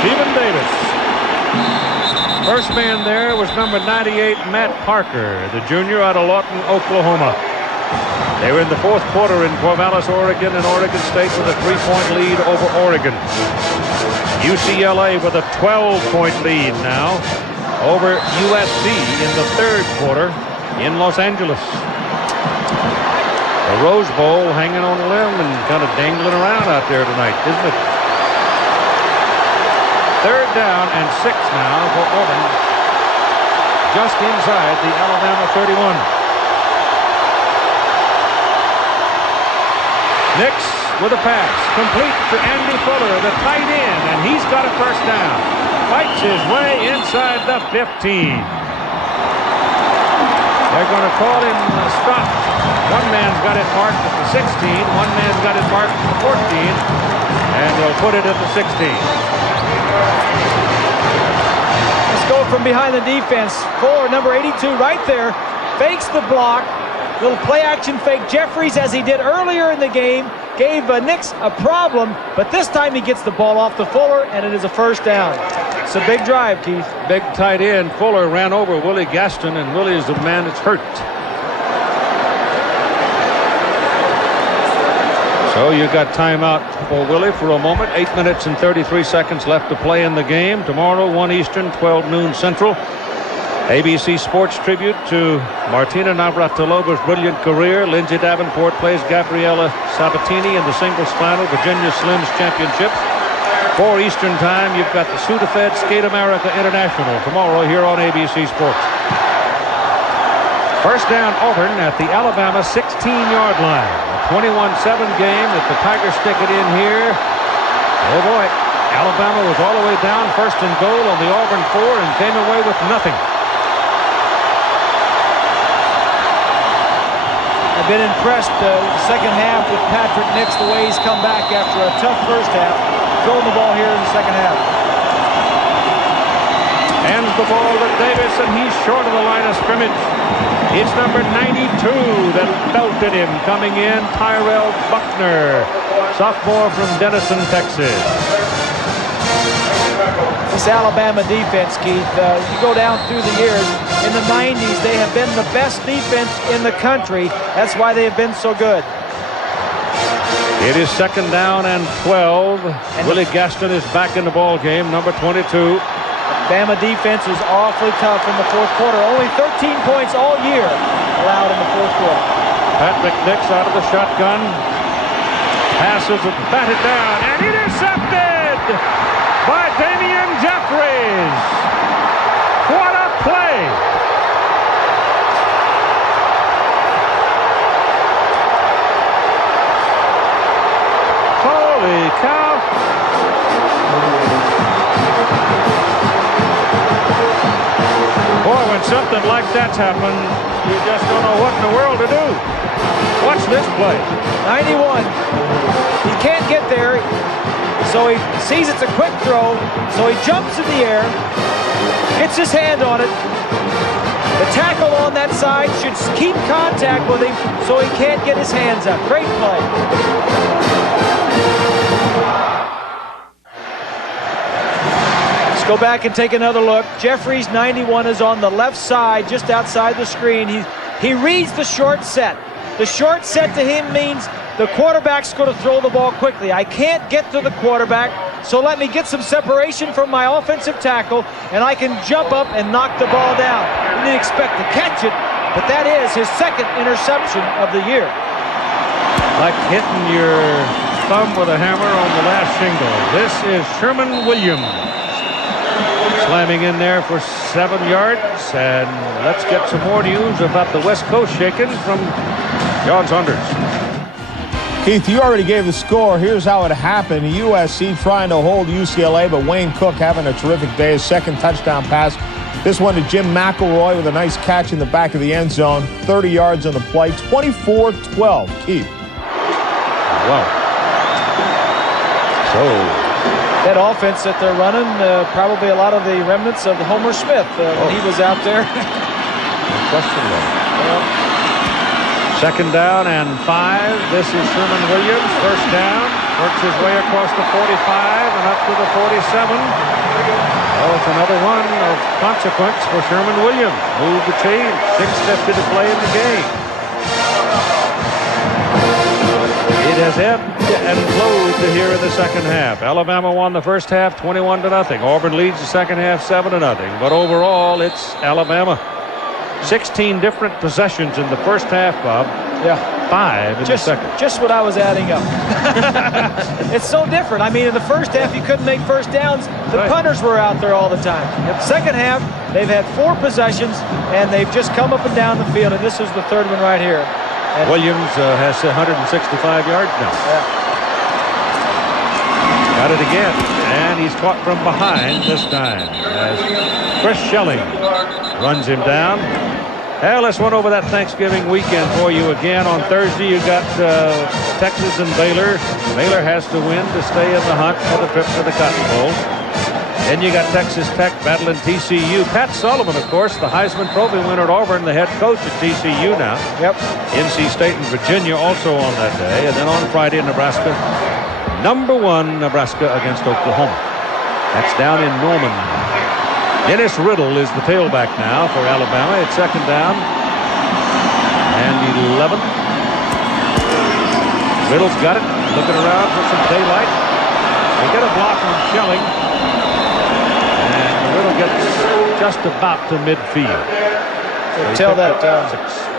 Stephen Davis. First man there was number 98, Matt Parker, the junior out of Lawton, Oklahoma. They were in the 4th quarter in Corvallis, Oregon, and Oregon State with a 3-point lead over Oregon. UCLA with a 12-point lead now over USC in the 3rd quarter in Los Angeles. The Rose Bowl hanging on a limb and kind of dangling around out there tonight, isn't it? 3rd down and 6 now for Auburn, just inside the Alabama 31. Nix with a pass, complete to Andy Fuller, the tight end, and he's got a first down. Fights his way inside the 15. They're going to call him stopped. One man's got it marked at the 16, one man's got it marked at the 14, and they'll put it at the 16. Let's go from behind the defense. Fuller, number 82, right there, fakes the block. Little play action fake. Jeffries, as he did earlier in the game, gave Nix a problem, but this time he gets the ball off to Fuller, and it is a first down. It's a big drive, Keith. Big tight end. Fuller ran over Willie Gaston, and Willie is the man that's hurt. So you got timeout for Willie for a moment. 8 minutes and 33 seconds left to play in the game. Tomorrow, 1 Eastern, 12 noon Central. ABC Sports tribute to Martina Navratilova's brilliant career. Lindsay Davenport plays Gabriella Sabatini in the singles final, Virginia Slims Championship. 4 Eastern time, you've got the Sudafed Skate America International tomorrow here on ABC Sports. First down Auburn at the Alabama 16-yard line. A 21-7 game that the Tigers stick it in here. Oh boy, Alabama was all the way down, first and goal on the Auburn 4 and came away with nothing. I've been impressed the second half with Patrick Nix, the way he's come back after a tough first half, throwing the ball here in the second half. Hands the ball to Davis, and he's short of the line of scrimmage. It's number 92 that belted him coming in, Tyrell Buckner, sophomore from Denison, Texas. This Alabama defense, Keith, you go down through the years, in the 90s, they have been the best defense in the country. That's why they have been so good. It is 2nd down and 12. Willie Gaston is back in the ball game, number 22. Bama defense is awfully tough in the fourth quarter. Only 13 points all year allowed in the fourth quarter. Pat McNix out of the shotgun. Passes it, batted down, and intercepted by Damian Jeffries. What a play! Holy cow! Boy, when something like that's happened, you just don't know what in the world to do. Watch this play. 91. He can't get there, so he sees it's a quick throw, so he jumps in the air, gets his hand on it. The tackle on that side should keep contact with him so he can't get his hands up. Great play. Let's go back and take another look. Jeffries, 91, is on the left side, just outside the screen. He reads the short set. The short set to him means the quarterback's going to throw the ball quickly. I can't get to the quarterback, so let me get some separation from my offensive tackle, and I can jump up and knock the ball down. You didn't expect to catch it, but that is his 2nd interception of the year. Like hitting your thumb with a hammer on the last shingle. This is Sherman Williams. Slamming in there for 7 yards, and let's get some more news about the West Coast shaking from John Saunders. Keith, you already gave the score. Here's how it happened. USC trying to hold UCLA, but Wayne Cook having a terrific day. His 2nd touchdown pass. This one to Jim McElroy with a nice catch in the back of the end zone. 30 yards on the play. 24-12. Keith. Wow. So that offense that they're running, probably a lot of the remnants of Homer Smith when he was out there. Well, 2nd down and 5. This is Sherman Williams. 1st down. Works his way across the 45 and up to the 47. Oh, it's another one of consequence for Sherman Williams. Move the chain. 6:50 to play in the game. It has ebbed and flowed to here in the 2nd half. Alabama won the 1st half 21-0. Auburn leads the 2nd half 7-0. But overall, it's Alabama. 16 different possessions in the 1st half, Bob. Yeah. 5 in the 2nd. Just what I was adding up. It's so different. I mean, in the 1st half, you couldn't make 1st downs. The punters were out there all the time. In the 2nd half, they've had 4 possessions, and they've just come up and down the field, and this is the 3rd one right here. And Williams has 165 yards now. Yeah. Got it again, and he's caught from behind this time as Chris Schelling runs him down. Well, let's run over that Thanksgiving weekend for you again. On Thursday, you got Texas and Baylor. Baylor has to win to stay in the hunt for the trip to the Cotton Bowl. Then you got Texas Tech battling TCU. Pat Sullivan, of course, the Heisman Trophy winner at Auburn, the head coach at TCU now. Yep. NC State and Virginia also on that day. And then on Friday, Nebraska. Number 1, Nebraska against Oklahoma. That's down in Norman. Dennis Riddle is the tailback now for Alabama. It's 2nd down and 11. Riddle's got it. Looking around for some daylight. They get a block on Schelling. And Riddle gets just about to midfield. So tell that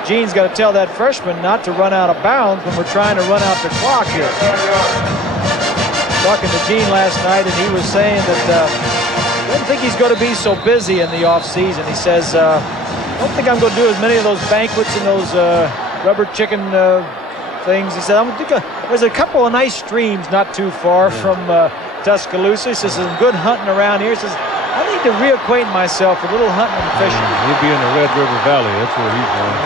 Gene's got to tell that freshman not to run out of bounds when we're trying to run out the clock here. Talking to Gene last night, and he was saying that I don't think he's going to be so busy in the off-season. He says, I don't think I'm going to do as many of those banquets and those rubber chicken things. He said, there's a couple of nice streams not too far from Tuscaloosa. He says, there's some good hunting around here. He says, I need to reacquaint myself with a little hunting and fishing. He'll be in the Red River Valley. That's where he's going.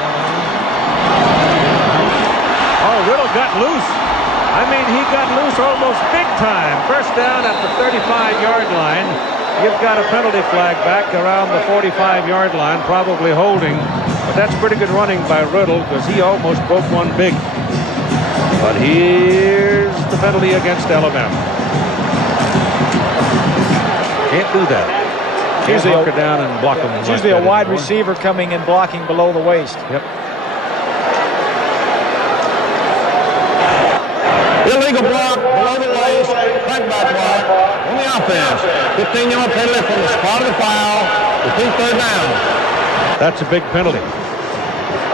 Oh, Riddle got loose. I mean, he got loose almost big time. 1st down at the 35-yard line. You've got a penalty flag back around the 45-yard line, probably holding. But that's pretty good running by Riddle because he almost broke one big. But here's the penalty against Alabama. Can't do that. Can't Usually hunker down and block them. It's usually a wide receiver coming and blocking below the waist. Yep. Illegal block below the waist, cutback block on the offense. 15-yard penalty from the spot of the foul. Repeat third down. That's a big penalty.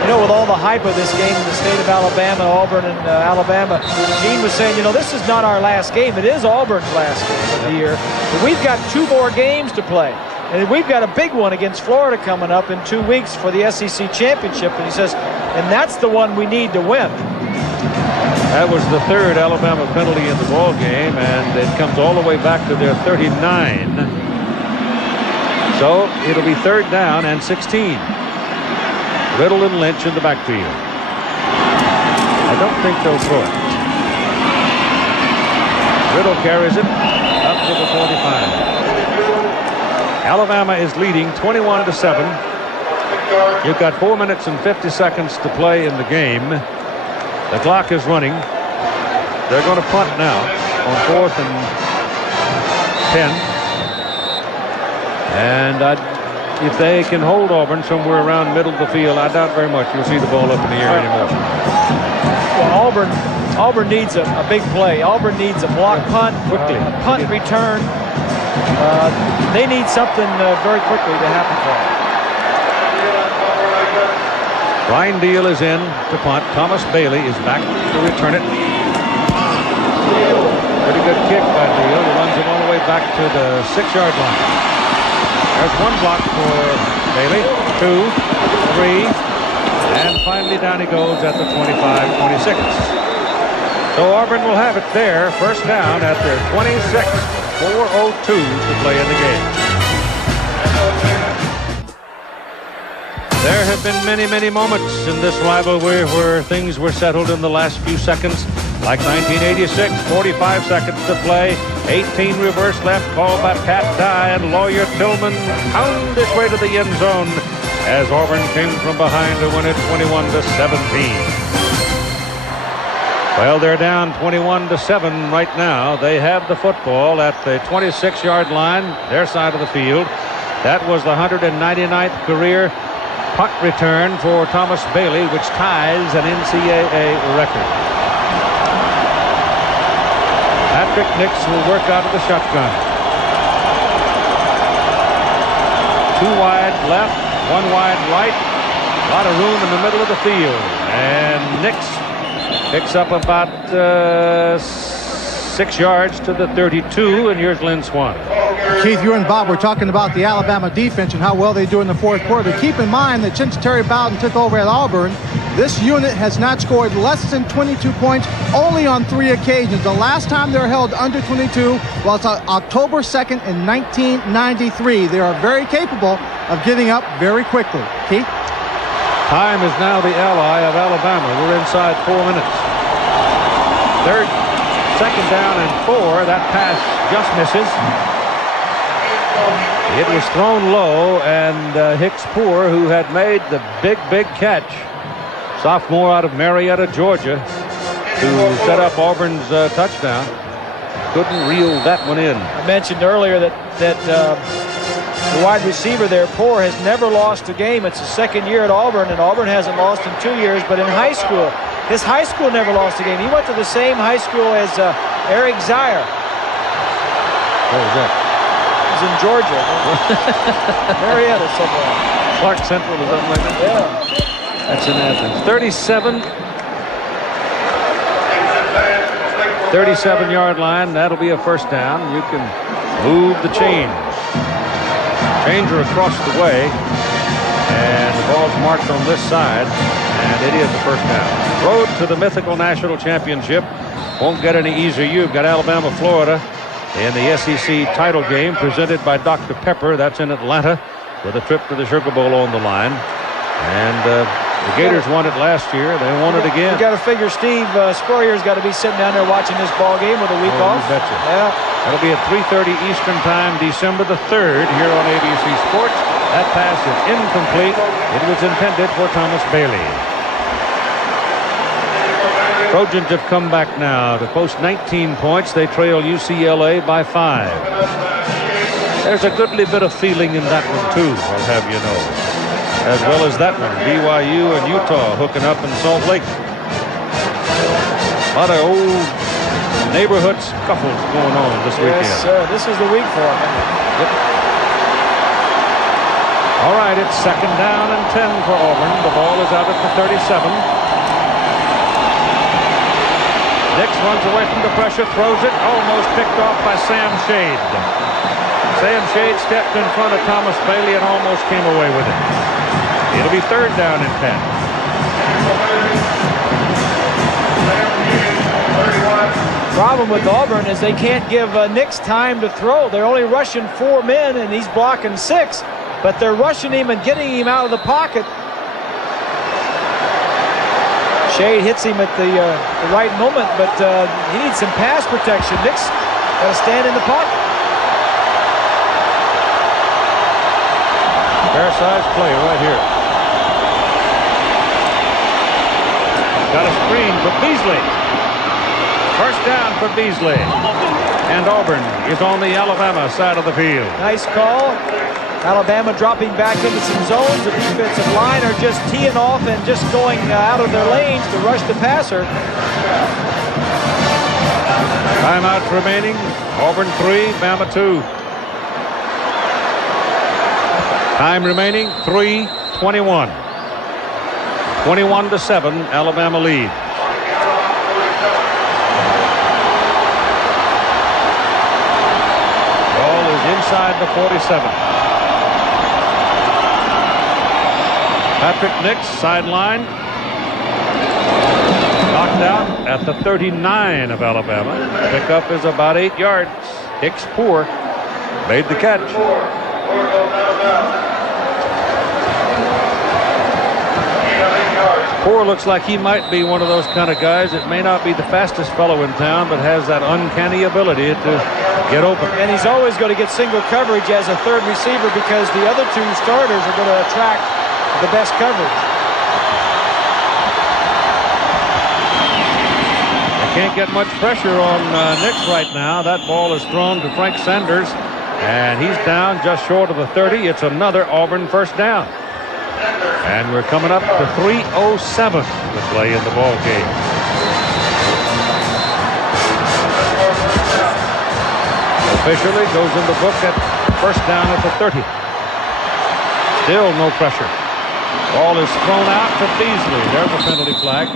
You know, with all the hype of this game in the state of Alabama, Auburn and Alabama, Gene was saying, you know, this is not our last game. It is Auburn's last game of the year. But we've got 2 more games to play. And we've got a big one against Florida coming up in 2 weeks for the SEC championship. And he says, and that's the one we need to win. That was the 3rd Alabama penalty in the ball game, and it comes all the way back to their 39. So it'll be 3rd down and 16. Riddle and Lynch in the backfield. I don't think they'll throw it. Riddle carries it up to the 45. Alabama is leading 21-7. You've got 4 minutes and 50 seconds to play in the game. The clock is running. They're going to punt now on 4th and 10. And if they can hold Auburn somewhere around middle of the field, I doubt very much you'll see the ball up in the air anymore. Well, Auburn needs a big play. Auburn needs a block punt, quickly. A punt return. They need something very quickly to happen for them. Brian Deal is in to punt. Thomas Bailey is back to return it. Pretty good kick by Deal. He runs him all the way back to the 6-yard line. There's 1 block for Bailey. 2, 3, and finally down he goes at the 25-26. So Auburn will have it there. First down at their 26. 4:02 to play in the game. There have been many, many moments in this rivalry where things were settled in the last few seconds, like 1986, 45 seconds to play, 18 reverse left, ball by Pat Dye, and Lawyer Tillman pound his way to the end zone as Auburn came from behind to win it 21-17. Well, they're down 21-7 right now. They have the football at the 26-yard line, their side of the field. That was the 199th career punt return for Thomas Bailey, which ties an NCAA record. Patrick Nix will work out of the shotgun. 2 wide left, 1 wide right. A lot of room in the middle of the field. And Nix picks up about 6 yards to the 32, and here's Lynn Swan. Keith, you and Bob were talking about the Alabama defense and how well they do in the 4th quarter. Keep in mind that since Terry Bowden took over at Auburn, this unit has not scored less than 22 points only on 3 occasions. The last time they were held under 22 was October 2nd in 1993. They are very capable of getting up very quickly. Keith? Time is now the ally of Alabama. We're inside 4 minutes. 2nd down and 4. That pass just misses. It was thrown low, and Hicks Poor, who had made the big catch, sophomore out of Marietta, Georgia, to set up Auburn's touchdown, couldn't reel that one in. I mentioned earlier that the wide receiver there, Poor, has never lost a game. It's his 2nd year at Auburn, and Auburn hasn't lost in 2 years. But in high school, his high school never lost a game. He went to the same high school as Eric Zier. What was that? He's in Georgia. Marietta somewhere. Clark Central or something like that? Yeah. That's in Athens. 37-yard line. That'll be a first down. You can move the chains. Changer across the way, and the ball's marked on this side, and it is the first down. Road to the mythical national championship won't get any easier. You've got Alabama, Florida in the SEC title game presented by Dr. Pepper. That's in Atlanta with a trip to the Sugar Bowl on the line. And the Gators won it last year. They won it again. You got to figure Steve Spurrier's got to be sitting down there watching this ball game with a week off. You betcha. Yeah. That'll be at 3:30 Eastern Time, December the 3rd, here on ABC Sports. That pass is incomplete. It was intended for Thomas Bailey. Trojans have come back now to post 19 points. They trail UCLA by 5. There's a goodly bit of feeling in that one, too, I'll have you know. As well as that one, BYU and Utah hooking up in Salt Lake. A lot of old neighborhood scuffles going on this weekend. Yes, sir. This is the week for them. Yep. All right, it's 2nd down and 10 for Auburn. The ball is out at the 37. Nix runs away from the pressure, throws it, almost picked off by Sam Shade. Sam Shade stepped in front of Thomas Bailey and almost came away with it. It'll be 3rd down and 10. Problem with Auburn is they can't give Nix time to throw. They're only rushing 4 men, and he's blocking 6. But they're rushing him and getting him out of the pocket. Shade hits him at the right moment, but he needs some pass protection. Nix got to stand in the pocket. Fair-sized play right here. Got a screen for Beasley. 1st down for Beasley. And Auburn is on the Alabama side of the field. Nice call. Alabama dropping back into some zones. The defensive line are just teeing off and just going out of their lanes to rush the passer. Timeouts remaining. Auburn 3, Bama 2. Time remaining 3:21. 21-7, Alabama lead. Ball is inside the 47. Patrick Nix, sideline. Knocked out at the 39 of Alabama. Pickup is about 8 yards. Hicks Poor made the catch. Poor looks like he might be one of those kind of guys that may not be the fastest fellow in town, but has that uncanny ability to get open. And he's always going to get single coverage as a 3rd receiver because the other 2 starters are going to attract the best coverage. They can't get much pressure on Nix right now. That ball is thrown to Frank Sanders, and he's down just short of the 30. It's another Auburn 1st down. And we're coming up to 3:07 to play in the ball game. Officially goes in the book at 1st down at the 30. Still no pressure. Ball is thrown out to Beasley. There's a penalty flag.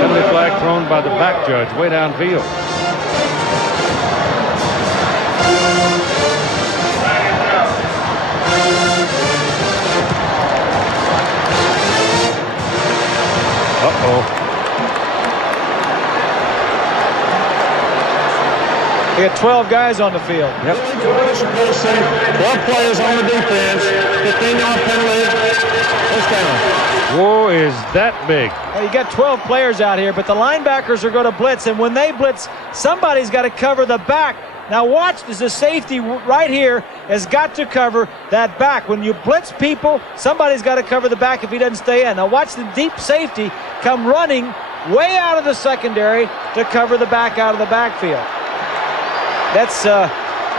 Penalty flag thrown by the back judge way downfield. Uh-oh. They got 12 guys on the field. Yep. 12 players on the defense. 15-yard penalty. First down. Whoa, is that big? Well, you got 12 players out here, but the linebackers are going to blitz, and when they blitz, somebody's got to cover the back. Now watch, there's a safety right here has got to cover that back. When you blitz people, somebody's got to cover the back if he doesn't stay in. Now watch the deep safety come running way out of the secondary to cover the back out of the backfield. That's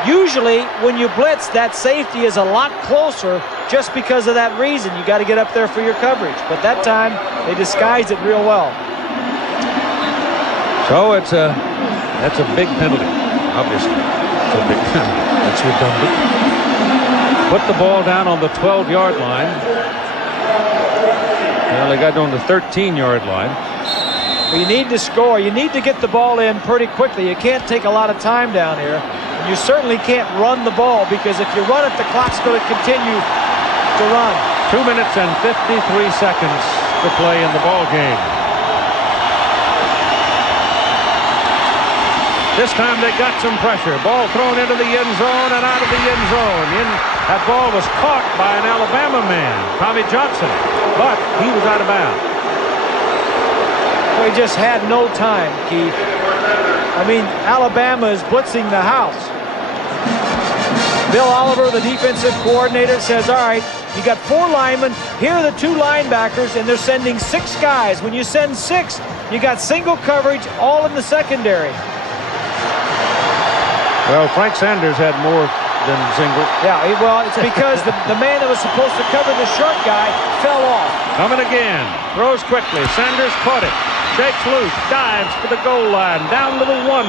usually when you blitz, that safety is a lot closer just because of that reason. You got to get up there for your coverage. But that time, they disguised it real well. So that's a big penalty, obviously. It's a big penalty. That's redundant. Put the ball down on the 12-yard line. Well, they got on the 13-yard line. Well, you need to score. You need to get the ball in pretty quickly. You can't take a lot of time down here. You certainly can't run the ball because if you run it, the clock's going to continue to run. 2 minutes and 53 seconds to play in the ball game. This time they got some pressure. Ball thrown into the end zone and out of the end zone. That ball was caught by an Alabama man, Tommy Johnson, but he was out of bounds. We just had no time, Keith. I mean, Alabama is blitzing the house. Bill Oliver, the defensive coordinator, says, all right, You got 4 linemen. Here are the 2 linebackers, and they're sending 6 guys. When you send 6, you got single coverage all in the secondary. Well, Frank Sanders had more than single. Yeah, well, it's because the man that was supposed to cover the short guy fell off. Coming again. Throws quickly. Sanders caught it. Shakes loose. Dives for the goal line. Down to the 1.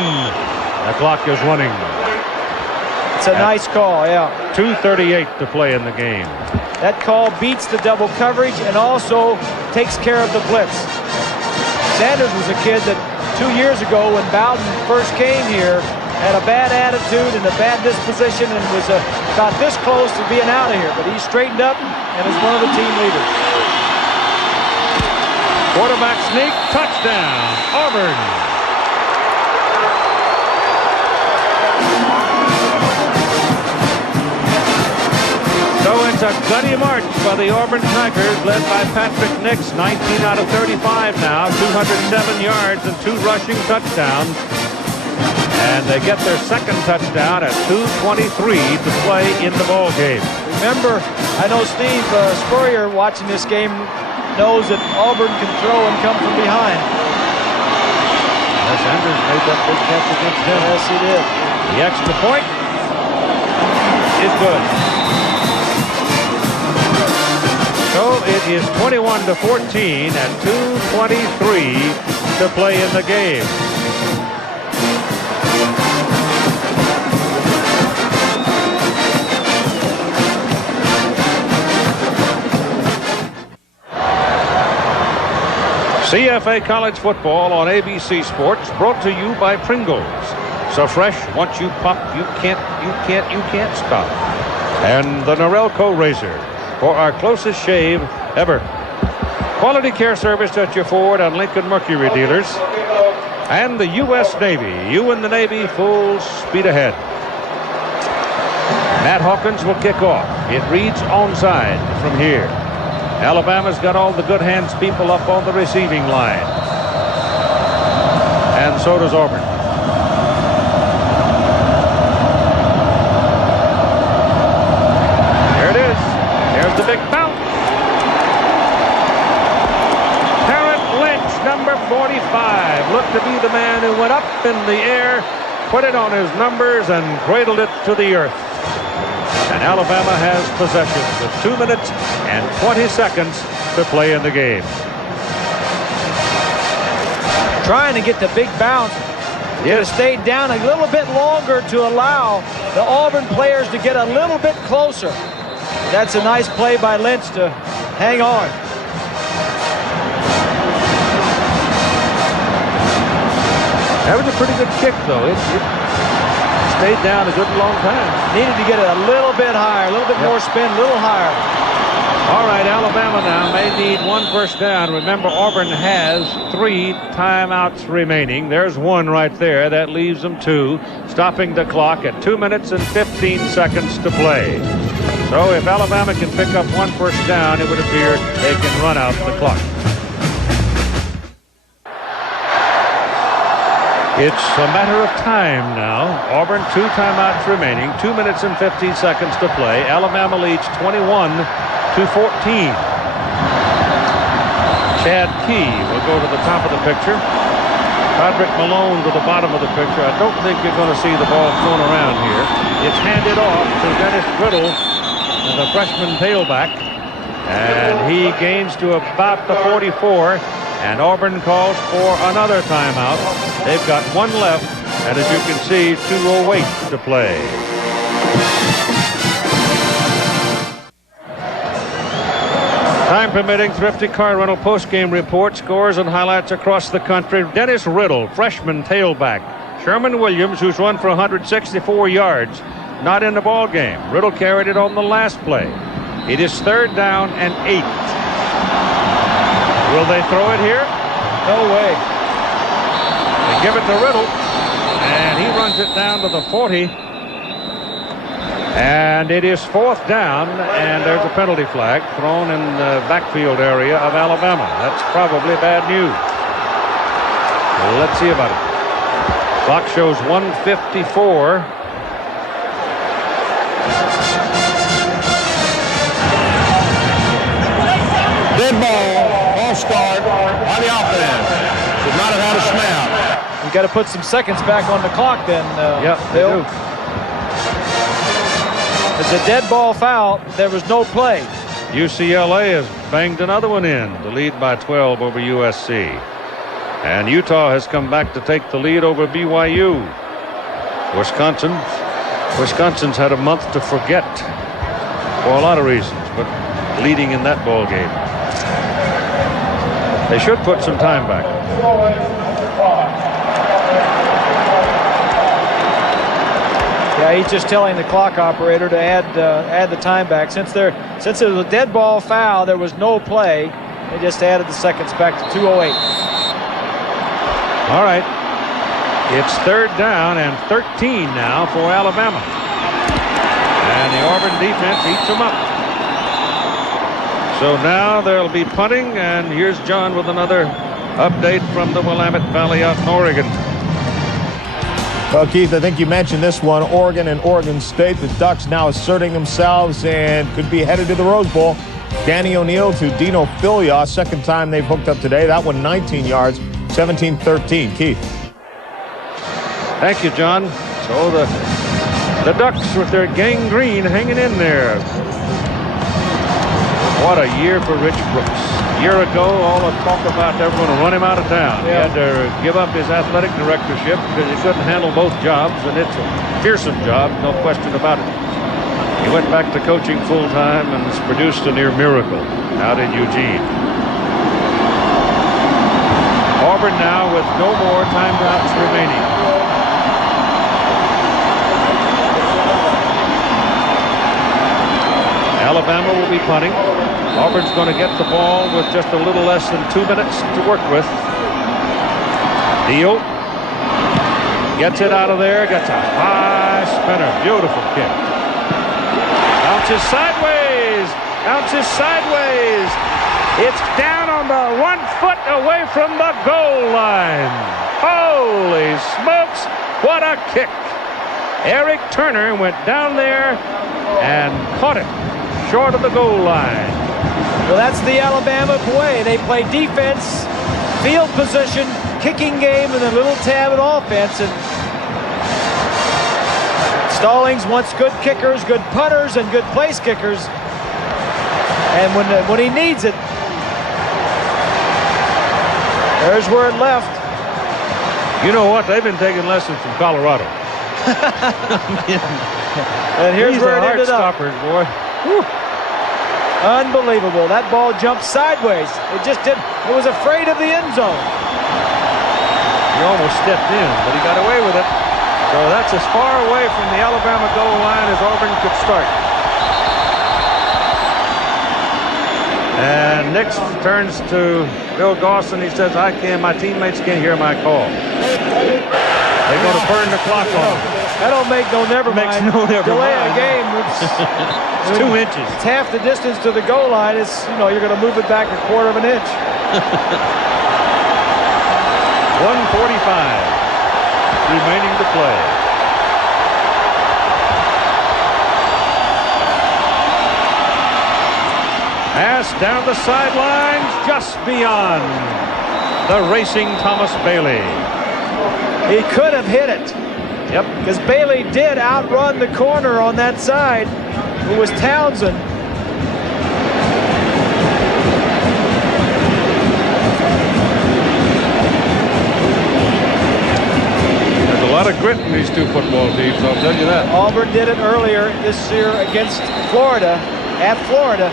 The clock is running. It's a nice call, yeah. 2:38 to play in the game. That call beats the double coverage and also takes care of the blitz. Sanders was a kid that 2 years ago when Bowden first came here had a bad attitude and a bad disposition and was about this close to being out of here. But he straightened up and is one of the team leaders. Quarterback sneak. Touchdown. Auburn. So it's a gutty march by the Auburn Tigers, led by Patrick Nix. 19 out of 35 now, 207 yards and 2 rushing touchdowns. And they get their second touchdown at 2:23 to play in the ball game. Remember, I know Steve Spurrier watching this game knows that Auburn can throw and come from behind. Yes, Sanders made that big catch against him. Yes, he did. The extra point is good. So it is 21-14 at 2:23 to play in the game. CFA College Football on ABC Sports, brought to you by Pringles. So fresh, once you pop, you can't stop. And the Norelco Razor, for our closest shave ever. Quality care service at your Ford and Lincoln Mercury dealers. And the U.S. Navy, you and the Navy, full speed ahead. Matt Hawkins will kick off. It reads onside from here. Alabama's got all the good hands people up on the receiving line. And so does Auburn. There it is. There's the big bounce. Terrence Lynch, number 45, looked to be the man who went up in the air, put it on his numbers, and cradled it to the earth. And Alabama has possession with 2 minutes and 20 seconds to play in the game. Trying to get the big bounce. Yes. Stayed down a little bit longer to allow the Auburn players to get a little bit closer. That's a nice play by Lynch to hang on. That was a pretty good kick, though. It stayed down a good long time. Needed to get it a little bit higher, a little bit more spin, a little higher. All right, Alabama now may need 1 first down. Remember, Auburn has 3 timeouts remaining. There's 1 right there. That leaves them 2, stopping the clock at 2 minutes and 15 seconds to play. So if Alabama can pick up 1 first down, it would appear they can run out the clock. It's a matter of time now. Auburn 2 timeouts remaining, 2 minutes and 15 seconds to play. Alabama leads 21-14. Chad Key will go to the top of the picture. Patrick Malone to the bottom of the picture. I don't think you're going to see the ball thrown around here. It's handed off to Dennis Riddle, the freshman tailback. And he gains to about the 44. And Auburn calls for another timeout. They've got 1 left, and as you can see, 2:08 to play. Time permitting, Thrifty Car Rental postgame report, scores and highlights across the country. Dennis Riddle, freshman tailback. Sherman Williams, who's run for 164 yards, not in the ball game. Riddle carried it on the last play. It is 3rd down and 8. Will they throw it here? No way. They give it to Riddle, and he runs it down to the 40. And it is 4th down, and there's a penalty flag thrown in the backfield area of Alabama. That's probably bad news. Let's see about it. Clock shows 1:54. false start on the offense. Should not have had a snap. You got to put some seconds back on the clock then, Yep, they Bill. do. It's a dead ball foul. There was no play. UCLA has banged another one in to lead by 12 over USC. And Utah has come back to take the lead over BYU. Wisconsin's had a month to forget for a lot of reasons, but leading in that ball game. They should put some time back. Yeah, he's just telling the clock operator to add the time back. Since it was a dead ball foul, there was no play. They just added the seconds back to 2:08. All right. It's third down and 13 now for Alabama. And the Auburn defense eats them up. So now there'll be punting, and here's John with another update from the Willamette Valley out in Oregon. Well, Keith, I think you mentioned this one, Oregon and Oregon State. The Ducks now asserting themselves and could be headed to the Rose Bowl. Danny O'Neal to Dino Filia, second time they've hooked up today. That one 19 yards, 17-13. Keith. Thank you, John. So the Ducks with their gang green hanging in there. What a year for Rich Brooks. A year ago, all the talk about they were going to run him out of town. Yeah. He had to give up his athletic directorship because he couldn't handle both jobs, and it's a fearsome job, no question about it. He went back to coaching full-time and has produced a near miracle out in Eugene. Auburn now with no more timeouts remaining. Alabama will be punting. Auburn's going to get the ball with just a little less than 2 minutes to work with. Deal. Gets it out of there. Gets a high spinner. Beautiful kick. Bounces sideways. Bounces sideways. It's down on the 1 foot away from the goal line. Holy smokes. What a kick. Eric Turner went down there and caught it short of the goal line. Well, that's the Alabama way. They play defense, field position, kicking game, and a little tab at offense. And Stallings wants good kickers, good punters, and good place kickers. And when he needs it, there's where it left. You know what? They've been taking lessons from Colorado. And here's where it ended up. Stoppers, boy. Whew. Unbelievable. That ball jumped sideways. It was afraid of the end zone. He almost stepped in, but he got away with it. So that's as far away from the Alabama goal line as Auburn could start. And Nix turns to Bill Gawson. He says, my teammates can't hear my call. They're going to burn the clock off. That don't make no never Makes mind. no never Delay mind. a game. It's 2 inches. It's half the distance to the goal line. It's, you're going to move it back a quarter of an inch. 1:45 remaining to play. Pass down the sidelines just beyond the racing Thomas Bailey. He could have hit it. Yep. Because Bailey did outrun the corner on that side, who was Townsend. There's a lot of grit in these two football teams, I'll tell you that. Auburn did it earlier this year against Florida, at Florida.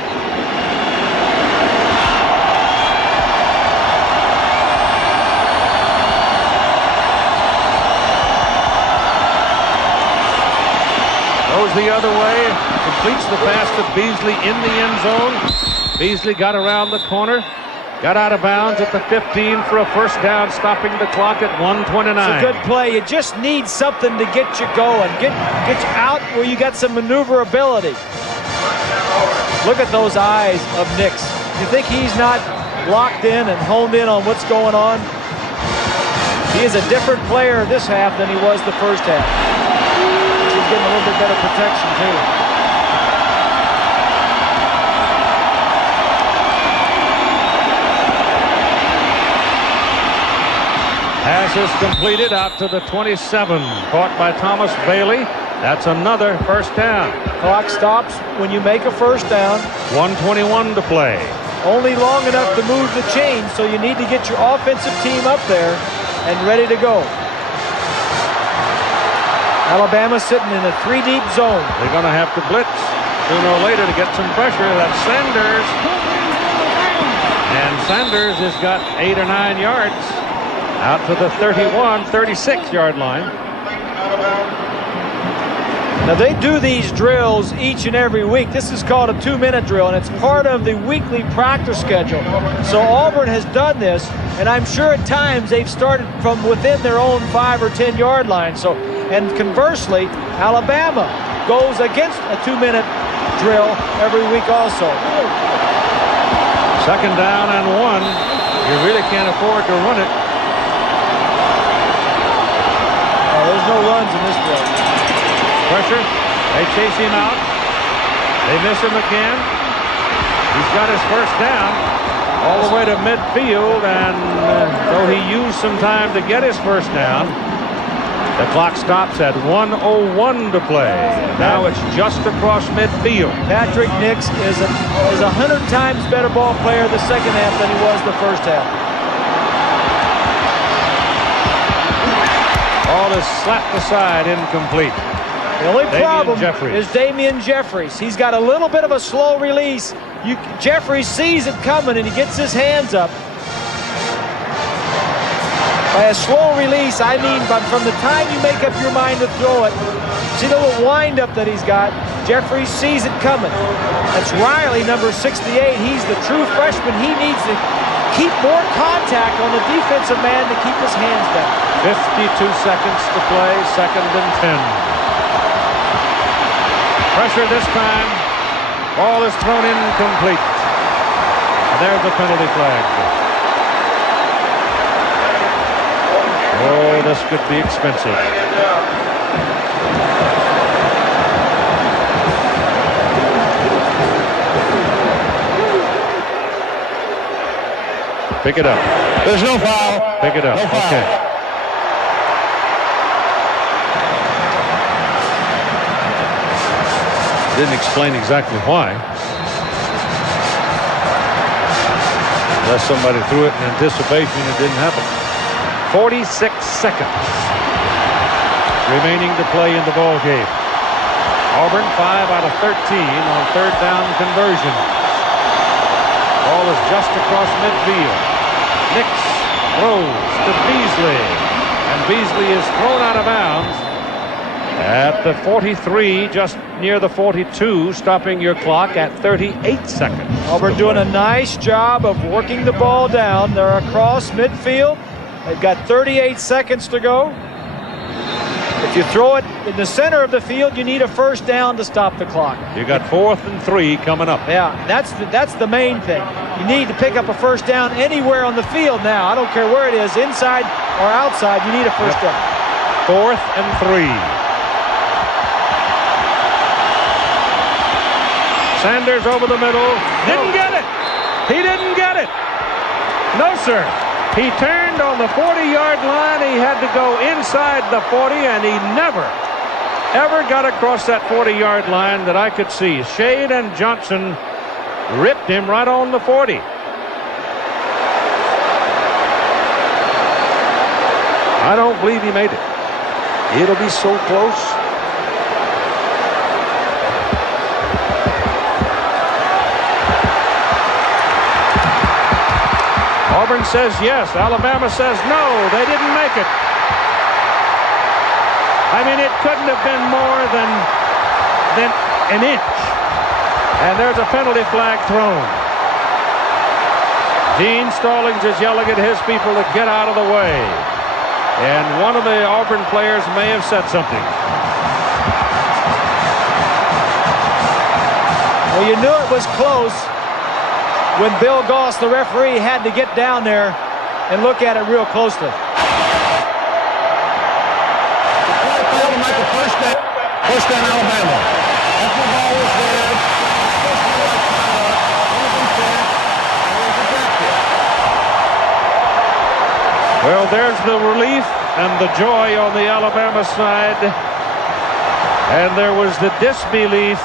Goes the other way, completes the pass to Beasley in the end zone. Beasley got around the corner, got out of bounds at the 15 for a first down, stopping the clock at 1:29. It's a good play. You just need something to get you going. Get you out where you got some maneuverability. Look at those eyes of Nix. You think he's not locked in and honed in on what's going on? He is a different player this half than he was the first half. He's getting a little bit better protection too. Pass is completed out to the 27. Caught by Thomas Bailey. That's another first down. Clock stops when you make a first down. 1:21 to play. Only long enough to move the chain, so you need to get your offensive team up there and ready to go. Alabama sitting in a 3-deep zone. They're going to have to blitz sooner or later to get some pressure. That's Sanders. And Sanders has got 8 or 9 yards out to the 31, 36-yard line. Now they do these drills each and every week. This is called a 2-minute drill, and it's part of the weekly practice schedule. So Auburn has done this, and I'm sure at times they've started from within their own 5 or 10-yard line. So, and conversely, Alabama goes against a 2-minute drill every week also. Second down and 1. You really can't afford to run it. There's no runs in this drill. Pressure. They chase him out. They miss him again. He's got his first down all the way to midfield, and though he used some time to get his first down, the clock stops at 1:01 to play. Now it's just across midfield. Patrick Nix is 100 times better ball player the second half than he was the first half. Ball is slapped aside, incomplete. The only problem Jeffries. is Damian Jeffries. He's got a little bit of a slow release. Jeffries sees it coming and he gets his hands up. By a slow release, I mean from the time you make up your mind to throw it, see the little wind-up that he's got, Jeffries sees it coming. That's Riley, number 68. He's the true freshman. He needs to keep more contact on the defensive man to keep his hands down. 52 seconds to play, 2nd and 10. Pressure this time. Ball is thrown incomplete. And there's the penalty flag. Oh, this could be expensive. Pick it up. There's no foul. Pick it up. No foul. Okay. Didn't explain exactly why. Unless somebody threw it in anticipation, it didn't happen. 46 seconds remaining to play in the ball game. Auburn 5 out of 13 on 3rd down conversion. Ball is just across midfield. Nix throws to Beasley, and Beasley is thrown out of bounds at the 43, just near the 42, stopping your clock at 38 seconds. Auburn doing a nice job of working the ball down. They're across midfield. They've got 38 seconds to go. If you throw it in the center of the field, you need a first down to stop the clock. You got 4th and 3 coming up. Yeah, that's the main thing. You need to pick up a first down anywhere on the field now. I don't care where it is, inside or outside, you need a first down. 4th and 3. Sanders over the middle. Didn't get it. He didn't get it. No, sir. He turned on the 40-yard line. He had to go inside the 40, and he never, ever got across that 40-yard line that I could see. Shade and Johnson ripped him right on the 40. I don't believe he made it. It'll be so close. Auburn says yes. Alabama says no. They didn't make it. I mean, it couldn't have been more than an inch. And there's a penalty flag thrown. Gene Stallings is yelling at his people to get out of the way. And one of the Auburn players may have said something. Well, you knew it was close when Bill Goss, the referee, had to get down there and look at it real closely. First down, Alabama. After the ball was there, Well, there's the relief and the joy on the Alabama side. And there was the disbelief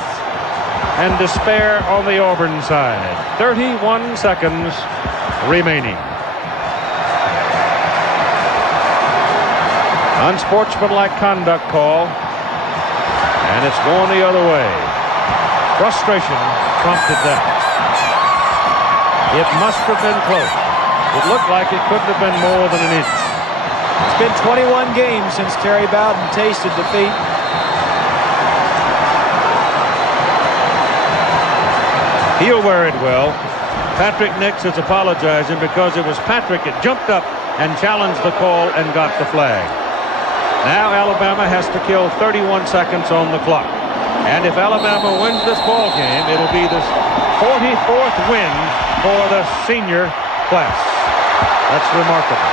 and despair on the Auburn side. 31 seconds remaining. Unsportsmanlike conduct call. And it's going the other way. Frustration prompted that. It must have been close. It looked like it couldn't have been more than an inch. It's been 21 games since Terry Bowden tasted defeat. He'll wear it well. Patrick Nix is apologizing because it was Patrick that jumped up and challenged the call and got the flag. Now Alabama has to kill 31 seconds on the clock. And if Alabama wins this ball game, it'll be the 44th win for the senior class. That's remarkable.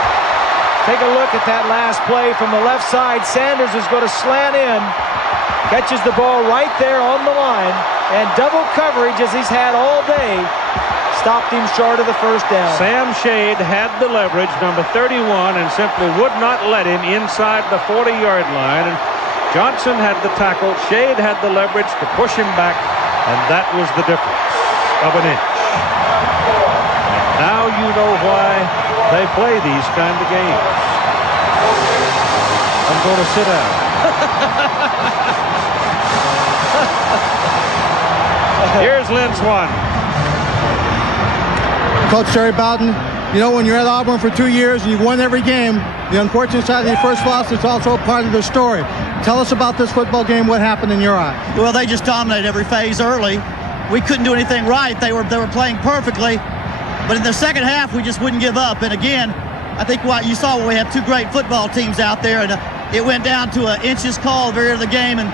Take a look at that last play from the left side. Sanders is going to slant in. Catches the ball right there on the line. And double coverage, as he's had all day, stopped him short of the first down. Sam Shade had the leverage, number 31, and simply would not let him inside the 40-yard line. And Johnson had the tackle. Shade had the leverage to push him back, and that was the difference of an inch. And now you know why they play these kind of games. I'm going to sit down. Here's Lynn Swan. Coach Terry Bowden, you know, when you're at Auburn for 2 years and you've won every game, the unfortunate side of your first loss is also part of the story. Tell us about this football game. What happened in your eye? Well, they just dominated every phase early. We couldn't do anything right. They were playing perfectly. But in the second half, we just wouldn't give up. And again, I think what you saw, we have two great football teams out there, and it went down to an inches call at the very end of the game. And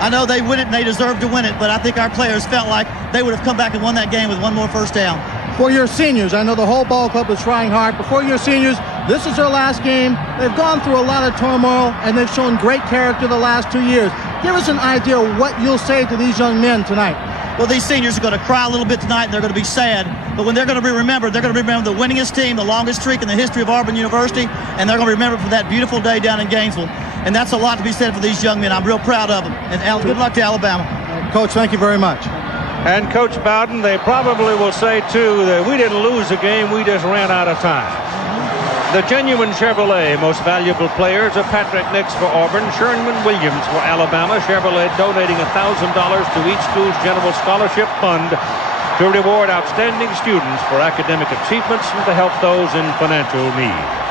I know they win it and they deserve to win it, but I think our players felt like they would have come back and won that game with one more first down. For your seniors, I know the whole ball club is trying hard, but for your seniors, this is their last game. They've gone through a lot of turmoil, and they've shown great character the last 2 years. Give us an idea of what you'll say to these young men tonight. Well, these seniors are going to cry a little bit tonight, and they're going to be sad. But when they're going to be remembered, they're going to be remembered the winningest team, the longest streak in the history of Auburn University, and they're going to be remembered for that beautiful day down in Gainesville. And that's a lot to be said for these young men. I'm real proud of them. And good luck to Alabama. Coach, thank you very much. And Coach Bowden, they probably will say, too, that we didn't lose the game, we just ran out of time. The genuine Chevrolet most valuable players are Patrick Nix for Auburn, Sherman Williams for Alabama. Chevrolet donating $1,000 to each school's general scholarship fund to reward outstanding students for academic achievements and to help those in financial need.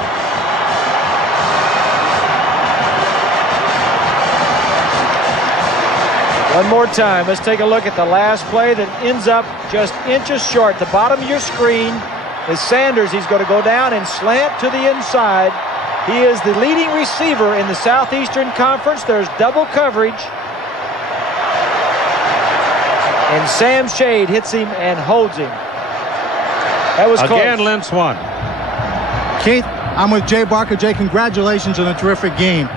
One more time, let's take a look at the last play that ends up just inches short. The bottom of your screen is Sanders. He's going to go down and slant to the inside. He is the leading receiver in the Southeastern Conference. There's double coverage. And Sam Shade hits him and holds him. That was close. Again, Lynn Swan. Keith, I'm with Jay Barker. Jay, congratulations on a terrific game.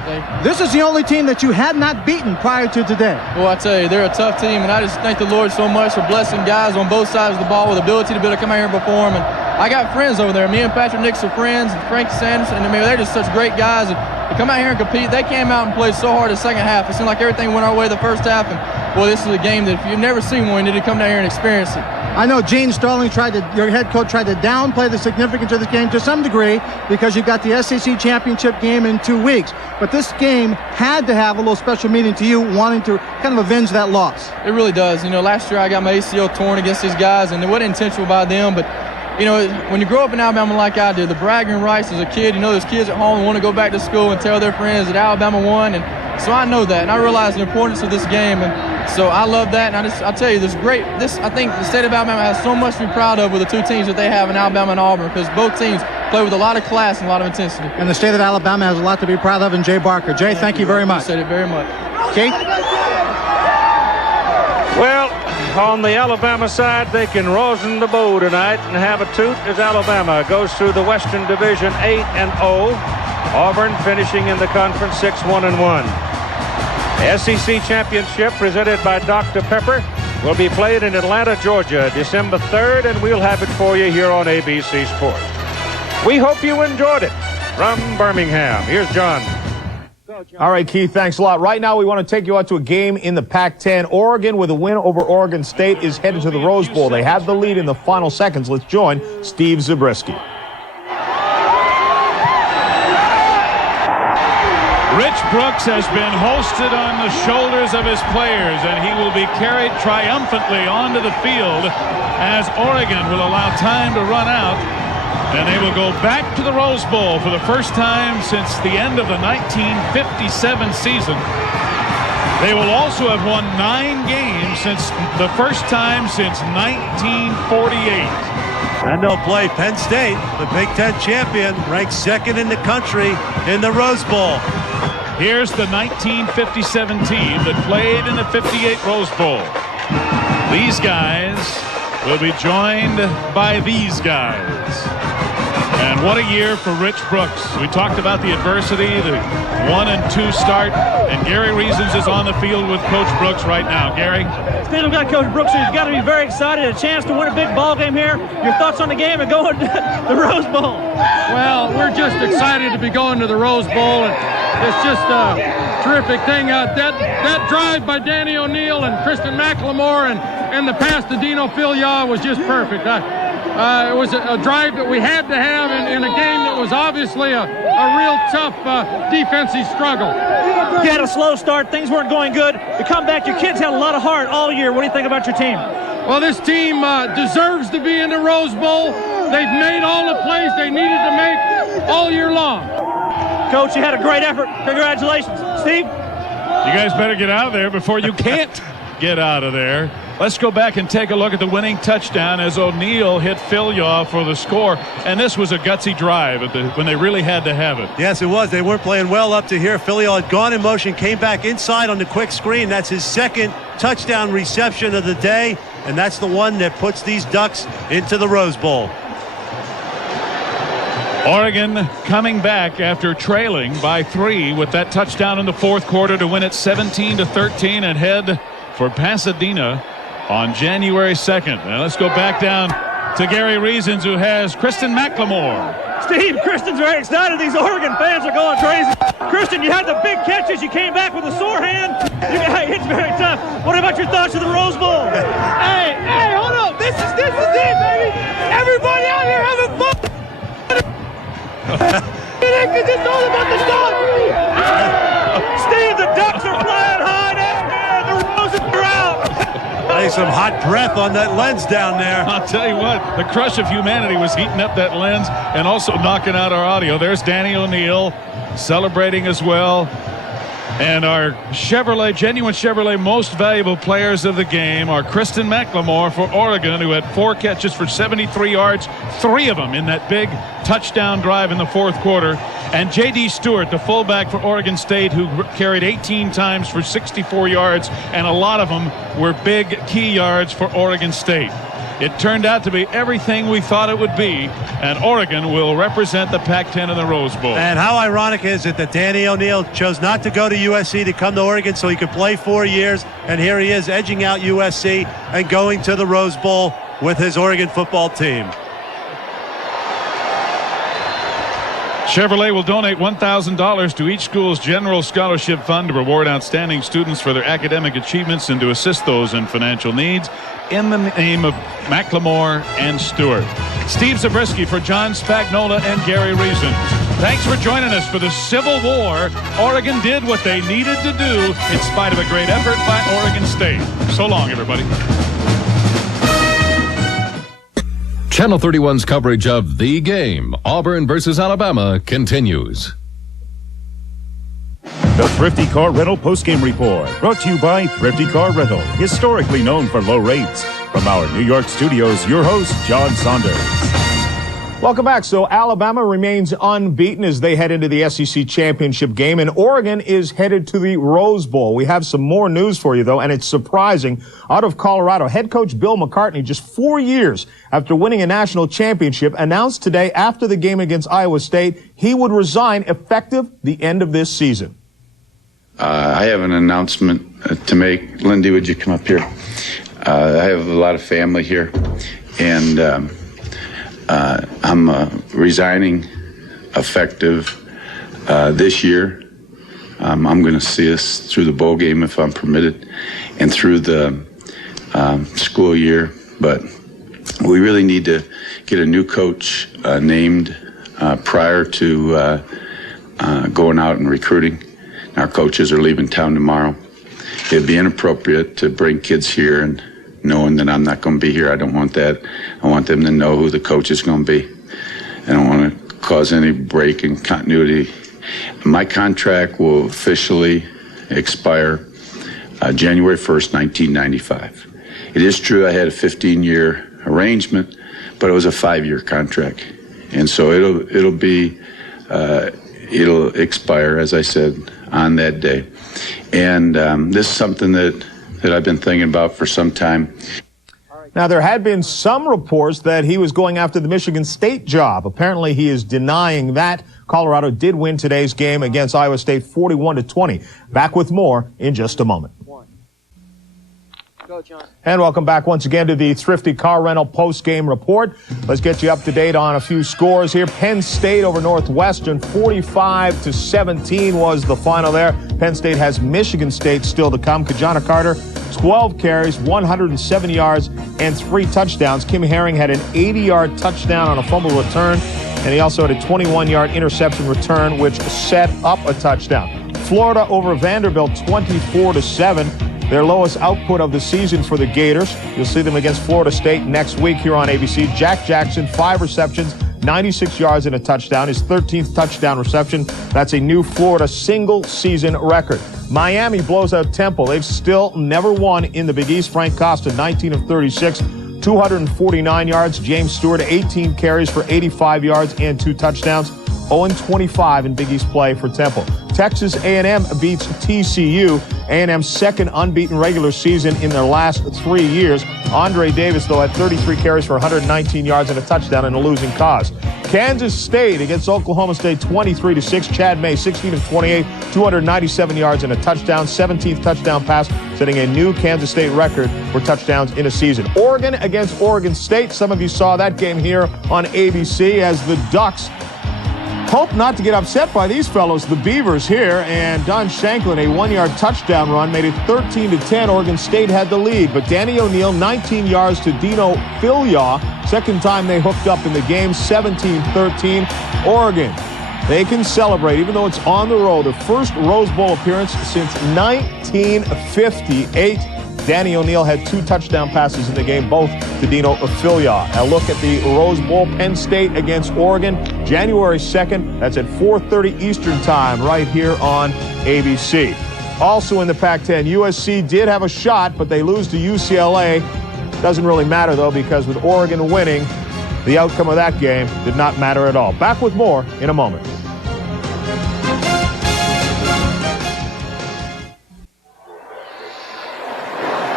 This is the only team that you had not beaten prior to today. Well, I tell you, they're a tough team, and I just thank the Lord so much for blessing guys on both sides of the ball with the ability to be able to come out here and perform. And I got friends over there. Me and Patrick Nix are friends, and Frank Sanders, and I mean, they're just such great guys. And to come out here and compete, they came out and played so hard the second half. It seemed like everything went our way the first half. And, well, this is a game that if you've never seen one, you need to come down here and experience it. I know Gene Starling your head coach tried to downplay the significance of this game to some degree because you've got the SEC championship game in 2 weeks. But this game had to have a little special meaning to you, wanting to kind of avenge that loss. It really does. You know, last year I got my ACL torn against these guys, and it wasn't intentional by them. But, you know, when you grow up in Alabama like I did, the bragging rights as a kid, you know, there's kids at home who want to go back to school and tell their friends that Alabama won. And so I know that, and I realize the importance of this game. And so I love that, and I tell you, I think the state of Alabama has so much to be proud of with the two teams that they have in Alabama and Auburn, because both teams play with a lot of class and a lot of intensity. And the state of Alabama has a lot to be proud of in Jay Barker. Jay, thank you very much. I said it very much. Keith? Well, on the Alabama side, they can rosin the bow tonight and have a toot as Alabama goes through the Western Division 8-0. Auburn finishing in the conference 6-1-1. SEC Championship presented by Dr. Pepper will be played in Atlanta, Georgia, December 3rd, and we'll have it for you here on ABC Sports. We hope you enjoyed it. from Birmingham. Here's John. All right, Keith, thanks a lot. Right now, we want to take you out to a game in the Pac-10. Oregon, with a win over Oregon State, is headed to the Rose Bowl. They have the lead in the final seconds. Let's join Steve Zabriskie. Rich Brooks has been hosted on the shoulders of his players, and he will be carried triumphantly onto the field as Oregon will allow time to run out, and they will go back to the Rose Bowl for the first time since the end of the 1957 season. They will also have won 9 games since the first time since 1948. And they'll play Penn State, the Big Ten champion, ranked 2nd in the country in the Rose Bowl. Here's the 1957 team that played in the 58 Rose Bowl. These guys will be joined by these guys. And what a year for Rich Brooks. We talked about the adversity, the 1-2 start, and Gary Reasons is on the field with Coach Brooks right now. Gary? Steve, we've got Coach Brooks, who's got to be very excited. A chance to win a big ball game here. Your thoughts on the game and going to the Rose Bowl? Well, we're just excited to be going to the Rose Bowl, and it's just a terrific thing. That drive by Danny O'Neal and Kristen McLemore and the pass to Dino Filion was just perfect. It was a drive that we had to have in a game that was obviously a real tough defensive struggle. You had a slow start. Things weren't going good. To come back, your kids had a lot of heart all year. What do you think about your team? Well, this team deserves to be in the Rose Bowl. They've made all the plays they needed to make all year long. Coach, you had a great effort. Congratulations. Steve? You guys better get out of there before you can't get out of there. Let's go back and take a look at the winning touchdown as O'Neal hit Filion for the score. And this was a gutsy drive when they really had to have it. Yes, it was. They weren't playing well up to here. Filion had gone in motion, came back inside on the quick screen. That's his 2nd touchdown reception of the day, and that's the one that puts these Ducks into the Rose Bowl. Oregon coming back after trailing by 3 with that touchdown in the 4th quarter to win it 17-13 and head for Pasadena on January 2nd. Now let's go back down to Gary Reasons, who has Kristen McLemore. Steve, Kristen's very excited. These Oregon fans are going crazy. Kristen, you had the big catches. You came back with a sore hand. It's very tough. What about your thoughts of the Rose Bowl? Hey, hold on. This is it, baby. Everybody out here having fun. It's all about the Ducks. Steve, the Ducks are flying high down here. The Roses are out. Hey, some hot breath on that lens down there. I'll tell you what, the crush of humanity was heating up that lens and also knocking out our audio. There's Danny O'Neal celebrating as well. And our genuine Chevrolet most valuable players of the game are Kristen McLemore for Oregon, who had 4 catches for 73 yards, 3 of them in that big touchdown drive in the 4th quarter. And J.D. Stewart, the fullback for Oregon State, who carried 18 times for 64 yards, and a lot of them were big key yards for Oregon State. It turned out to be everything we thought it would be, and Oregon will represent the Pac-10 in the Rose Bowl. And how ironic is it that Danny O'Neal chose not to go to USC to come to Oregon so he could play 4 years, and here he is edging out USC and going to the Rose Bowl with his Oregon football team. Chevrolet will donate $1,000 to each school's general scholarship fund to reward outstanding students for their academic achievements and to assist those in financial needs, in the name of McLemore and Stewart. Steve Zabriskie for John Spagnola and Gary Reasons. Thanks for joining us for the Civil War. Oregon did what they needed to do in spite of a great effort by Oregon State. So long, everybody. Channel 31's coverage of the game, Auburn versus Alabama, continues. The Thrifty Car Rental postgame report, brought to you by Thrifty Car Rental, historically known for low rates. From our New York studios, your host, John Saunders. Welcome back. So Alabama remains unbeaten as they head into the SEC championship game, and Oregon is headed to the Rose Bowl. We have some more news for you, though, and it's surprising. Out of Colorado, head coach Bill McCartney, just 4 years after winning a national championship, announced today after the game against Iowa State he would resign effective the end of this season. I have an announcement to make. Lindy, would you come up here? I have a lot of family here, and I'm resigning effective this year. I'm going to see us through the bowl game if I'm permitted and through the school year. But we really need to get a new coach named prior to going out and recruiting. Our coaches are leaving town tomorrow. It'd be inappropriate to bring kids here and knowing that I'm not going to be here. I don't want that. I want them to know who the coach is going to be. I don't want to cause any break in continuity. My contract will officially expire January 1st, 1995. It is true I had a 15-year arrangement, but it was a 5-year contract. And so it'll expire, as I said, on that day. And this is something that I've been thinking about for some time. Now, there had been some reports that he was going after the Michigan State job. Apparently, he is denying that. Colorado did win today's game against Iowa State 41-20. Back with more in just a moment. Go, John. And welcome back once again to the Thrifty Car Rental post-game report. Let's get you up to date on a few scores here. Penn State over Northwestern, 45-17 was the final there. Penn State has Michigan State still to come. Kajana Carter, 12 carries, 107 yards, and 3 touchdowns. Kim Herring had an 80-yard touchdown on a fumble return, and he also had a 21-yard interception return, which set up a touchdown. Florida over Vanderbilt, 24-7. Their lowest output of the season for the Gators. You'll see them against Florida State next week here on ABC. Jack Jackson, 5 receptions, 96 yards and a touchdown. His 13th touchdown reception. That's a new Florida single-season record. Miami blows out Temple. They've still never won in the Big East. Frank Costa, 19 of 36, 249 yards. James Stewart, 18 carries for 85 yards and 2 touchdowns. 0-25 in Big East play for Temple. Texas A&M beats TCU. A&M's second unbeaten regular season in their last 3 years. Andre Davis, though, had 33 carries for 119 yards and a touchdown in a losing cause. Kansas State against Oklahoma State, 23-6. Chad May, 16 of 28, 297 yards and a touchdown. 17th touchdown pass, setting a new Kansas State record for touchdowns in a season. Oregon against Oregon State. Some of you saw that game here on ABC as the Ducks hope not to get upset by these fellows, the Beavers here, and Don Shanklin, a 1-yard touchdown run, made it 13-10. Oregon State had the lead, but Danny O'Neal, 19 yards to Dino Philyaw. Second time they hooked up in the game, 17-13. Oregon, they can celebrate, even though it's on the road, their first Rose Bowl appearance since 1958. Danny O'Neal had 2 touchdown passes in the game, both to Dino Philyaw. A look at the Rose Bowl, Penn State against Oregon, January 2nd. That's at 4:30 Eastern Time right here on ABC. Also in the Pac-10, USC did have a shot, but they lose to UCLA. Doesn't really matter, though, because with Oregon winning, the outcome of that game did not matter at all. Back with more in a moment.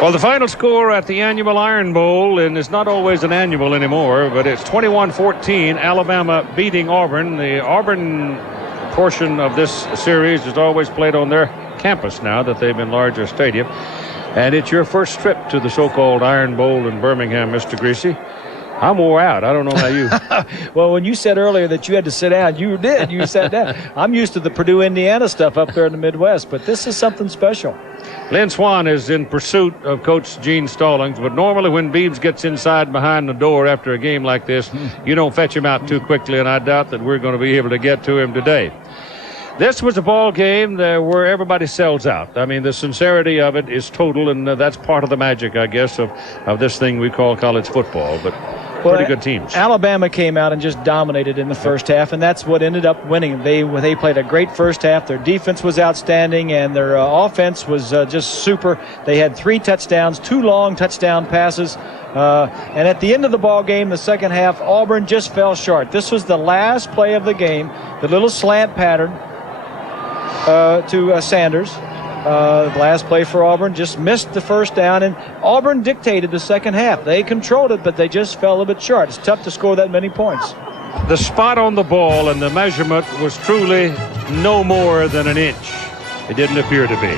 Well, the final score at the annual Iron Bowl, and it's not always an annual anymore, but it's 21-14, Alabama beating Auburn. The Auburn portion of this series is always played on their campus now that they've enlarged their stadium. And it's your first trip to the so-called Iron Bowl in Birmingham, Mr. Greasy. I'm wore out. I don't know how you. Well, when you said earlier that you had to sit down, you did. You sat down. I'm used to the Purdue, Indiana stuff up there in the Midwest, but this is something special. Lynn Swan is in pursuit of Coach Gene Stallings, but normally when Beebs gets inside behind the door after a game like this, you don't fetch him out too quickly, and I doubt that we're going to be able to get to him today. This was a ball game where everybody sells out. I mean, the sincerity of it is total, and that's part of the magic, I guess, of this thing we call college football. But pretty good teams. Alabama came out and just dominated in the first half, and that's what ended up winning. They played a great first half. Their defense was outstanding, and their offense was just super. They had 3 touchdowns, 2 long touchdown passes. And at the end of the ball game, the second half, Auburn just fell short. This was the last play of the game, the little slant pattern to Sanders. The last play for Auburn just missed the first down, and Auburn dictated the second half. They controlled it, but they just fell a bit short. It's tough to score that many points. The spot on the ball and the measurement was truly no more than an inch. It didn't appear to be.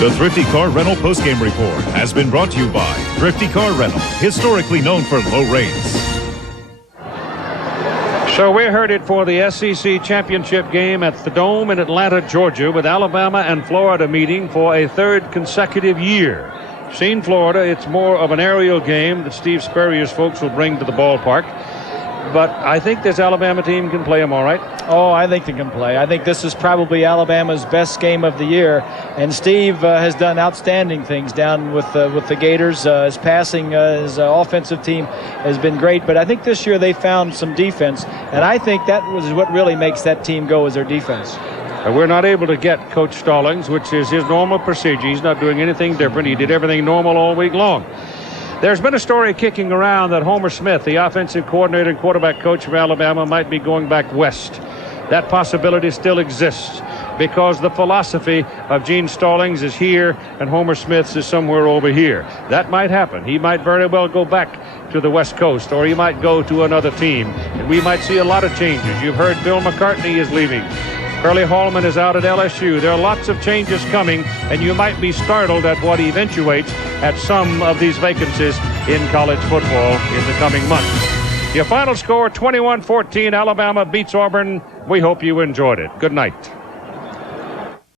The Thrifty Car Rental postgame report has been brought to you by Thrifty Car Rental, historically known for low rates. So we're headed for the SEC championship game at the Dome in Atlanta, Georgia, with Alabama and Florida meeting for a third consecutive year. Seen Florida, it's more of an aerial game that Steve Spurrier's folks will bring to the ballpark. But I think this Alabama team can play them all right. Oh, I think they can play. I think this is probably Alabama's best game of the year. And Steve has done outstanding things down with the Gators. His passing, his offensive team has been great. But I think this year they found some defense. And I think that was what really makes that team go, is their defense. We're not able to get Coach Stallings, which is his normal procedure. He's not doing anything different. He did everything normal all week long. There's been a story kicking around that Homer Smith, the offensive coordinator and quarterback coach of Alabama, might be going back west. That possibility still exists because the philosophy of Gene Stallings is here and Homer Smith's is somewhere over here. That might happen. He might very well go back to the West Coast, or he might go to another team. And we might see a lot of changes. You've heard Bill McCartney is leaving. Curly Hallman is out at LSU. There are lots of changes coming, and you might be startled at what eventuates at some of these vacancies in college football in the coming months. Your final score, 21-14, Alabama beats Auburn. We hope you enjoyed it. Good night.